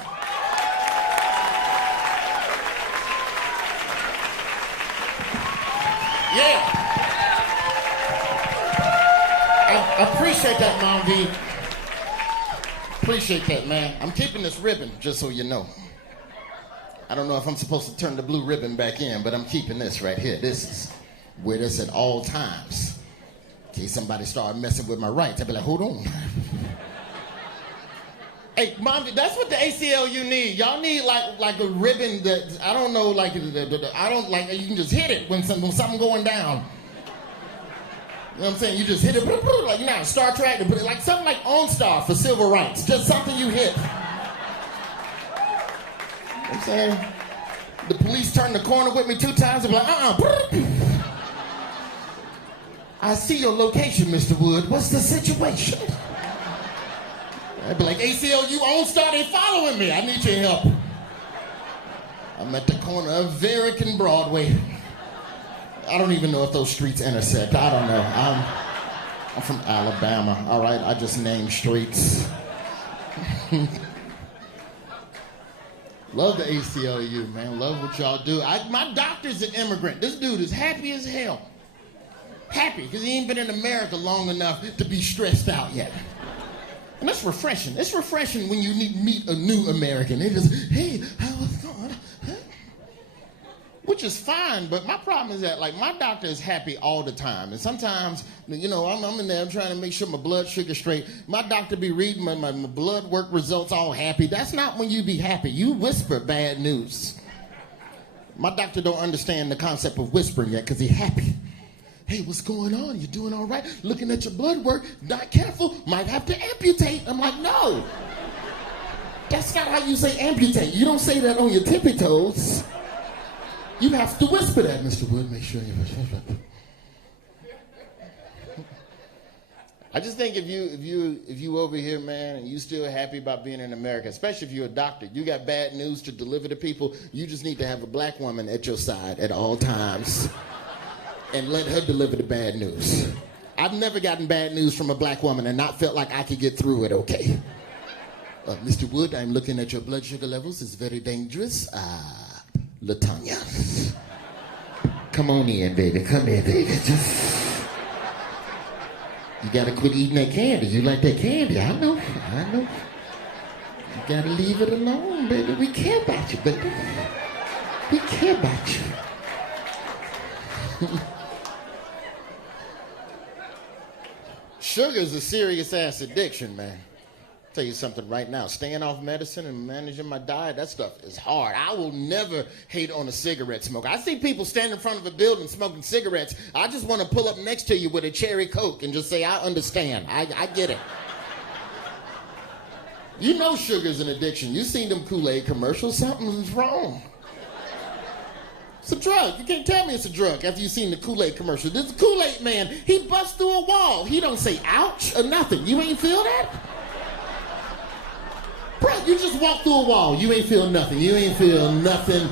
Yeah. I appreciate that, Mandvi. Appreciate that, man. I'm keeping this ribbon, just so you know. I don't know if I'm supposed to turn the blue ribbon back in, but I'm keeping this right here. This is with us at all times. In case somebody start messing with my rights, I'll be like, hold on. Hey, Mom, that's what the ACLU need. Y'all need like a ribbon that, I don't know, like, I don't, like, you can just hit it when something going down. You know what I'm saying? You just hit it, like, you know, Star Trek, to put it like something like OnStar for civil rights. Just something you hit. You know what I'm saying? The police turned the corner with me 2 times and be like, I see your location, Mr. Wood. What's the situation? I'd be like, ACLU, OnStar, they following me. I need your help. I'm at the corner of Varick and Broadway. I don't even know if those streets intersect. I don't know. I'm from Alabama, all right? I just name streets. Love the ACLU, man. Love what y'all do. My doctor's an immigrant. This dude is happy as hell. Happy, because he ain't been in America long enough to be stressed out yet. And that's refreshing. It's refreshing when you meet a new American. They just, hey, how's it going? Huh? Which is fine, but my problem is that, like, my doctor is happy all the time. And sometimes, you know, I'm in there trying to make sure my blood sugar's straight. My doctor be reading my blood work results all happy. That's not when you be happy. You whisper bad news. My doctor don't understand the concept of whispering yet because he's happy. Hey, what's going on? You doing all right? Looking at your blood work, not careful, might have to amputate. I'm like, no. That's not how you say amputate. You don't say that on your tippy toes. You have to whisper that, Mr. Wood. Make sure you whisper. I just think if you over here, man, and you still happy about being in America, especially if you're a doctor, you got bad news to deliver to people, you just need to have a black woman at your side at all times. And let her deliver the bad news. I've never gotten bad news from a black woman and not felt like I could get through it okay. Mr. Wood, I'm looking at your blood sugar levels. It's very dangerous. LaTanya. Come on in, baby. Come here, baby. You gotta quit eating that candy. You like that candy. I know. You gotta leave it alone, baby. We care about you, baby. We care about you. Sugar's a serious-ass addiction, man. Tell you something right now. Staying off medicine and managing my diet, that stuff is hard. I will never hate on a cigarette smoker. I see people stand in front of a building smoking cigarettes. I just want to pull up next to you with a cherry Coke and just say, I understand. I get it. You know sugar's an addiction. You seen them Kool-Aid commercials. Something's wrong. It's a drug. You can't tell me it's a drug after you've seen the Kool-Aid commercial. This Kool-Aid man, he busts through a wall. He don't say ouch or nothing. You ain't feel that? Bro, you just walk through a wall. You ain't feel nothing. You ain't feel nothing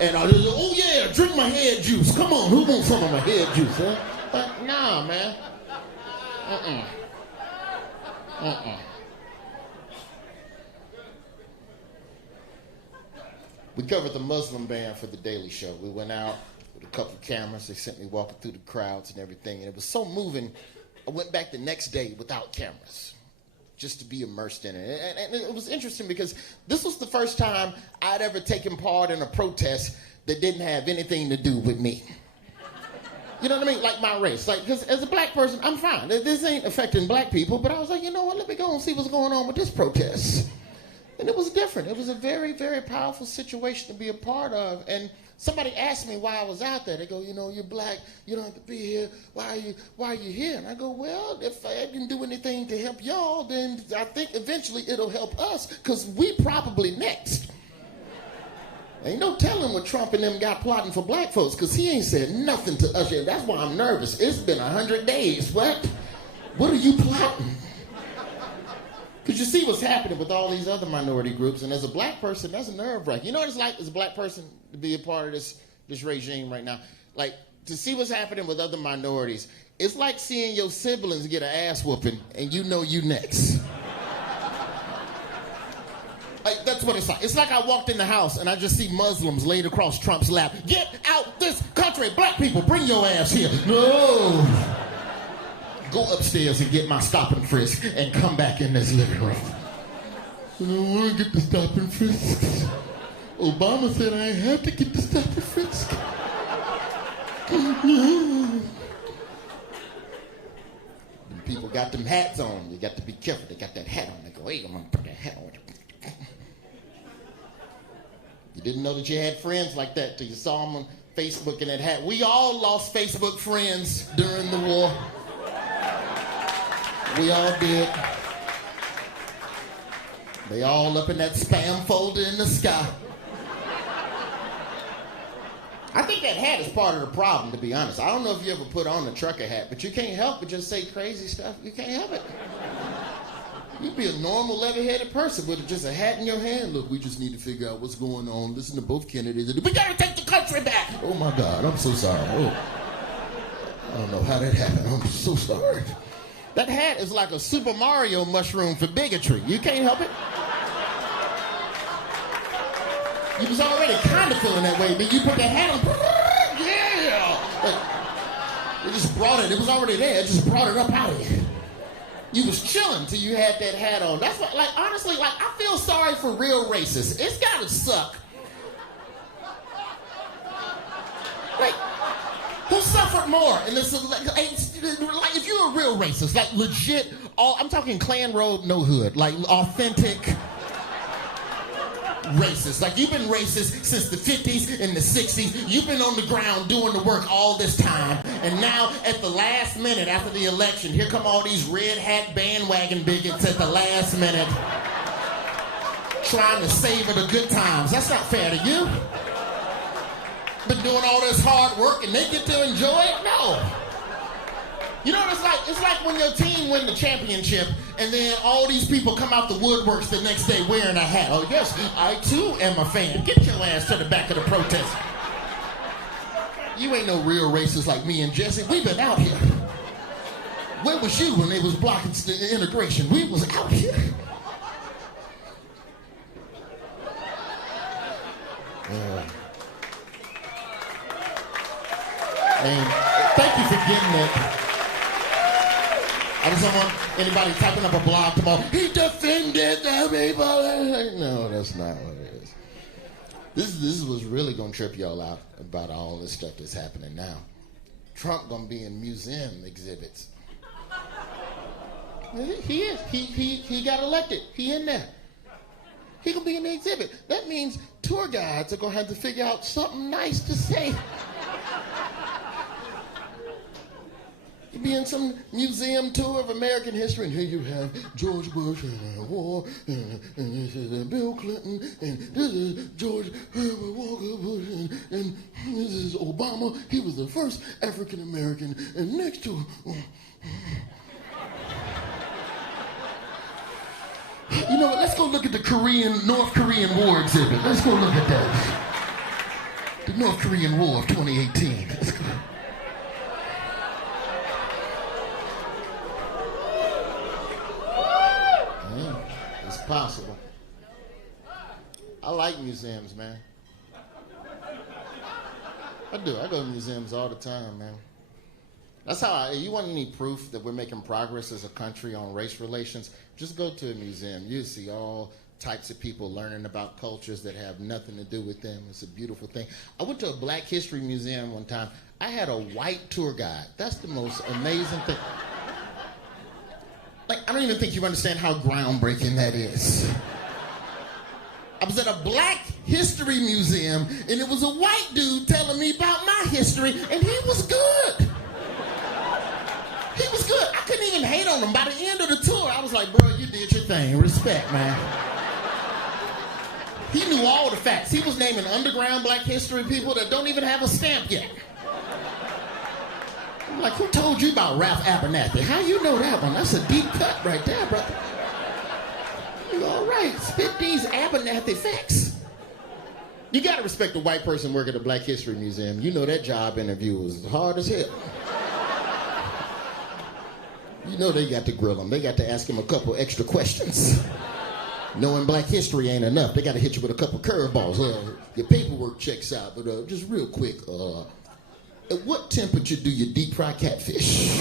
at all. Oh yeah, drink my head juice. Come on, who wants some of my head juice, huh? Nah, man. We covered the Muslim ban for The Daily Show. We went out with a couple of cameras. They sent me walking through the crowds and everything. And it was so moving, I went back the next day without cameras, just to be immersed in it. And it was interesting because this was the first time I'd ever taken part in a protest that didn't have anything to do with me. You know what I mean? Like my race. Like, because as a black person, I'm fine. This ain't affecting black people, but I was like, you know what? Let me go and see what's going on with this protest. And it was different. It was a very, very powerful situation to be a part of. And somebody asked me why I was out there. They go, you know, you're black. You don't have to be here. Why are you here? And I go, well, if I didn't do anything to help y'all, then I think eventually it'll help us because we probably next. Ain't no telling what Trump and them got plotting for black folks because he ain't said nothing to us yet. That's why I'm nervous. It's been 100 days. What are you plotting? Because you see what's happening with all these other minority groups, and as a black person, that's a nerve-wracking. You know what it's like as a black person to be a part of this regime right now? Like, to see what's happening with other minorities, it's like seeing your siblings get an ass-whooping, and you know you next. Like, that's what it's like. It's like I walked in the house, and I just see Muslims laid across Trump's lap. Get out this country! Black people, bring your ass here. No! Go upstairs and get my stop and frisk and come back in this living room. I don't want to get the stop and frisk. Obama said I have to get the stop and frisk. People got them hats on. You got to be careful. They got that hat on. They go, hey, I'm going to put that hat on. You didn't know that you had friends like that till you saw them on Facebook in that hat. We all lost Facebook friends during the war. We all did. They all up in that spam folder in the sky. I think that hat is part of the problem, to be honest. I don't know if you ever put on a trucker hat, but you can't help but just say crazy stuff. You can't help it. You'd be a normal, level-headed person with just a hat in your hand. Look, we just need to figure out what's going on. Listen to both Kennedys. We gotta take the country back. Oh my God, I'm so sorry. Oh, I don't know how that happened. I'm so sorry. That hat is like a Super Mario mushroom for bigotry. You can't help it. You was already kind of feeling that way, but you put that hat on. Yeah! Like, it just brought it. It was already there. It just brought it up out of you. You was chilling till you had that hat on. That's what, like, honestly, like, I feel sorry for real racists. It's gotta suck. Like, who suffered more? And this is like, if you're a real racist, like legit, I'm talking Klan Road, no hood, like authentic racist. Like you've been racist since the 50s and the 60s. You've been on the ground doing the work all this time. And now at the last minute after the election, here come all these red hat bandwagon bigots at the last minute trying to savor the good times. That's not fair to you. Been doing all this hard work and they get to enjoy it? No. You know what it's like? It's like when your team win the championship and then all these people come out the woodworks the next day wearing a hat. Oh yes, I too am a fan. Get your ass to the back of the protest. You ain't no real racist like me and Jesse. We've been out here. Where was you when they was blocking integration? We was out here. And thank you for getting that. I just don't want anybody typing up a blog tomorrow. He defended the people. No, that's not what it is. This is what's really gonna trip y'all out about all this stuff that's happening now. Trump gonna be in museum exhibits. He is. He got elected. He in there. He gonna be in the exhibit. That means tour guides are gonna have to figure out something nice to say. You be in some museum tour of American history, and here you have George Bush and the war, and this is Bill Clinton, and this is George Herbert Walker Bush, and this is Obama. He was the first African American, and next to him. You know what? Let's go look at the North Korean War exhibit. Let's go look at that. The North Korean War of 2018. Let's go. It's possible. I like museums, man. I do. I go to museums all the time, man. That's how you want any proof that we're making progress as a country on race relations, just go to a museum. You'll see all types of people learning about cultures that have nothing to do with them. It's a beautiful thing. I went to a Black History Museum one time. I had a white tour guide. That's the most amazing thing. Like, I don't even think you understand how groundbreaking that is. I was at a Black History Museum, and it was a white dude telling me about my history, and he was good. He was good. I couldn't even hate on him. By the end of the tour, I was like, bro, you did your thing. Respect, man. He knew all the facts. He was naming underground Black history people that don't even have a stamp yet. I'm like, who told you about Ralph Abernathy? How you know that one? That's a deep cut right there, brother. You all right. Spit these Abernathy facts. You got to respect a white person working at a Black History Museum. You know that job interview was hard as hell. You know they got to grill him. They got to ask him a couple extra questions. Knowing Black history ain't enough. They got to hit you with a couple curveballs. Your paperwork checks out, but just real quick, at what temperature do you deep fry catfish?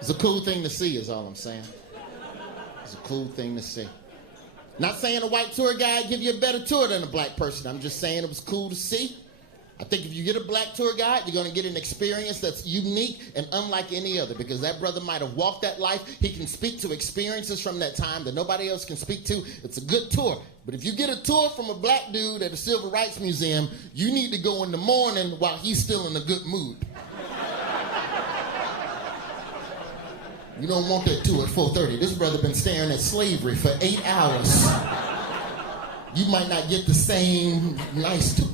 It's a cool thing to see is all I'm saying. It's a cool thing to see. Not saying a white tour guide give you a better tour than a Black person. I'm just saying it was cool to see. I think if you get a Black tour guide, you're going to get an experience that's unique and unlike any other, because that brother might have walked that life. He can speak to experiences from that time that nobody else can speak to. It's a good tour. But if you get a tour from a Black dude at a Civil Rights Museum, you need to go in the morning while he's still in a good mood. You don't want that tour at 4:30. This brother been staring at slavery for 8 hours. You might not get the same nice tour.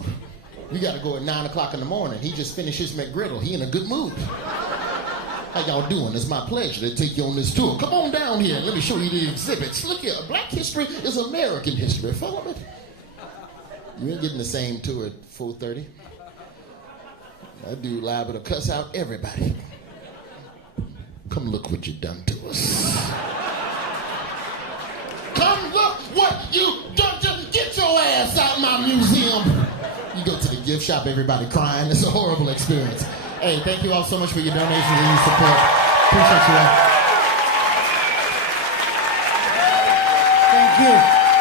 You got to go at 9 o'clock in the morning. He just finished his McGriddle. He in a good mood. How y'all doing? It's my pleasure to take you on this tour. Come on down here and let me show you the exhibits. Look here. Black history is American history. Follow me. You ain't getting the same tour at 4:30. That dude liable to cuss out everybody. Come look what you done to us. Come look what you done. Just get your ass out of my museum. You go to the gift shop, everybody crying. It's a horrible experience. Hey, thank you all so much for your donations and your support. Appreciate you all. Thank you.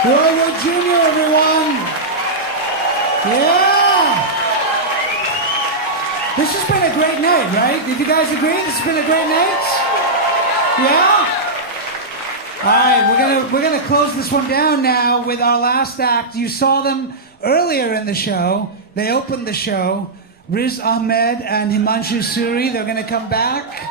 Roywood Jr., everyone. Yeah. This has been a great night, right? Did you guys agree? This has been a great night? Yeah? All right, we're gonna close this one down now with our last act. You saw them earlier in the show. They opened the show. Riz Ahmed and Himanshu Suri, they're gonna come back.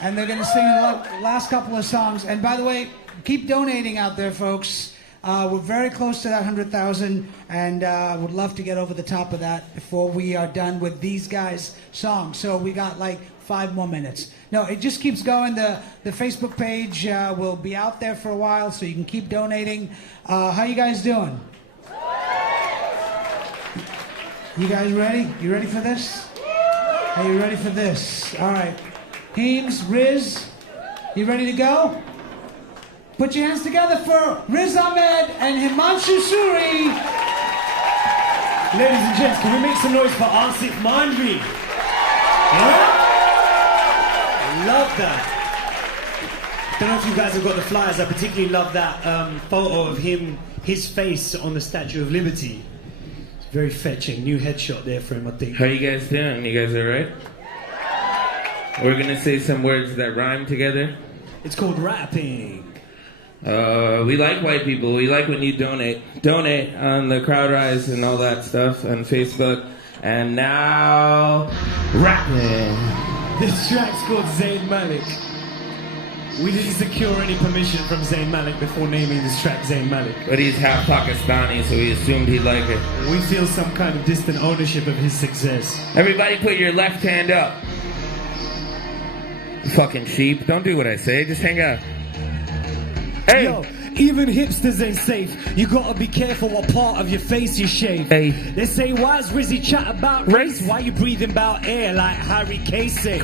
And they're gonna sing the last couple of songs. And by the way, keep donating out there, folks. We're very close to that 100,000, and would love to get over the top of that before we are done with these guys' songs. So we got like 5 more minutes. No, it just keeps going. The Facebook page will be out there for a while, so you can keep donating. How you guys doing? You guys ready? You ready for this? Are you ready for this? All right. Heems, Riz, you ready to go? Put your hands together for Riz Ahmed and Himanshu Suri. Ladies and gents, can we make some noise for Aasif Mandvi? Yeah? Love that. Don't know if you guys have got the flyers. I particularly love that photo of him, his face on the Statue of Liberty. It's very fetching. New headshot there for him, I think. How you guys doing? You guys alright? We're gonna say some words that rhyme together. It's called rapping. We like white people. We like when you donate. Donate on the Crowd Rise and all that stuff on Facebook. And now, rapping. This track's called Zayn Malik. We didn't secure any permission from Zayn Malik before naming this track Zayn Malik. But he's half Pakistani, so we assumed he'd like it. We feel some kind of distant ownership of his success. Everybody put your left hand up. You fucking sheep. Don't do what I say. Just hang out. Hey. Yo, even hipsters ain't safe. You gotta be careful what part of your face you shave. Hey. They say, why's Rizzy chat about race? Why you breathing about air like Harry Casey?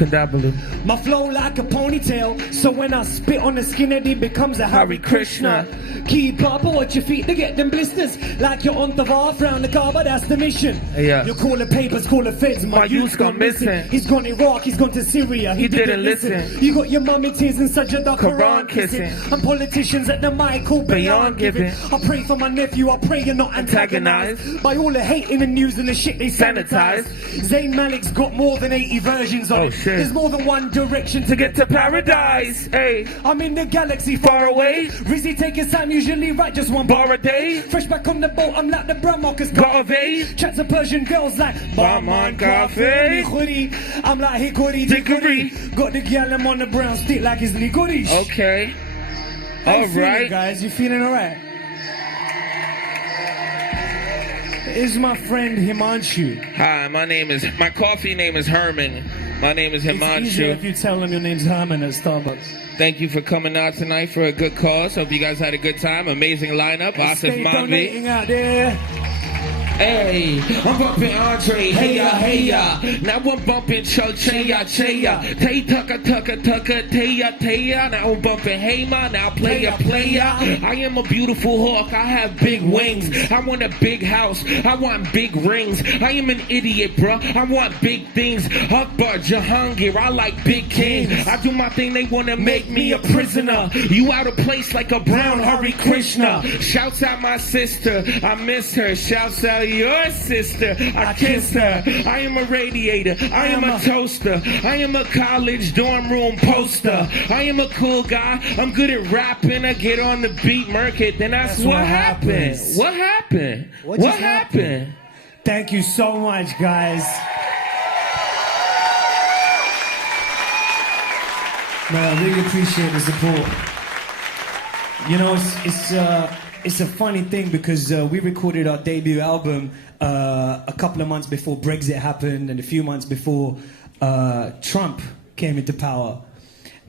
My flow like a ponytail, so when I spit on the skinhead it becomes a Hare Krishna. Keep up or watch your feet to get them blisters. Like you're on the varf round the car, but that's the mission. Yeah. You call the papers, call the feds, my youth's gone missing. He's gone Iraq, he's gone to Syria, he didn't listen. You got your mummy tears and Sajda the Quran kissing. And politicians at the mic all beyond giving. I pray for my nephew, I pray you're not antagonized by all the hate in the news and the shit they sanitize. Zayn Malik's got more than 80 versions on it. Shit. There's more than one direction to get to paradise. Hey, I'm in the galaxy far away. Rizzy take his time, usually write just one bar a day. Fresh back on the boat, I'm like the Brahmokas Garvey. Chats of Persian girls like Barman Garvey. I'm like Hickory Dickory. Got the gal I'm on the brown stick like his licorice. Okay. All right, guys, you feeling all right? This is my friend Himanshu. Hi, my coffee name is Herman. My name is Himanshu. It's easier if you tell them your name's Herman at Starbucks. Thank you for coming out tonight for a good cause. Hope you guys had a good time. Amazing lineup. Aasif Mandvi. Donating out there. Hey, I'm bumping Andre, hey ya, hey ya. Now I'm bumping Cho, Cheya, Cheya. Tay Tucka, Tucka, Tucka, Taya, Taya. Now I'm bumping Hey Ma, now playa, playa. I am a beautiful hawk, I have big wings. I want a big house, I want big rings. I am an idiot, bruh, I want big things. Akbar, Jahangir, I like big kings. I do my thing, they wanna make me a prisoner. You out of place like a brown Hare Krishna. Shouts out my sister, I miss her. Shouts out your sister, I kissed her. I am a radiator, I am a toaster. I am a college dorm room poster. I am a cool guy, I'm good at rapping. I get on the beat, murk it, then that's what happened. What happened? What happened? Thank you so much, guys. Man, I really appreciate the support. You know, it's a funny thing because we recorded our debut album a couple of months before Brexit happened and a few months before Trump came into power.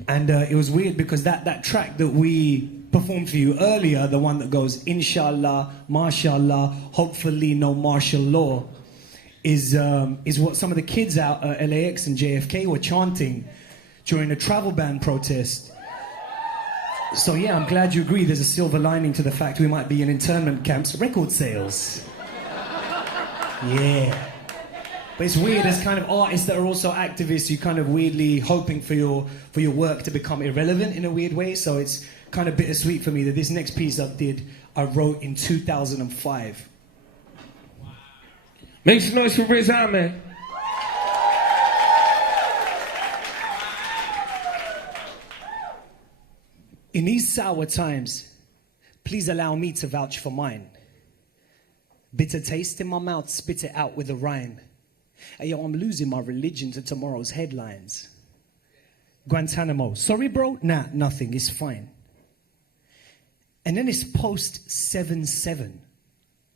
And it was weird because that track that we performed for you earlier, the one that goes, Inshallah, Mashallah, hopefully no martial law, is what some of the kids out at LAX and JFK were chanting during a travel ban protest. So yeah, I'm glad you agree there's a silver lining to the fact we might be in internment camps. Record sales. Yeah. But it's weird, as kind of artists that are also activists, you're kind of weirdly hoping for your work to become irrelevant in a weird way. So it's kind of bittersweet for me that this next piece I wrote in 2005. Make some noise for Riz Ahmed. In these sour times, please allow me to vouch for mine. Bitter taste in my mouth, spit it out with a rhyme. Hey, yo, I'm losing my religion to tomorrow's headlines. Guantanamo, sorry bro? Nah, nothing, it's fine. And then it's post 7/7.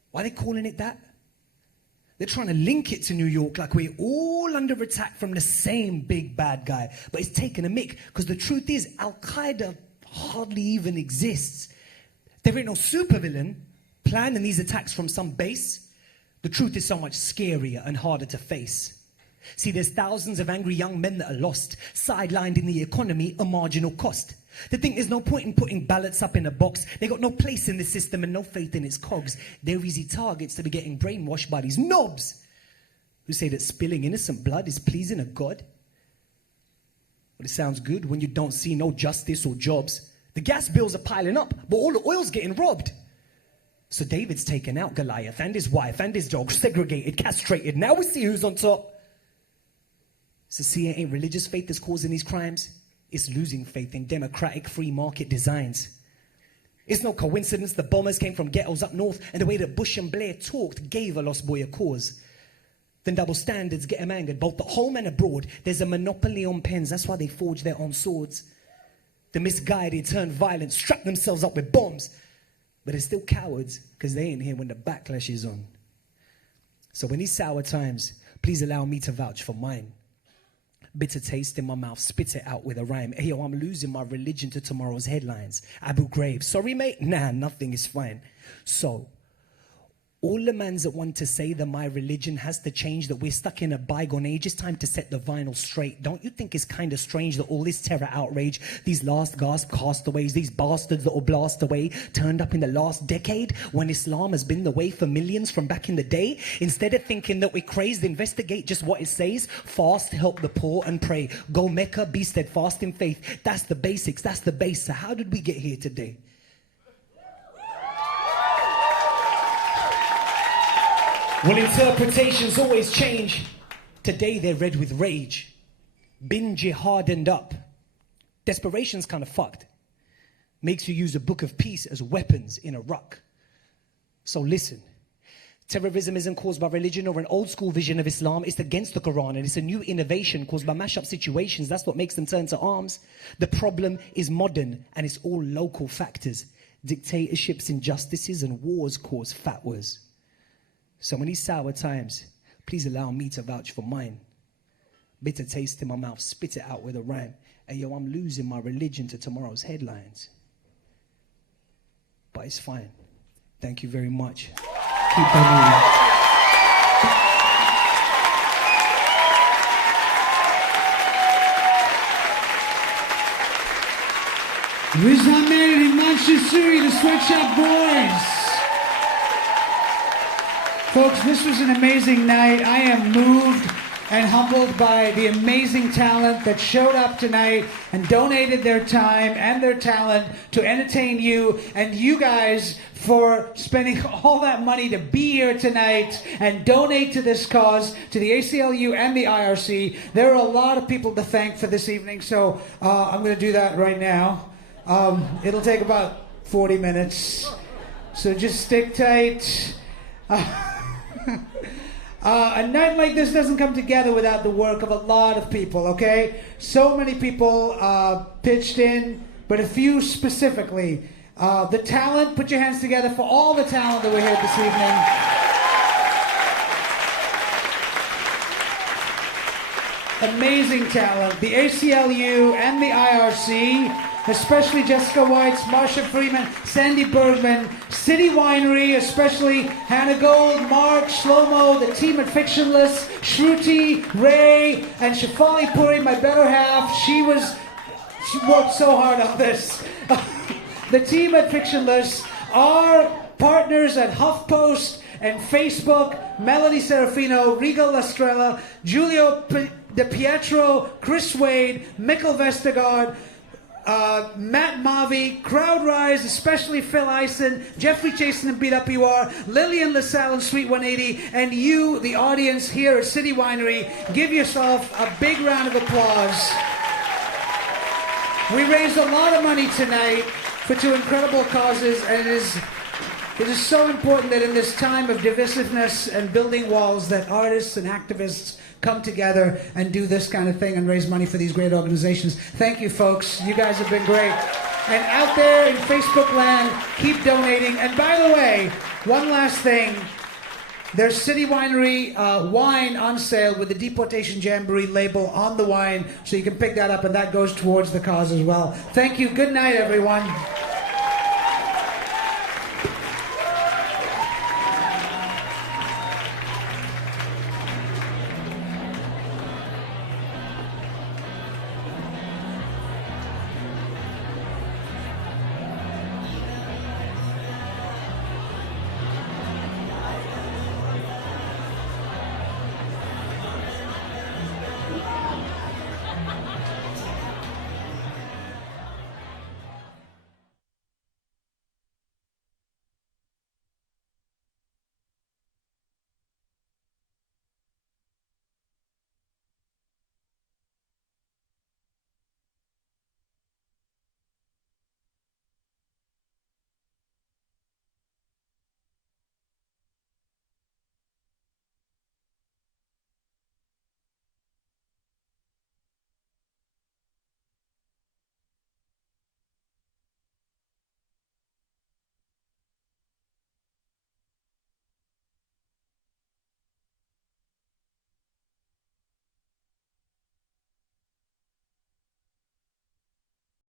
Why are they calling it that? They're trying to link it to New York like we're all under attack from the same big bad guy. But it's taken a mick, because the truth is, Al-Qaeda hardly even exists. There ain't no supervillain planning these attacks from some base. The truth is so much scarier and harder to face. See, there's thousands of angry young men that are lost, sidelined in the economy, a marginal cost. They think there's no point in putting ballots up in a box. They got no place in the system and no faith in its cogs. They're easy targets to be getting brainwashed by these knobs who say that spilling innocent blood is pleasing a God. Well, it sounds good when you don't see no justice or jobs. The gas bills are piling up, but all the oil's getting robbed. So David's taken out Goliath and his wife and his dog, segregated, castrated. Now we see who's on top. So see, it ain't religious faith that's causing these crimes. It's losing faith in democratic free market designs. It's no coincidence the bombers came from ghettos up north, and the way that Bush and Blair talked gave a lost boy a cause. Then double standards get them angered, both at home and abroad. There's a monopoly on pens, that's why they forge their own swords. The misguided turn violent, strap themselves up with bombs. But they're still cowards, because they ain't here when the backlash is on. So in these sour times, please allow me to vouch for mine. Bitter taste in my mouth, spit it out with a rhyme. Hey, yo, I'm losing my religion to tomorrow's headlines. Abu Ghraib, sorry mate? Nah, nothing is fine. So, all the mans that want to say that my religion has to change, that we're stuck in a bygone age, it's time to set the vinyl straight. Don't you think it's kind of strange that all this terror outrage, these last gasp castaways, these bastards that will blast away, turned up in the last decade when Islam has been the way for millions from back in the day? Instead of thinking that we're crazed, investigate just what it says. Fast, help the poor and pray. Go Mecca, be steadfast in faith. That's the basics, that's the base. So how did we get here today? Well, interpretations always change. Today they're read with rage. Been jihaded up. Desperation's kind of fucked. Makes you use a book of peace as weapons in a ruck. So listen. Terrorism isn't caused by religion or an old school vision of Islam. It's against the Quran, and it's a new innovation caused by mashup situations. That's what makes them turn to arms. The problem is modern, and it's all local factors. Dictatorships, injustices, and wars cause fatwas. So in these sour times, please allow me to vouch for mine. Bitter taste in my mouth, spit it out with a rhyme. Hey yo, I'm losing my religion to tomorrow's headlines. But it's fine. Thank you very much. Keep on Riz Ahmed and Manchester, the Sweatshop Boys. Folks, this was an amazing night. I am moved and humbled by the amazing talent that showed up tonight and donated their time and their talent to entertain you, and you guys for spending all that money to be here tonight and donate to this cause, to the ACLU and the IRC. There are a lot of people to thank for this evening, so I'm going to do that right now. It'll take about 40 minutes, so just stick tight. A night like this doesn't come together without the work of a lot of people, okay? So many people pitched in, but a few specifically. The talent, put your hands together for all the talent that we're here this evening. Amazing talent. The ACLU and the IRC, especially Jessica Whites, Marsha Freeman, Sandy Bergman, City Winery, especially Hannah Gold, Mark, Shlomo, the team at Fictionless, Shruti, Ray, and Shafali Puri, my better half. She worked so hard on this. The team at Fictionless, our partners at HuffPost and Facebook, Melody Serafino, Regal Estrella, Giulio De Pietro, Chris Wade, Mikkel Vestergaard, Matt Mavi, CrowdRise, especially Phil Eisen, Jeffrey Chasen and Beat Up You Are, Lillian LaSalle and Sweet 180, and you, the audience here at City Winery, give yourself a big round of applause. We raised a lot of money tonight for two incredible causes, and it is so important that in this time of divisiveness and building walls that artists and activists come together and do this kind of thing and raise money for these great organizations. Thank you, folks. You guys have been great. And out there in Facebook land, keep donating. And by the way, one last thing. There's City Winery wine on sale with the Deportation Jamboree label on the wine, so you can pick that up, and that goes towards the cause as well. Thank you. Good night, everyone.